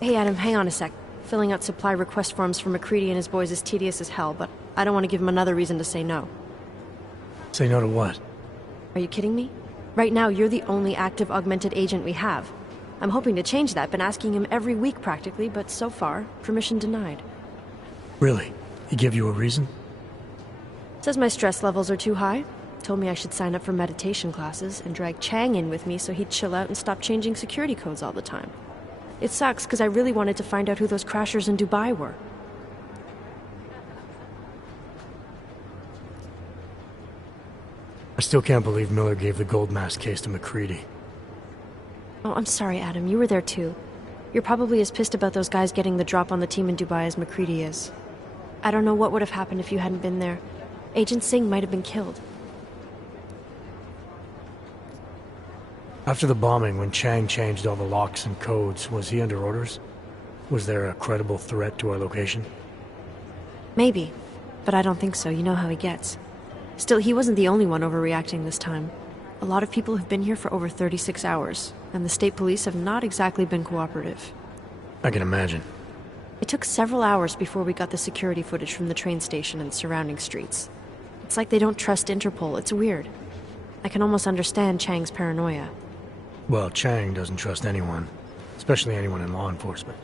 Hey, Adam, hang on a sec. Filling out supply request forms for McCready and his boys is tedious as hell, but I don't want to give him another reason to say no. Say no to what? Are you kidding me? Right now, you're the only active augmented agent we have. I'm hoping to change that, been asking him every week practically, but so far, permission denied. Really? He gave you a reason? Says my stress levels are too high. Told me I should sign up for meditation classes and drag Chang in with me so he'd chill out and stop changing security codes all the time. It sucks because I really wanted to find out who those crashers in Dubai were. I still can't believe Miller gave the gold mask case to McCready. Oh, I'm sorry, Adam. You were there too. You're probably as pissed about those guys getting the drop on the team in Dubai as McCready is. I don't know what would have happened if you hadn't been there. Agent Singh might have been killed. After the bombing, when Chang changed all the locks and codes, was he under orders? Was there a credible threat to our location? Maybe, but I don't think so. You know how he gets. Still, he wasn't the only one overreacting this time. A lot of people have been here for over 36 hours, and the state police have not exactly been cooperative. I can imagine. It took several hours before we got the security footage from the train station and surrounding streets. It's like they don't trust Interpol. It's weird. I can almost understand Chang's paranoia. Well, Chang doesn't trust anyone, especially anyone in law enforcement.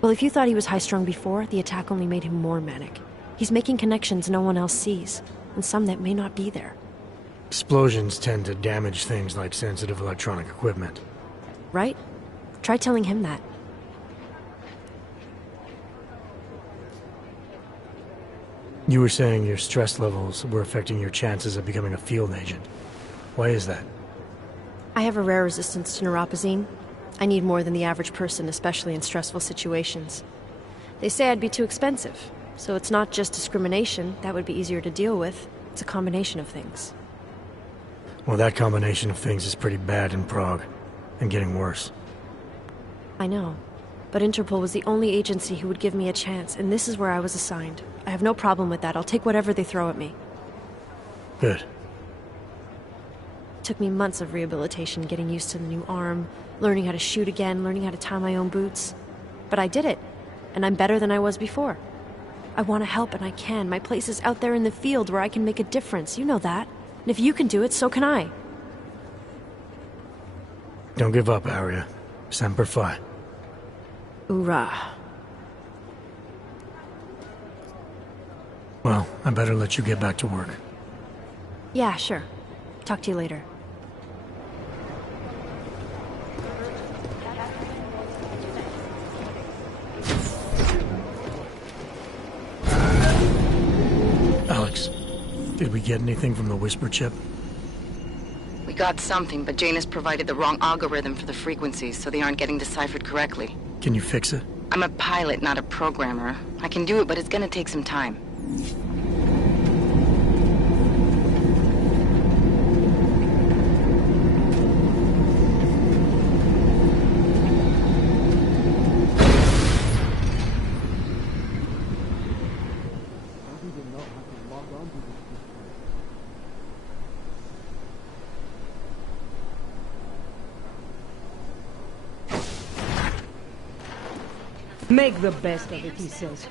Well, if you thought he was high-strung before, the attack only made him more manic. He's making connections no one else sees, and some that may not be there. Explosions tend to damage things like sensitive electronic equipment. Right? Try telling him that. You were saying your stress levels were affecting your chances of becoming a field agent. Why is that? I have a rare resistance to neuropazine. I need more than the average person, especially in stressful situations. They say I'd be too expensive, so it's not just discrimination. That would be easier to deal with. It's a combination of things. Well, that combination of things is pretty bad in Prague, and getting worse. I know, but Interpol was the only agency who would give me a chance, and this is where I was assigned. I have no problem with that. I'll take whatever they throw at me. Good. It took me months of rehabilitation, getting used to the new arm, learning how to shoot again, learning how to tie my own boots. But I did it, and I'm better than I was before. I want to help, and I can. My place is out there in the field where I can make a difference. You know that. And if you can do it, so can I. Don't give up, Arya. Semper Fi. Hoorah. Well, I better let you get back to work. Yeah, sure. Talk to you later. Alex, did we get anything from the Whisper chip? We got something, but Janus provided the wrong algorithm for the frequencies, so they aren't getting deciphered correctly. Can you fix it? I'm a pilot, not a programmer. I can do it, but it's gonna take some time. Make the best of it, he says.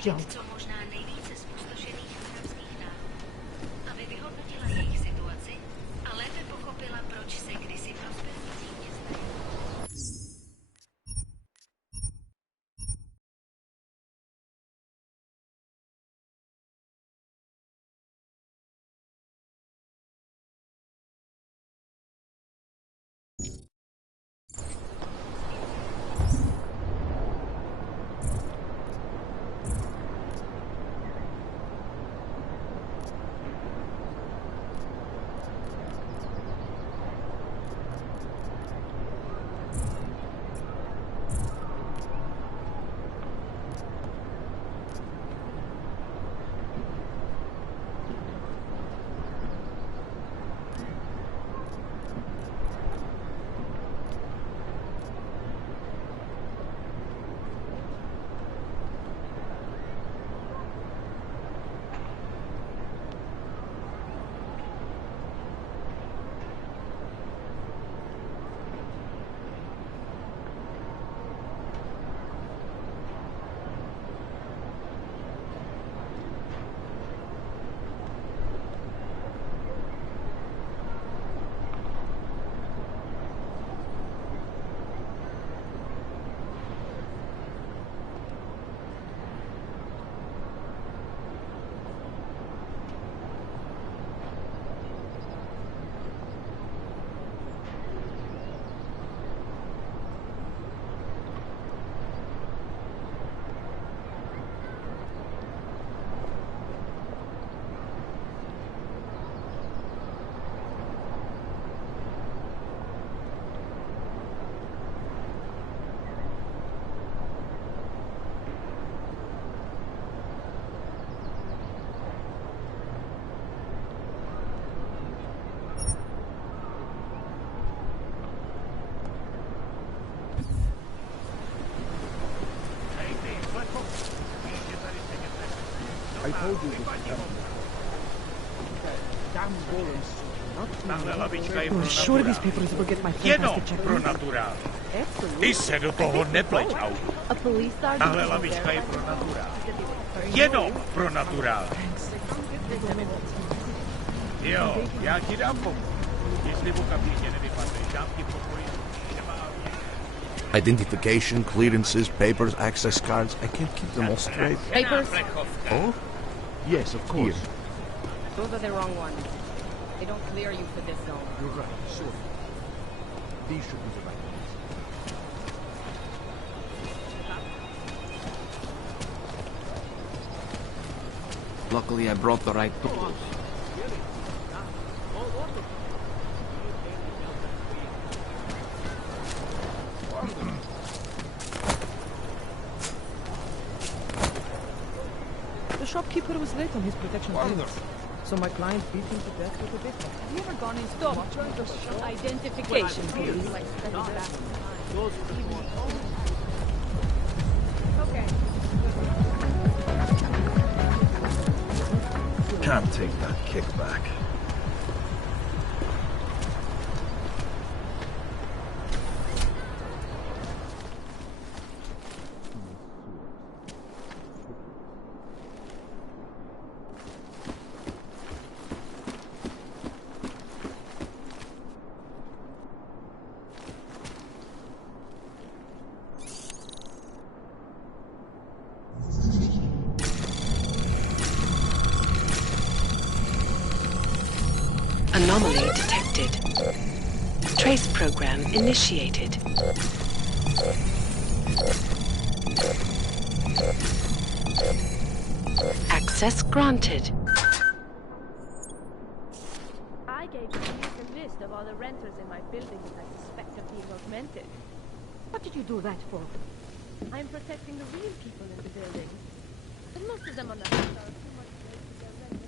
Jump. told you this would happen. Damn golems. Sure these papers will get my fantastic check. Είσαι το νεπλέκαου. A police sergeant. Tahle lavička je pro naturál. Jenom pro naturál. Jo, já ti dám pomoc. Jestli okamžitě nevypadne žádný pokoj, Identification, clearances, papers, access cards. I can't keep them all straight. Papers? Oh? Yes, of course. Here. Those are the wrong ones. They don't clear you for this zone. You're right, sure. These should be the right ones. Luckily, I brought the right tools. The shopkeeper was late on his protection payments, so my client beat him to death with a big one. Have you ever gone into the identification, please? Okay. Can't take that kickback. Anomaly detected. Trace program initiated. Access granted. I gave you a list of all the renters in my building that I suspect of being augmented. What did you do that for? I'm protecting the real people in the building. And most of them on the list are too much late to get rent anyway.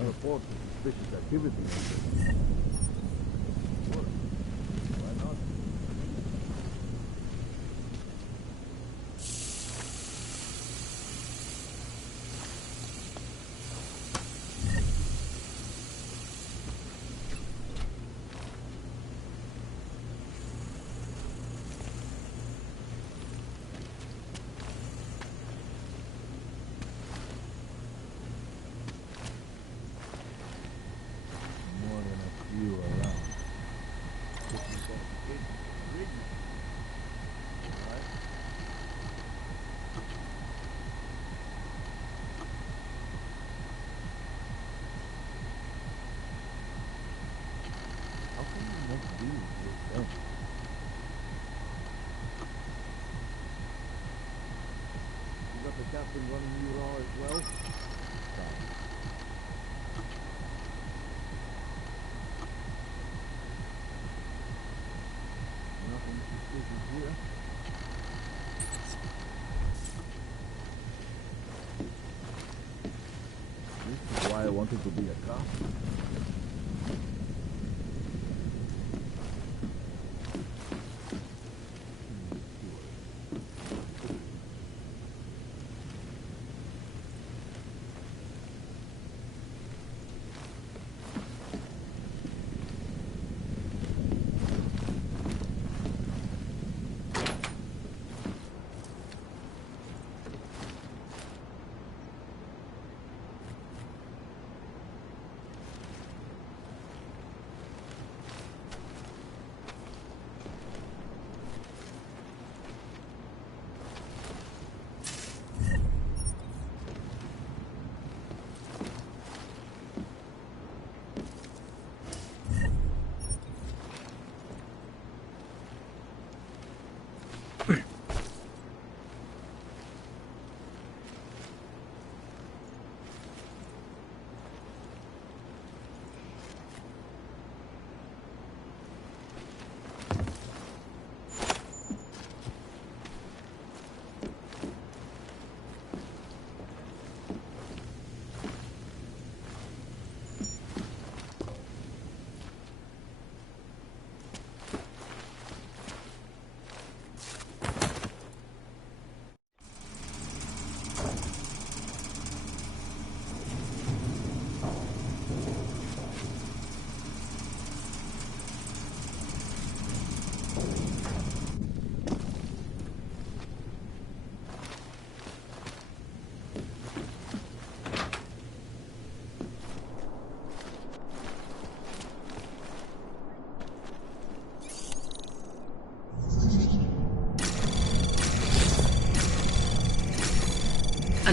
A report of suspicious activity. Why not? More than a few around. How can you make deals with them? You got the captain running you raw as well? Fine. Nothing suspicious here. This is why I wanted to be a cop.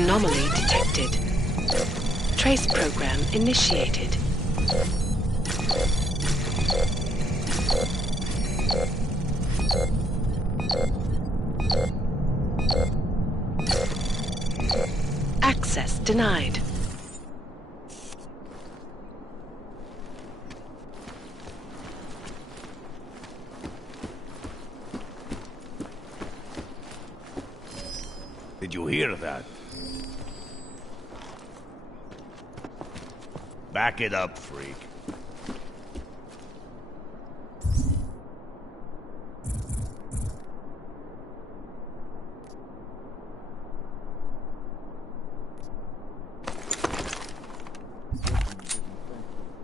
Anomaly detected. Trace program initiated. Access denied. Did you hear that? Back it up, freak.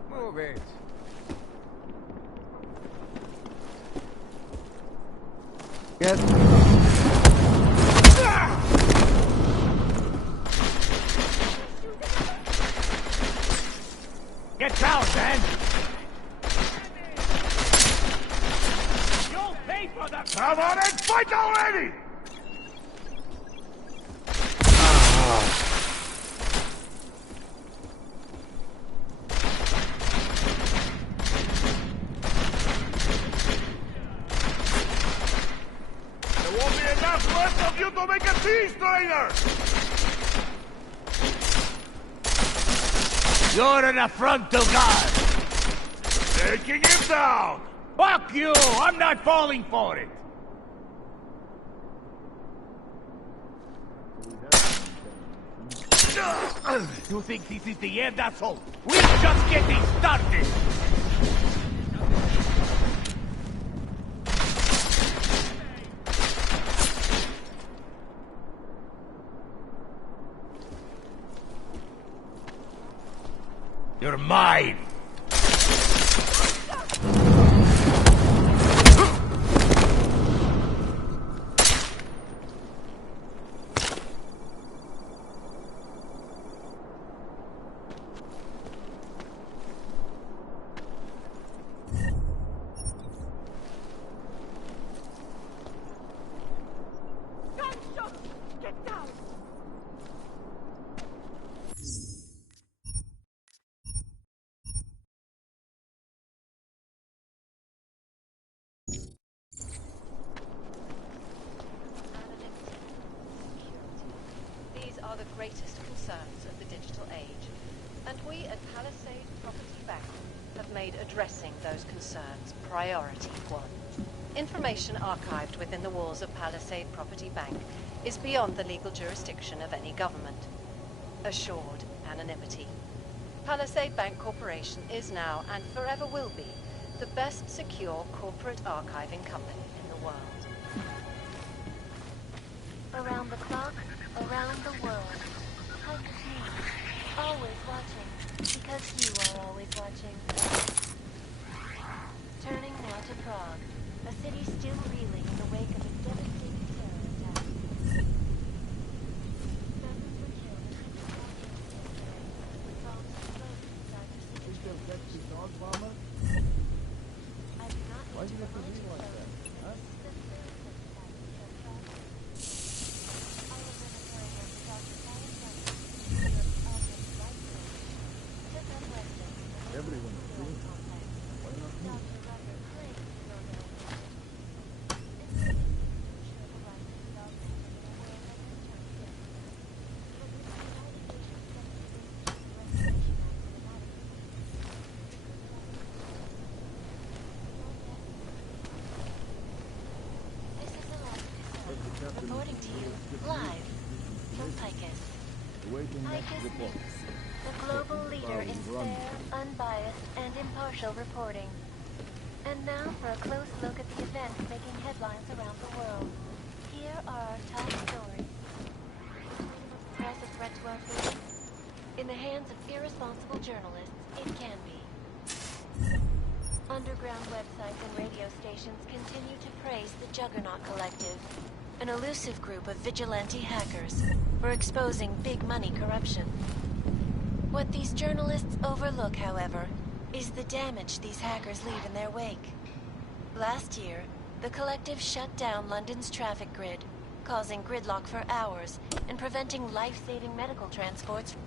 Move it. Yes. Get down, man! You'll pay for that! Come on and fight already! There won't be enough left of you to make a peace trainer! You're an affront to God! Taking him down! Fuck you! I'm not falling for it! You think this is the end, asshole? We're just getting started! You're mine! Get down! These are the greatest concerns of the digital age, and we at Palisade Property Bank have made addressing those concerns priority one. Information archived within the walls of Palisade Property Bank is beyond the legal jurisdiction of any government. Assured anonymity. Palisade Bank Corporation is now, and forever will be, the best secure corporate archiving company in the world. Around the clock, around the world. Like me. Always watching. Because you are always watching. Turning now to Prague. A city still reeling in the wake of a devastating terror attack. Dozens were killed and people more innocent yesterday, with bombs exploded inside the city's population. I do not need to remind you, fellows. The third suspect shall try to all of them appearing as the Dr. Paul Johnson, New York's Albert White Building, took up residence in the Everyone is World Complex. Dr. Rucker claims his organization reporting to you live from Picus. Picus News, the global leader in fair, unbiased, and impartial reporting. And now for a close look at the events making headlines around the world. Here are our top stories. Press a threat to our freedom? In the hands of irresponsible journalists, it can be. Underground websites and radio stations continue to praise the Juggernaut Collective, an elusive group of vigilante hackers for exposing big money corruption. What these journalists overlook, however, is the damage these hackers leave in their wake. Last year, the Collective shut down London's traffic grid, causing gridlock for hours and preventing life-saving medical transports.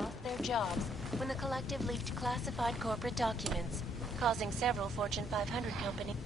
Lost their jobs when the collective leaked classified corporate documents, causing several Fortune 500 companies.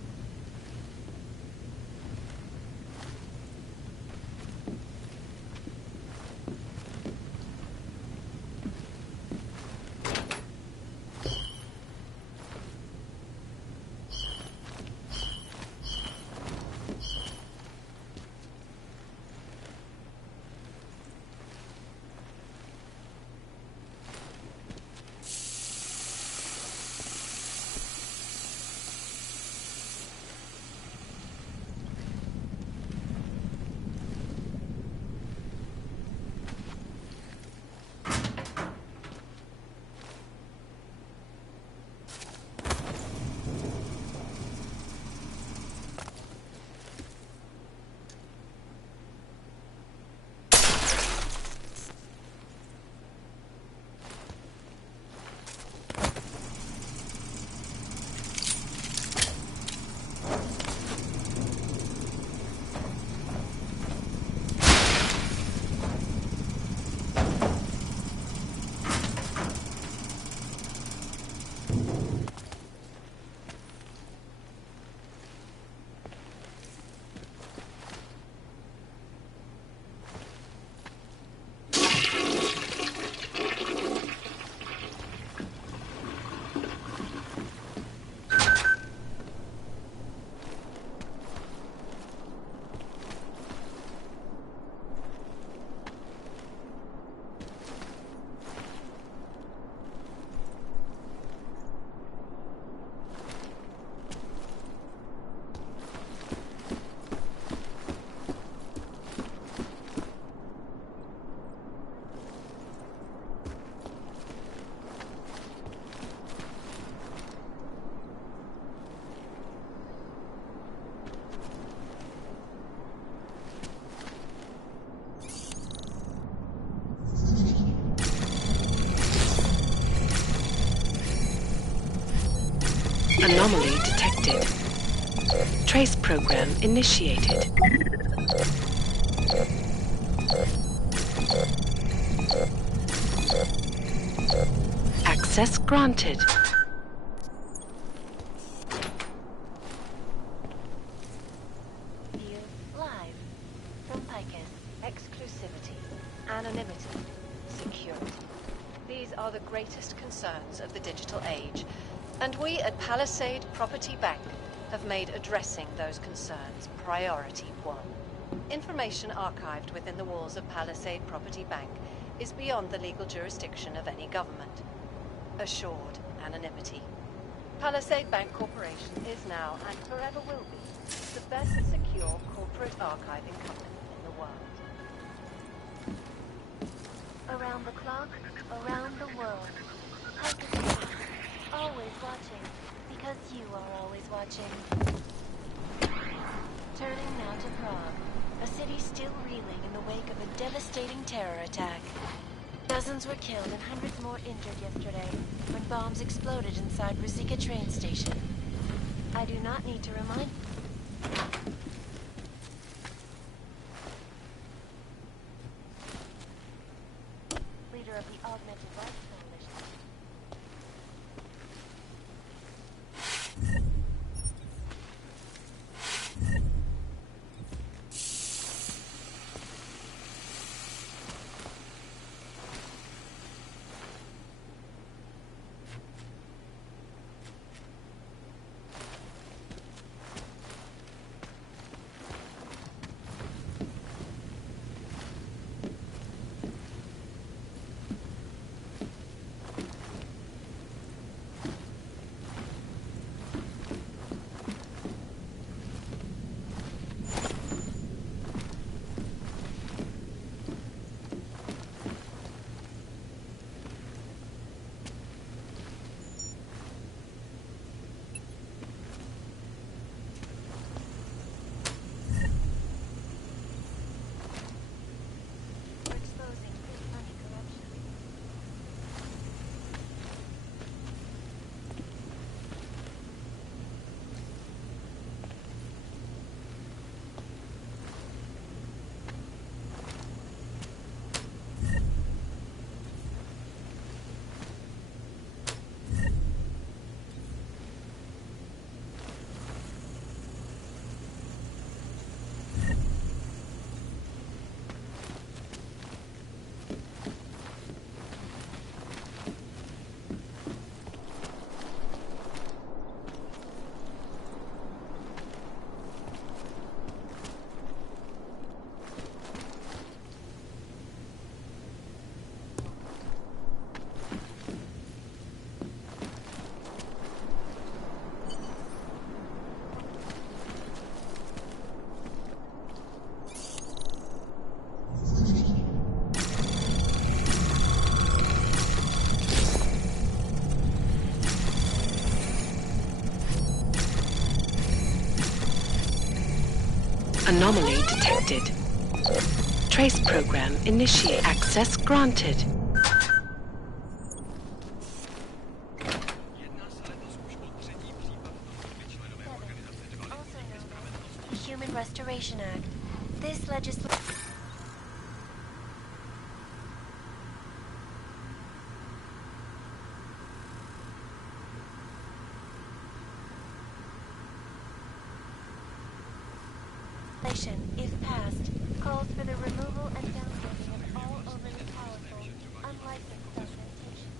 Anomaly detected. Trace program initiated. Access granted. View live from Picus. Exclusivity, anonymity, security. These are the greatest concerns of the digital age, and we at Palisade Property Bank have made addressing those concerns priority one. Information archived within the walls of Palisade Property Bank is beyond the legal jurisdiction of any government. Assured anonymity. Palisade Bank Corporation is now and forever will be the best secure corporate archiving company in the world. Around the clock, around the world. Picus, always watching, because you are always watching. Turning now to Prague, a city still reeling in the wake of a devastating terror attack. Dozens were killed and hundreds more injured yesterday when bombs exploded inside Rizika train station. I do not need to remind leader of the Augmented Life Coalition. Anomaly detected. Trace program initiate. Access granted. The Human Restoration Act. This legislation... if passed, calls for the removal and downloading of all overly powerful, unlicensed augmentation.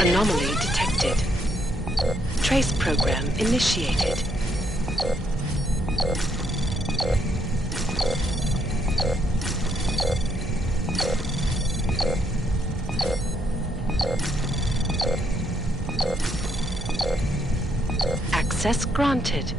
Anomaly detected. Trace program initiated. Access granted.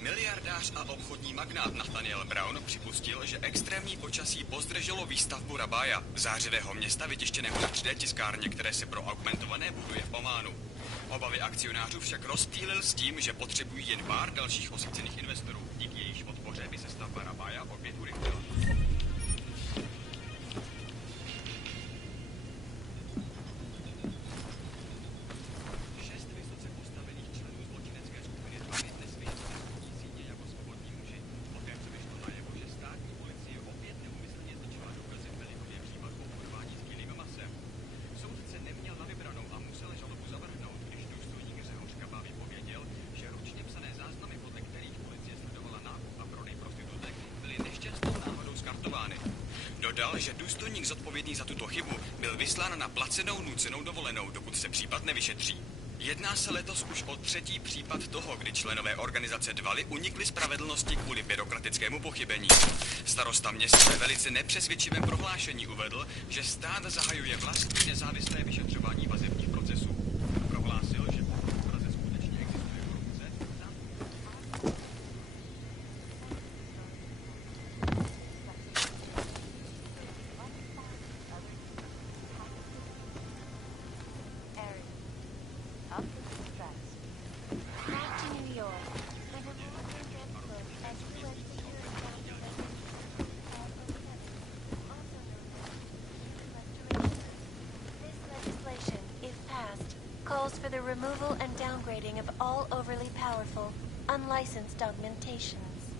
Miliardář a obchodní magnát Nathaniel Brown připustil, že extrémní počasí pozdrželo výstavbu Rabája, zářivého města vytištěného na 3D tiskárně, které se pro augmentované buduje v Ománu. Obavy akcionářů však rozptýlil s tím, že potřebují jen pár dalších osvícených investorů. Díky jejichž podpoře by se stavba Rabája opět urychlila. Karton Dodal, že důstojník zodpovědný za tuto chybu byl vyslán na placenou nucenou dovolenou, dokud se případ nevyšetří. Jedná se letos už o 3. případ toho, kdy členové organizace Dvaly unikli spravedlnosti kvůli byrokratickému pochybení. Starosta města ve velice nepřesvědčivém prohlášení uvedl, že stát zahajuje vlastní nezávislé vyšetřování vazebních procesů. Prohlásil, že pokud v Praze skutečně existuje korupce, calls for the removal and downgrading of all overly powerful, unlicensed augmentations.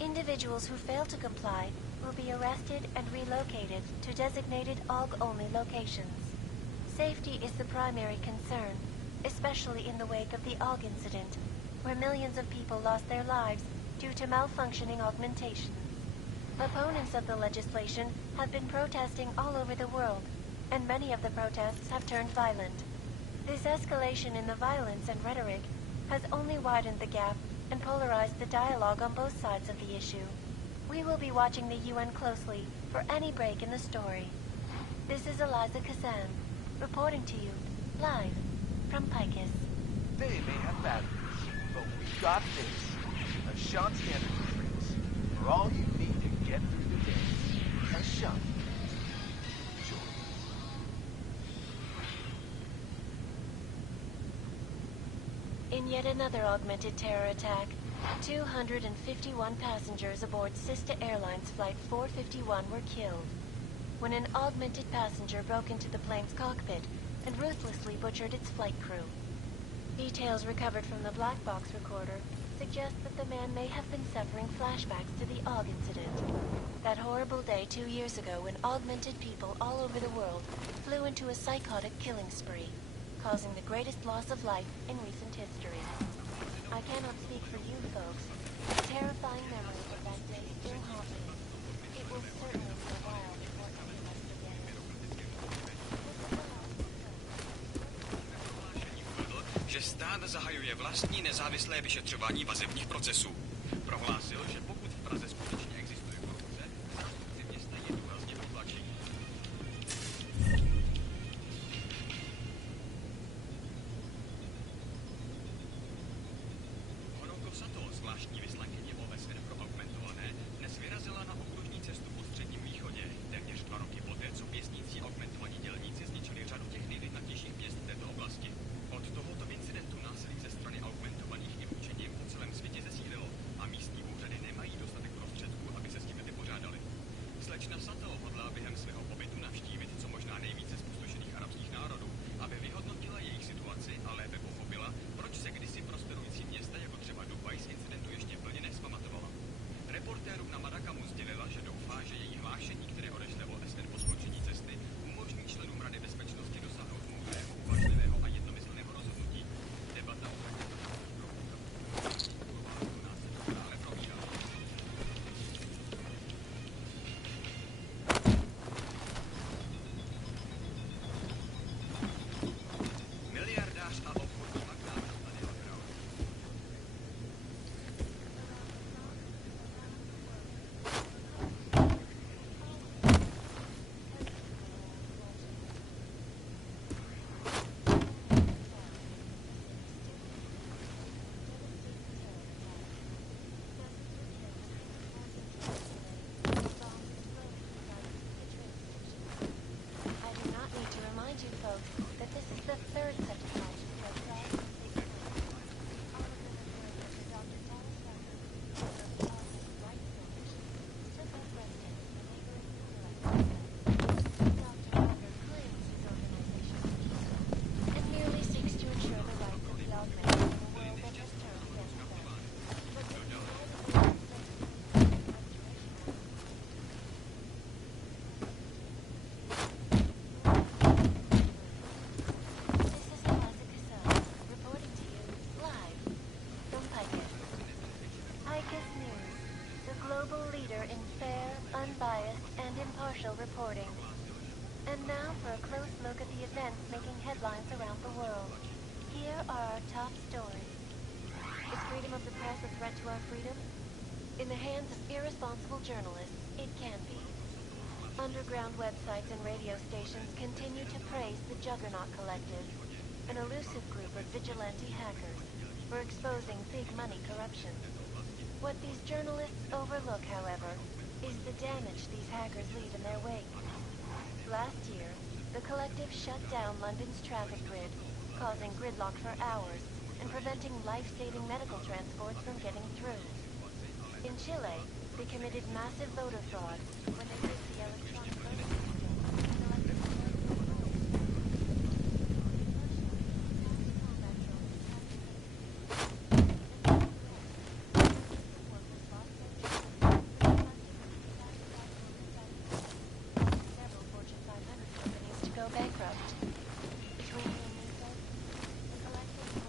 Individuals who fail to comply will be arrested and relocated to designated AUG-only locations. Safety is the primary concern, especially in the wake of the AUG incident, where millions of people lost their lives due to malfunctioning augmentations. Opponents of the legislation have been protesting all over the world, and many of the protests have turned violent. This escalation in the violence and rhetoric has only widened the gap and polarized the dialogue on both sides of the issue. We will be watching the UN closely for any break in the story. This is Eliza Kazan, reporting to you, live, from Picus. They may have batteries, but we got this. A shot standard freeze. For all you need to get through the day. A shot. In yet another augmented terror attack, 251 passengers aboard Sista Airlines Flight 451 were killed when an augmented passenger broke into the plane's cockpit and ruthlessly butchered its flight crew. Details recovered from the black box recorder suggest that the man may have been suffering flashbacks to the AUG incident. That horrible day 2 years ago when augmented people all over the world flew into a psychotic killing spree, causing the greatest loss of life in recent history. I cannot speak for you folks, but terrifying memories of that day still haunt me. It will certainly be a while before any of us forget it. že stát zahajuje vlastní nezávislé vyšetřování vazebních procesů. Prohlásil, že pokud v Praze skutečně existuje korupce, zástupci města je důrazně potlačí. Zvláštní vyslankyně OSN pro augmentované dnes vyrazila na okružní cestu po Středním východě, téměř 2 roky poté, co pěstnící augmentovaní dělníci zničili řadu těch nejlidnatějších měst v této oblasti. Od tohoto incidentu násilí ze strany augmentovaných i vůči nim po celém světě zesílilo a místní úřady nemají dostatek prostředků, aby se s tím vypořádali. Slečna Satel hodlá během svého pobytu navštívit co možná nejvíce zpustošených arabských národů, aby vyhodnotila jejich situaci a lépe pochopila, proč se kdysi prosperující města jako třeba Dubaj z incidentu ještě plně global leader in fair, unbiased, and impartial reporting. And now for a close look at the events making headlines around the world. Here are our top stories. Is freedom of the press a threat to our freedom? In the hands of irresponsible journalists, it can be. Underground websites and radio stations continue to praise the Juggernaut Collective, an elusive group of vigilante hackers, for exposing big money corruption. What these journalists overlook, however, is the damage these hackers leave in their wake. Last year, the collective shut down London's traffic grid, causing gridlock for hours and preventing life-saving medical transports from getting through. In Chile, they committed massive voter fraud when they rigged the electronic voting several Fortune 500 companies to go bankrupt. Between me and Lisa, the collective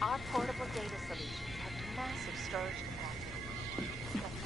Our portable data solutions have massive storage capacity.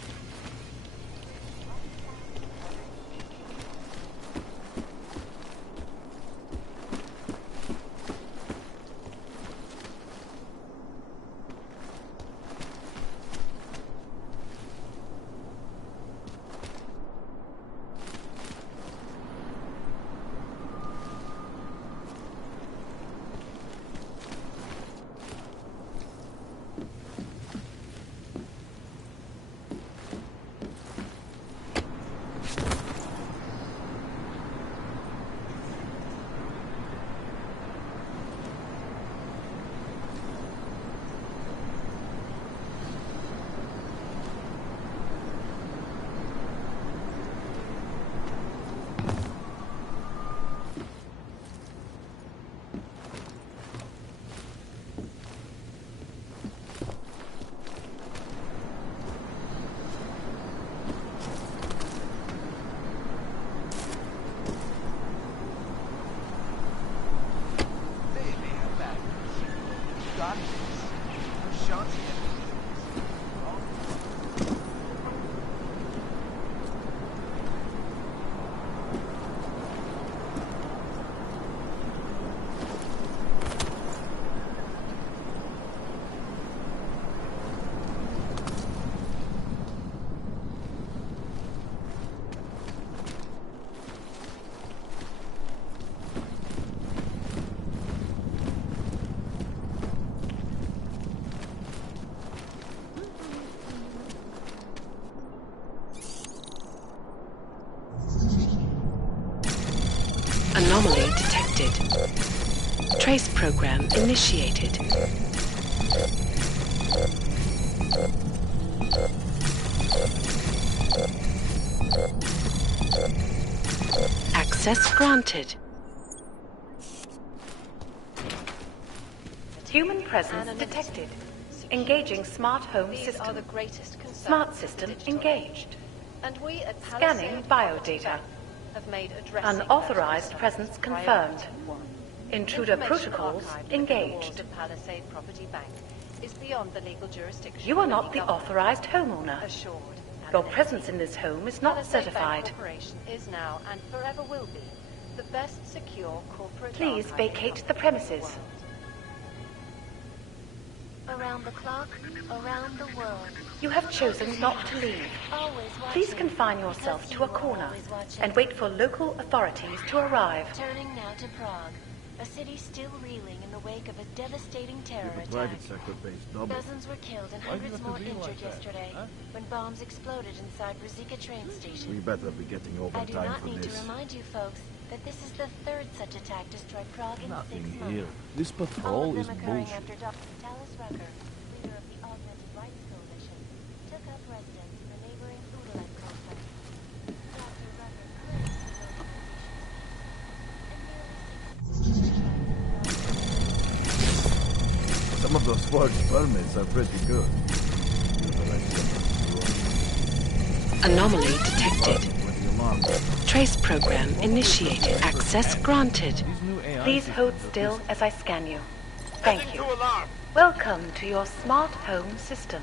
Anomaly detected. Trace program initiated. Access granted. Human presence detected. Engaging smart home system. Are the greatest concerns Smart system engaged. And we at Scanning biodata. have made addressing Unauthorized presence confirmed. Intruder protocols engaged. The Palisade Property Bank is beyond the legal jurisdiction. You are not the authorized homeowner. Assured. Your presence in this home is not Palisade certified. Bank Corporation is now and forever will be the best secure corporate. Please archive vacate the premises. Around the clock, around the world. You have chosen not to leave. Always watching. Please confine yourself Because to a you are corner always watching. and wait for local authorities to arrive. Turning now to Prague, a city still reeling in the wake of a devastating terror attack. Private sector base double. Dozens were killed and Why do you hundreds have to more be injured like that, yesterday huh? when bombs exploded inside Rizika train station. We better be getting I do overtime not for need this. to remind you folks that this is the third such attack to strike Prague in 6 Nothing months. here. This All patrol of is them occurring bullshit. after Dr. Talis Rucker, leader of the Augmented Rights Coalition, took up residence in the neighboring Udalet complex. Dr. Rucker praised Some of those forged permits are pretty good. But like Anomaly detected. Trace program initiated. Access granted. Please hold still as I scan you. Thank you. Welcome to your smart home system.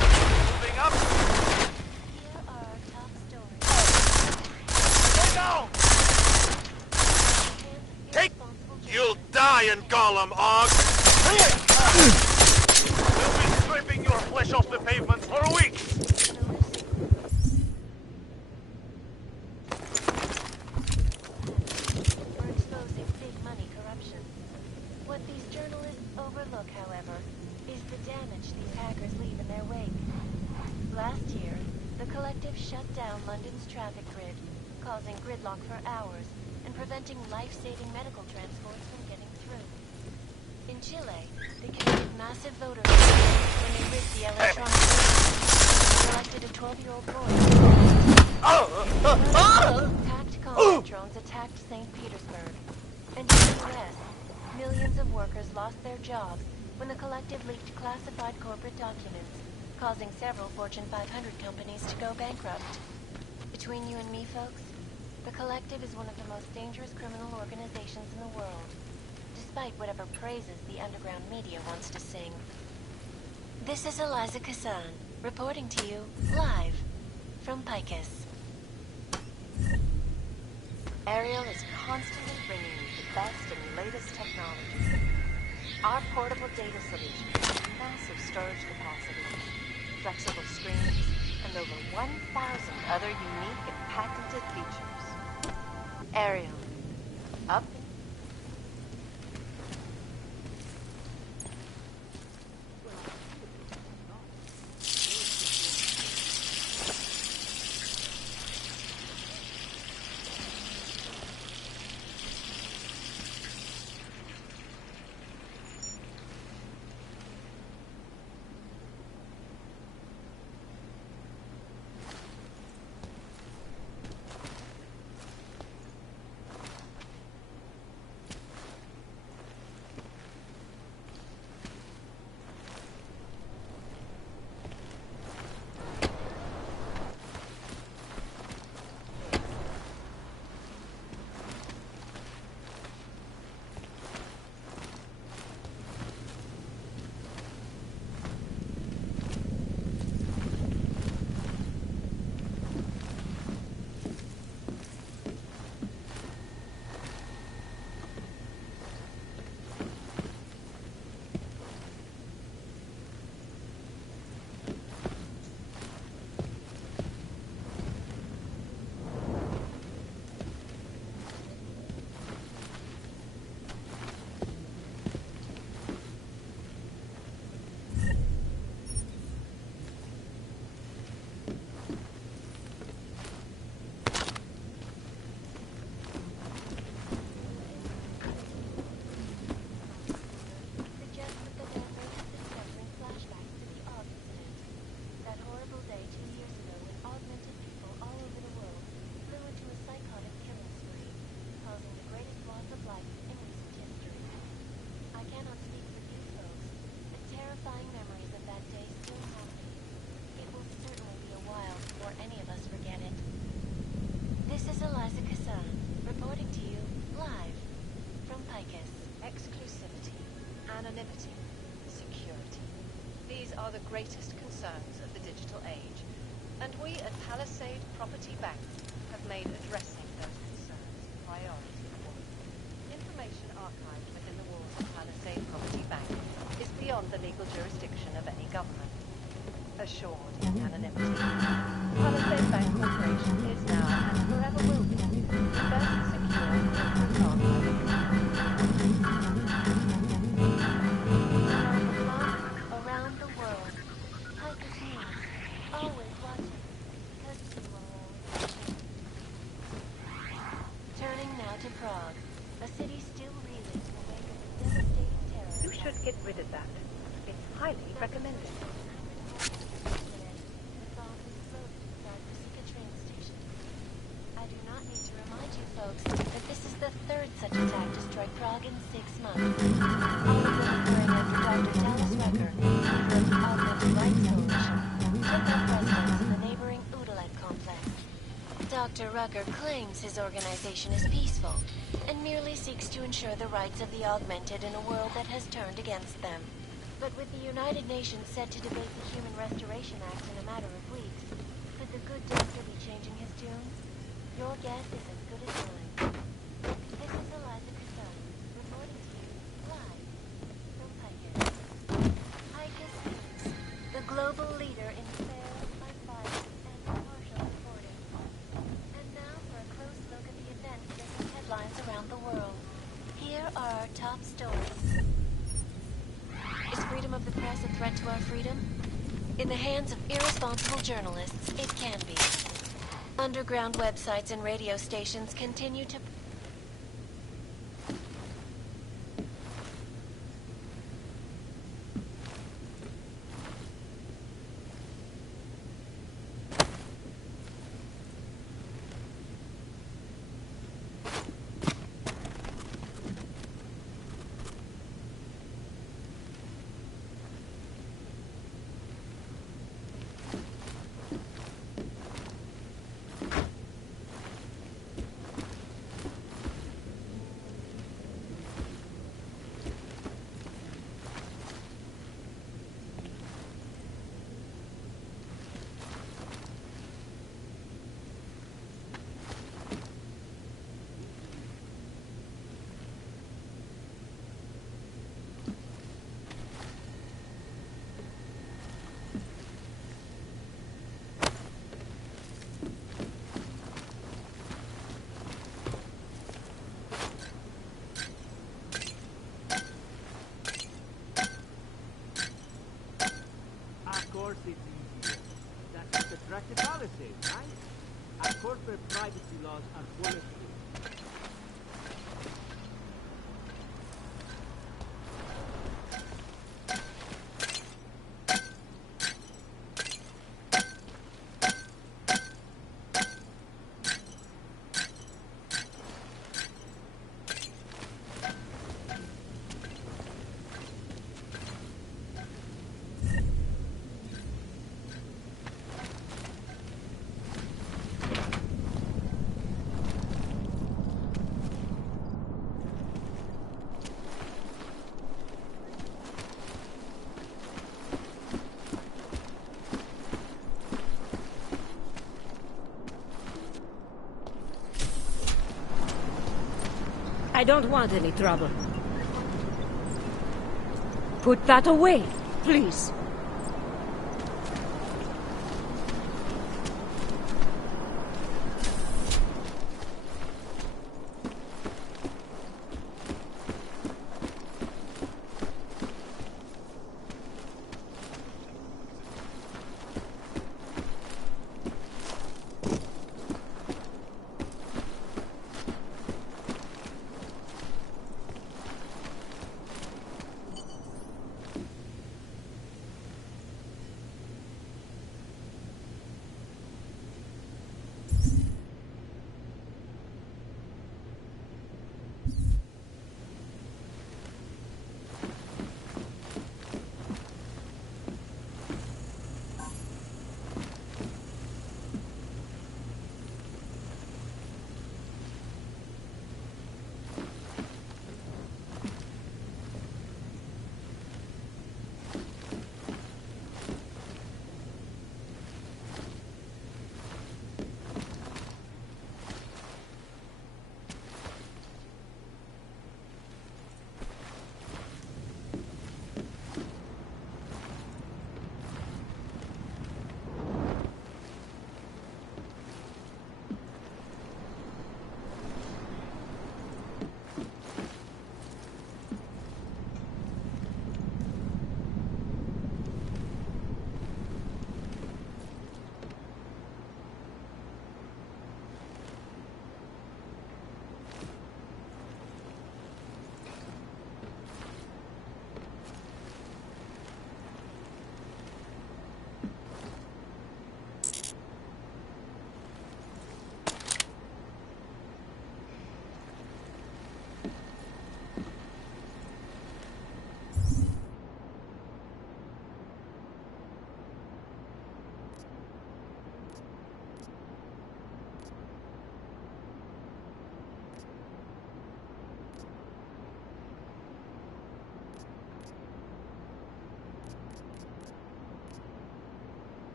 Moving up. Stay down. Take. You'll die in Gollum, Og. We'll be scraping your flesh off the pavements for weeks. What these journalists overlook, however, is the damage these hackers leave in their wake. Last year, the Collective shut down London's traffic grid, causing gridlock for hours and preventing life-saving medical transports from getting through. In Chile, they committed massive voter fraud when they rigged the electronic voting and elected a 12-year-old boy. Hacked combat drones attacked St. Petersburg, and in the U.S., millions of workers lost their jobs when the Collective leaked classified corporate documents, causing several Fortune 500 companies to go bankrupt. Between you and me, folks, the Collective is one of the most dangerous criminal organizations in the world, despite whatever praises the underground media wants to sing. This is Eliza Kassan, reporting to you live from Picus. Ariel is constantly bringing you the best and latest technology. Our portable data solution has massive storage capacity, flexible screens, and over 1,000 other unique and patented features. Ariel, up. Anonymity, security. These are the greatest concerns of the digital age, and we at Palisade Property Bank have made addressing those concerns a priority for us. Information archived within the walls of Palisade Property Bank is beyond the legal jurisdiction of any government. Assured in anonymity, Palisade Bank Corporation is now and forever will be the best secure corporate archive. Around the world, Picus News, always watching, because you are always watching. Turning now to Prague, a city still reeling in the wake of the devastating terror. You should get rid of that. It's highly recommended. I do not need to remind you folks that this is the the third such attack to strike Prague in 6 months. All of them occurring after Dr. Dallas Rucker, leader of the Augmented Rights Coalition, took up residence in the neighboring Udalet complex. Dr. Rucker claims his organization is peaceful and merely seeks to ensure the rights of the augmented in a world that has turned against them. But with the United Nations set to debate the Human Restoration Act in a matter of weeks, could the good doctor be changing his tune? Your guess is as good as mine. This is Eliza Costello, reporting to you live from Hikers. Hikers News, the global leader in fair, unbiased, and impartial reporting. And now for a close look at the events making headlines around the world. Here are our top stories. Is freedom of the press a threat to our freedom? In the hands of irresponsible journalists, it can be. Underground websites and radio stations continue to... Of course it's easier. That's attractive policy, right? Our corporate privacy laws are bulletproof. I don't want any trouble. Put that away, please.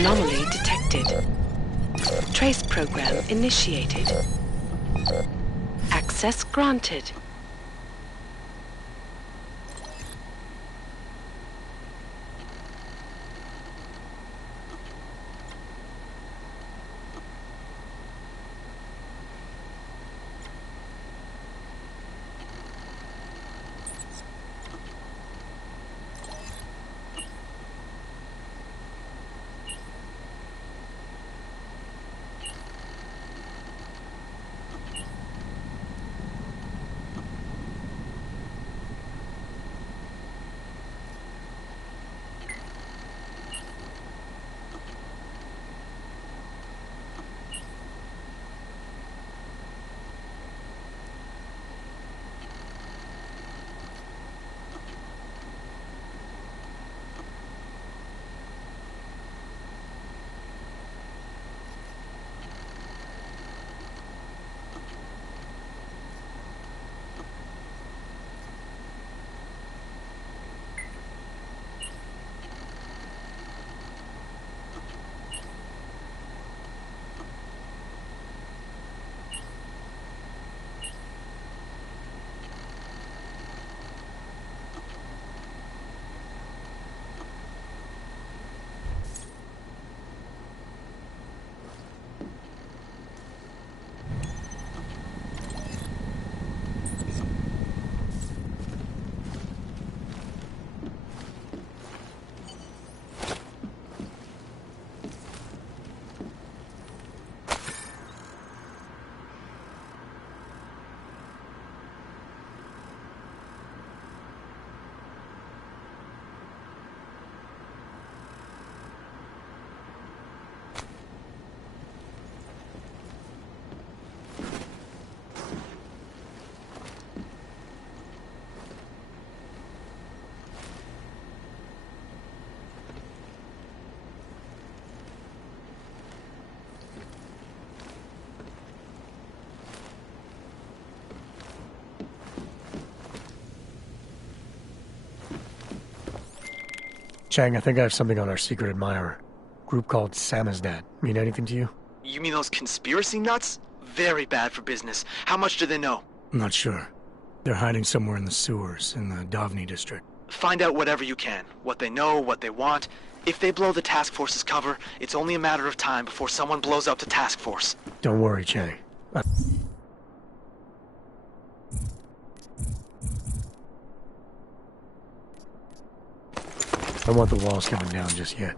Anomaly detected. Trace program initiated. Access granted. Chang, I think I have something on our secret admirer. Group called Samizdat. Mean anything to you? You mean those conspiracy nuts? Very bad for business. How much do they know? I'm not sure. They're hiding somewhere in the sewers in the Davni district. Find out whatever you can. What they know, what they want. If they blow the task force's cover, it's only a matter of time before someone blows up the task force. Don't worry, Chang. I don't want the walls coming down just yet.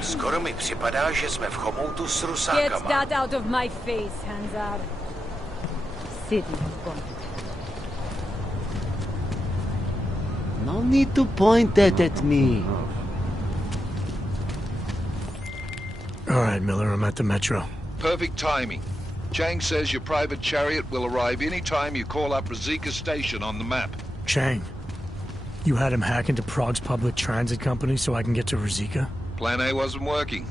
Skoro mi připadá, že jsme v chomoutu s Get rusákama. that out of my face, Hanzar. City has gone. No need to point that at me. All right, Miller, I'm at the metro. Perfect timing. Chang says your private chariot will arrive any time you call up Rizika Station on the map. Chang, you had him hack into Prague's public transit company so I can get to Rizika? Plan A wasn't working.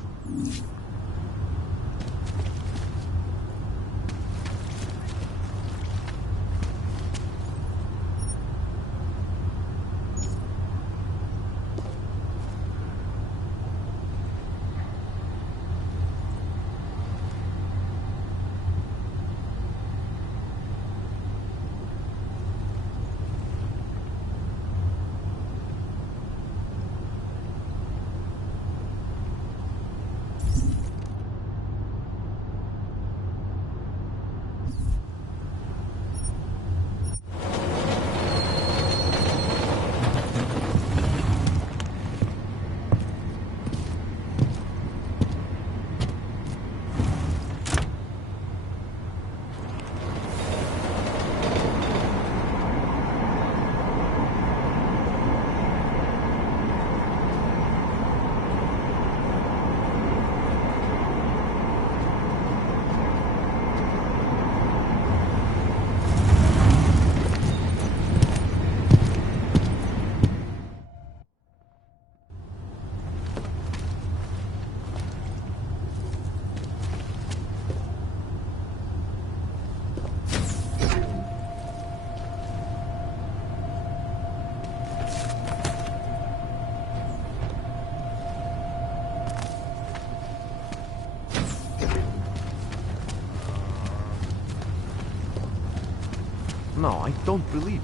No, I don't believe it.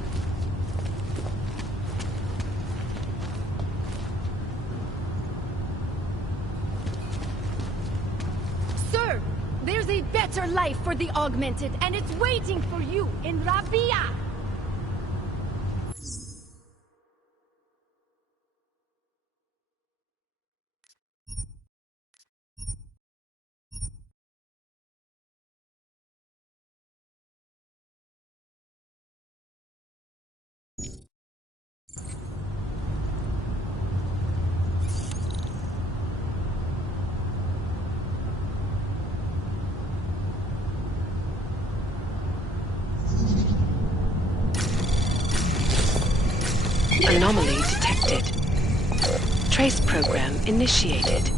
Sir, there's a better life for the Augmented, and it's waiting for you in Rabia! Anomaly detected. Trace program initiated.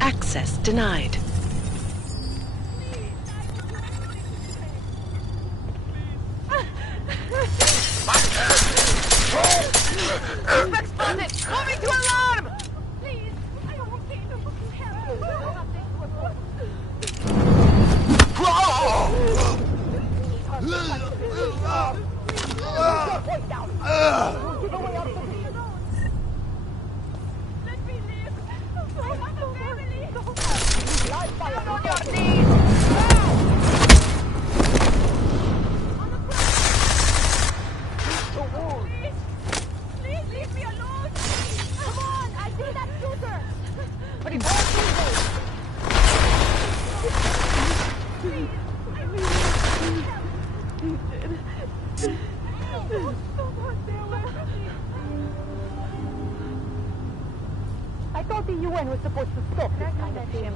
Access denied. Apex spotted! Coming to alarm! I thought the UN was supposed to stop this kind of thing.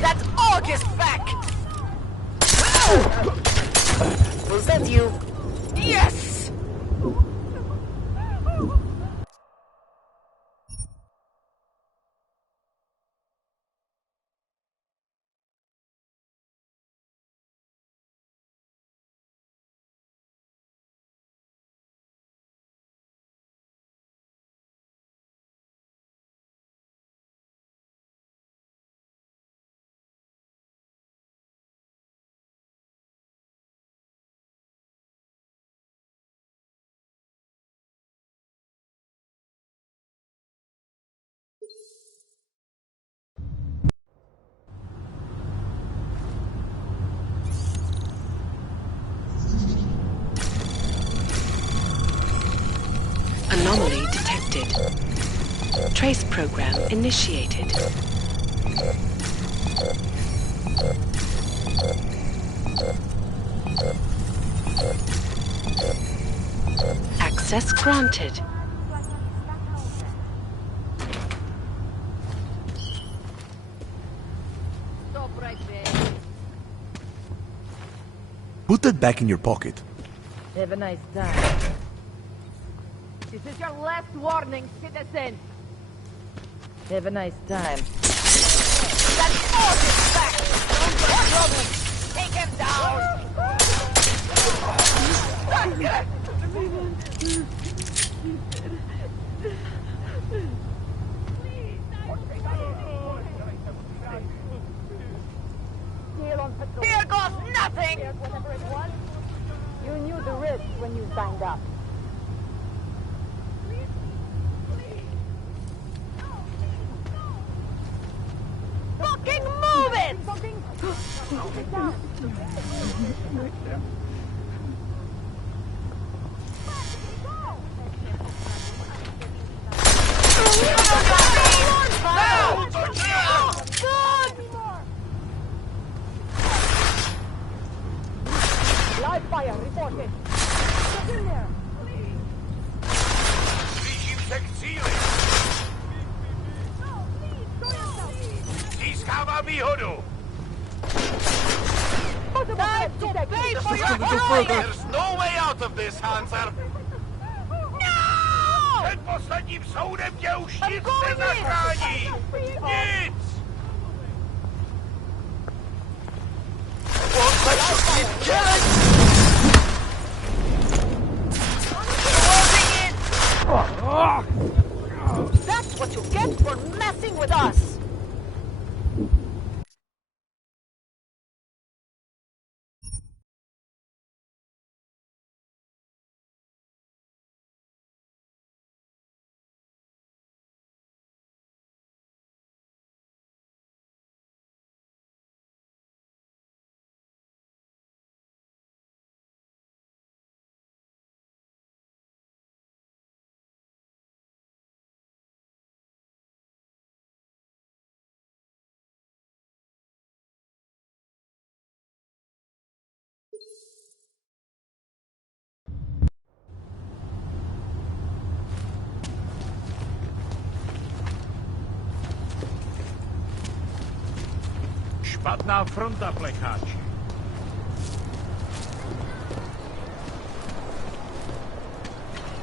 That's August back! Was that you? Yes! Anomaly detected. Trace program initiated. Access granted. Stop right there. Put that back in your pocket. Have a nice time. This is your last warning, citizen. Have a nice time. That's August back! No trouble! Take him down! Here goes nothing! Whatever it was, you knew the risk when you signed up. Fucking move it! Live fire reported. Get in there. Blížím se k cíli. Získávám výhodu. Time to pay for your crime! There's no way out of this, Hanser. No! Před posledním soudem tě už nic nezachrání. Nic! Szpatna fronta plechači.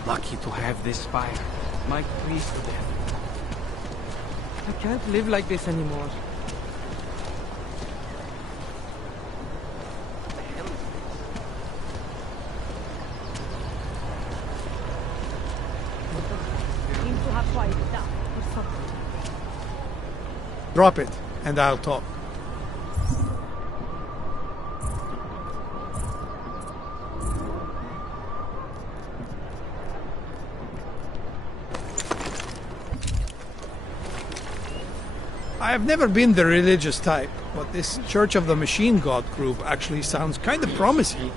Lucky to have this fire. Might freeze to death. I can't live like this anymore. Seems to have quieted down or something. Drop it, and I'll talk. I've never been the religious type, but this Church of the Machine God group actually sounds kind of promising.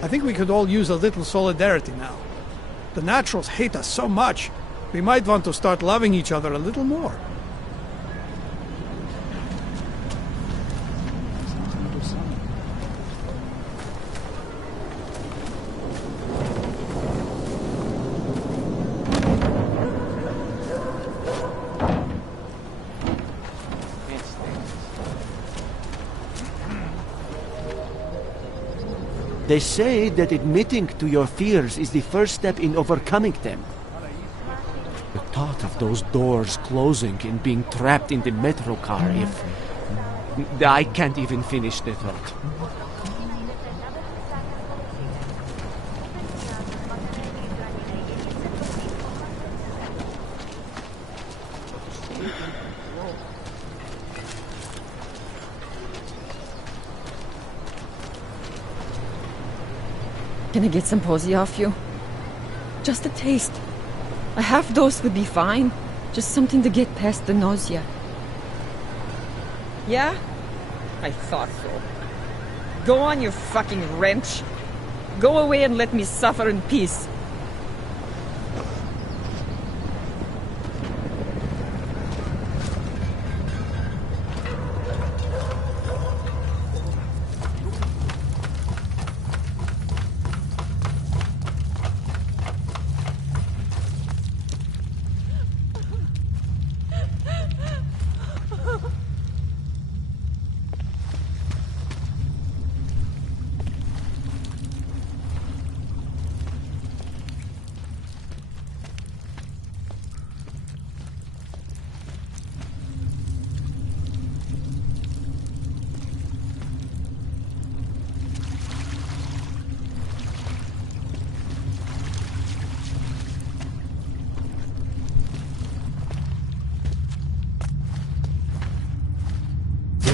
I think we could all use a little solidarity now. The Naturals hate us so much, we might want to start loving each other a little more. They say that admitting to your fears is the first step in overcoming them. The thought of those doors closing and being trapped in the metro car if... I can't even finish the thought. Can I get some posy off you? Just a taste. A half dose would be fine. Just something to get past the nausea. Yeah? I thought so. Go on, you fucking wrench. Go away and let me suffer in peace.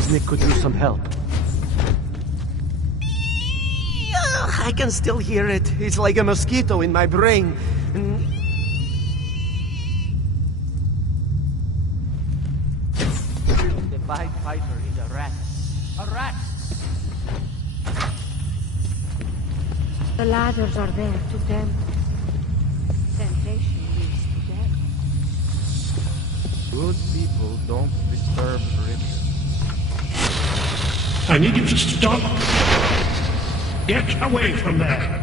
Nick could use some help. I can still hear it. It's like a mosquito in my brain. The bite fighter is a rat. A rat! The ladders are there to tempt. Temptation leads to death. Good people don't disturb ritual. I need you to stop. Get away from there.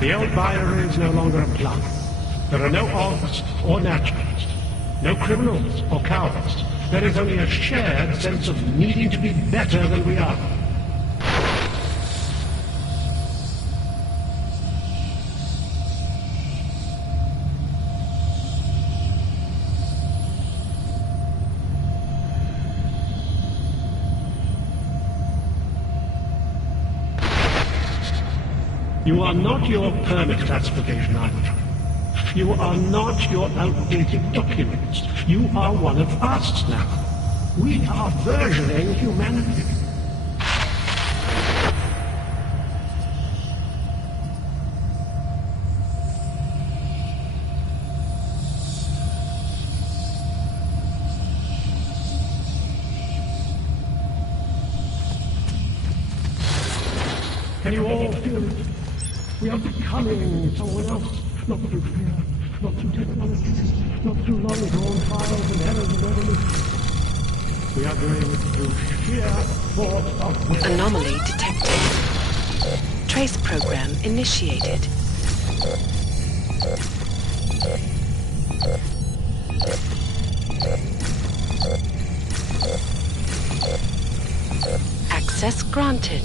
The old Byron is no longer a plot. There are no Ogs or Naturalists, no criminals or cowards. There is only a shared sense of needing to be better than we are. You are not your permit classification either. You are not your outdated documents. You are one of us now. We are versioning humanity. Can you all feel it? We are becoming someone else, not through fear, not through technology, not through long-drawn trials and errors of evolution. We are doing it through sheer force of will. Anomaly detected. Trace program initiated. Access granted.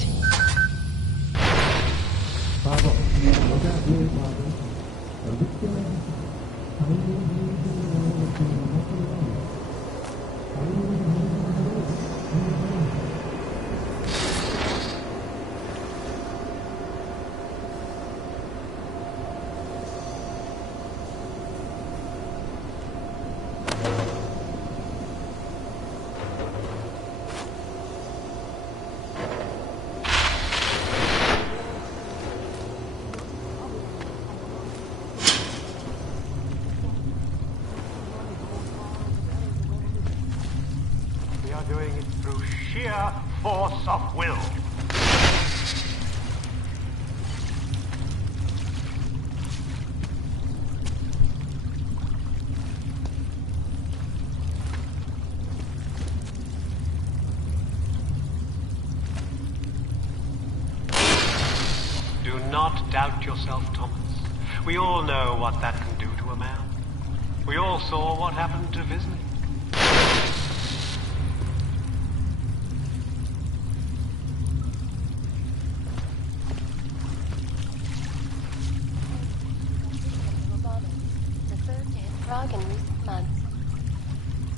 We are doing it through sheer force of will. Do not doubt yourself, Thomas. We all know what that can do to a man. We all saw what happened to Visney. Frog in recent months.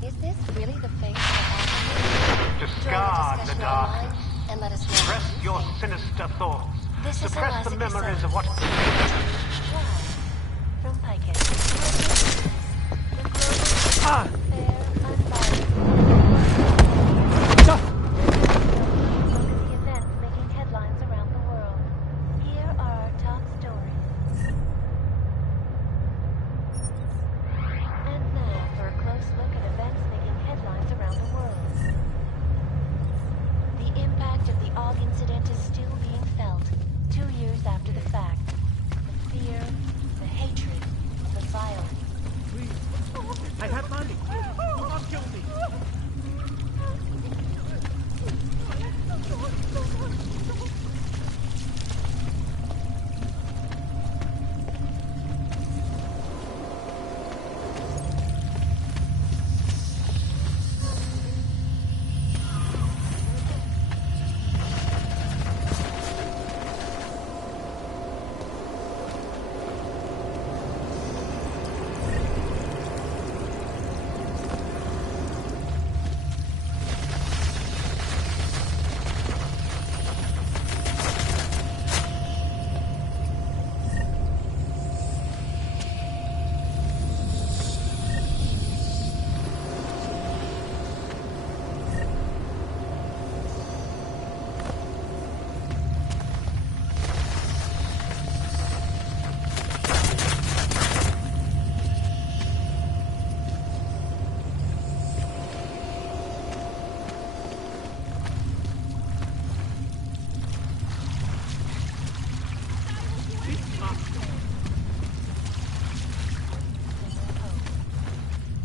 Is this really the face of Discard the darkness. and let us know. Suppress your sinister thoughts. This is Suppress the Eliza memories Cassell. of what... From Picus. The global Ah! fair unbiased. Look at the events making headlines around the world. Here are our top stories. And now for a close look at events making headlines around the world. The impact of the Og incident is still being felt, 2 years after the fact. The fear, the hatred, the violence. I have money. Do not kill me.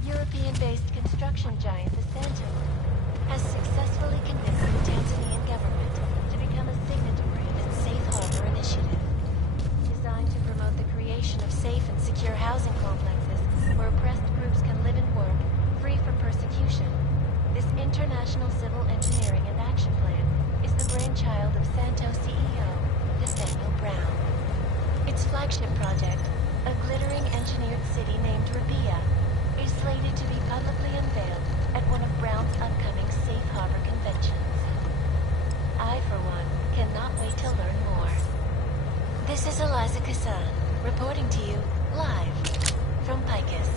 European-based construction giant Santo has successfully convinced the Tanzanian government to become a signatory of its Safe Harbor initiative. Designed to promote the creation of safe and secure housing complexes where oppressed groups can live and work, free from persecution, this international civil engineering and action plan is the brainchild of Santo CEO, Nathaniel Brown. Its flagship project, a glittering engineered city named Rabia, is slated to be publicly unveiled at one of Brown's upcoming Safe Harbor conventions. I, for one, cannot wait to learn more. This is Eliza Cassan, reporting to you live from Picus.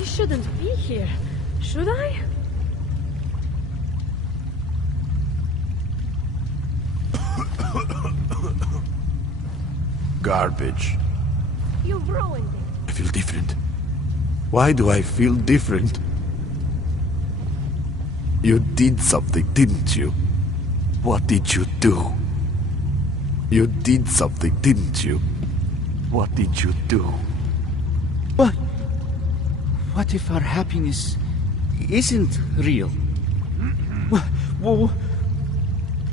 I shouldn't be here, should I? Garbage. You've ruined it. I feel different. Why do I feel different? You did something, didn't you? What did you do? You did something, didn't you? What did you do? What if our happiness isn't real?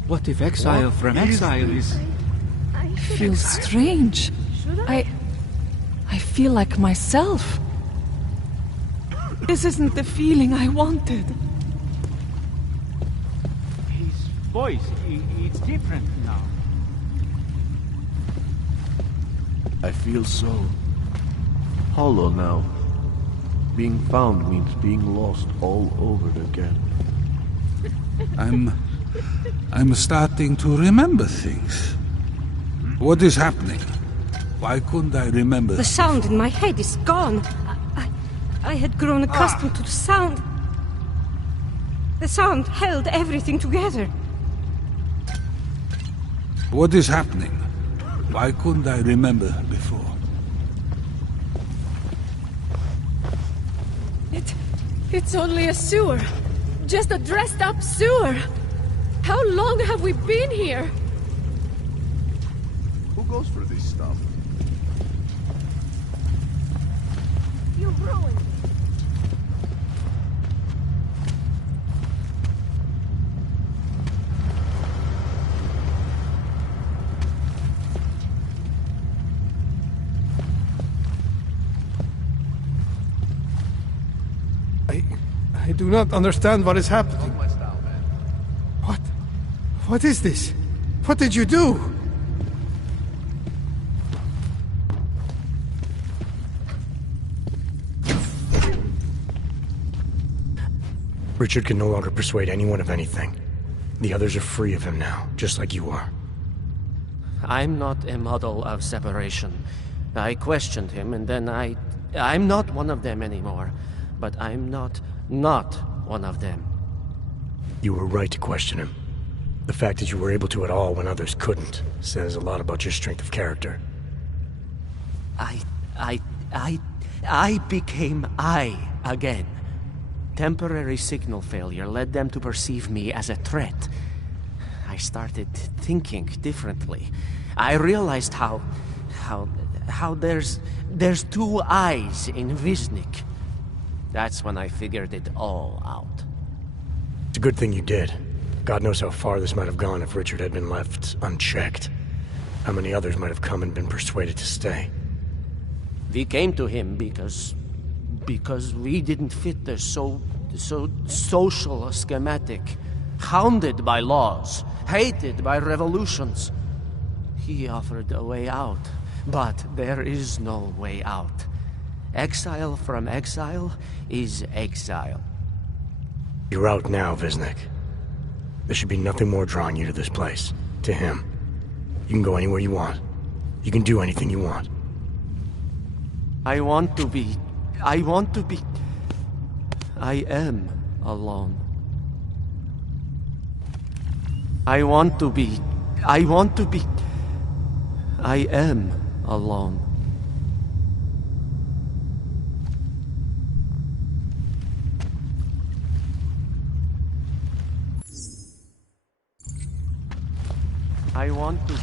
What if exile from exile is... I feel strange. I feel like myself. This isn't the feeling I wanted. His voice, it's different now. I feel so hollow now. Being found means being lost all over again. I'm starting to remember things. What is happening? Why couldn't I remember? The sound in my head is gone. I had grown accustomed to the sound. The sound held everything together. What is happening? Why couldn't I remember before? It's only a sewer. Just a dressed-up sewer. How long have we been here? Who goes for this stuff? You ruined it. I do not understand what is happening. What is this? What did you do? Richard can no longer persuade anyone of anything. The others are free of him now, just like you are. I'm not a model of separation. I questioned him, and then I'm not one of them anymore. But I'm not one of them. You were right to question him. The fact that you were able to at all when others couldn't says a lot about your strength of character. I became I again. Temporary signal failure led them to perceive me as a threat. I started thinking differently. I realized how there's two eyes in Wisnik. That's when I figured it all out. It's a good thing you did. God knows how far this might have gone if Richard had been left unchecked. How many others might have come and been persuaded to stay. We came to him because we didn't fit the so social schematic, hounded by laws, hated by revolutions. He offered a way out, but there is no way out. Exile from exile is exile. You're out now, Wisnik. There should be nothing more drawing you to this place, to him. You can go anywhere you want. You can do anything you want. I want to be. I am alone. I want to be. I am alone. I want to be.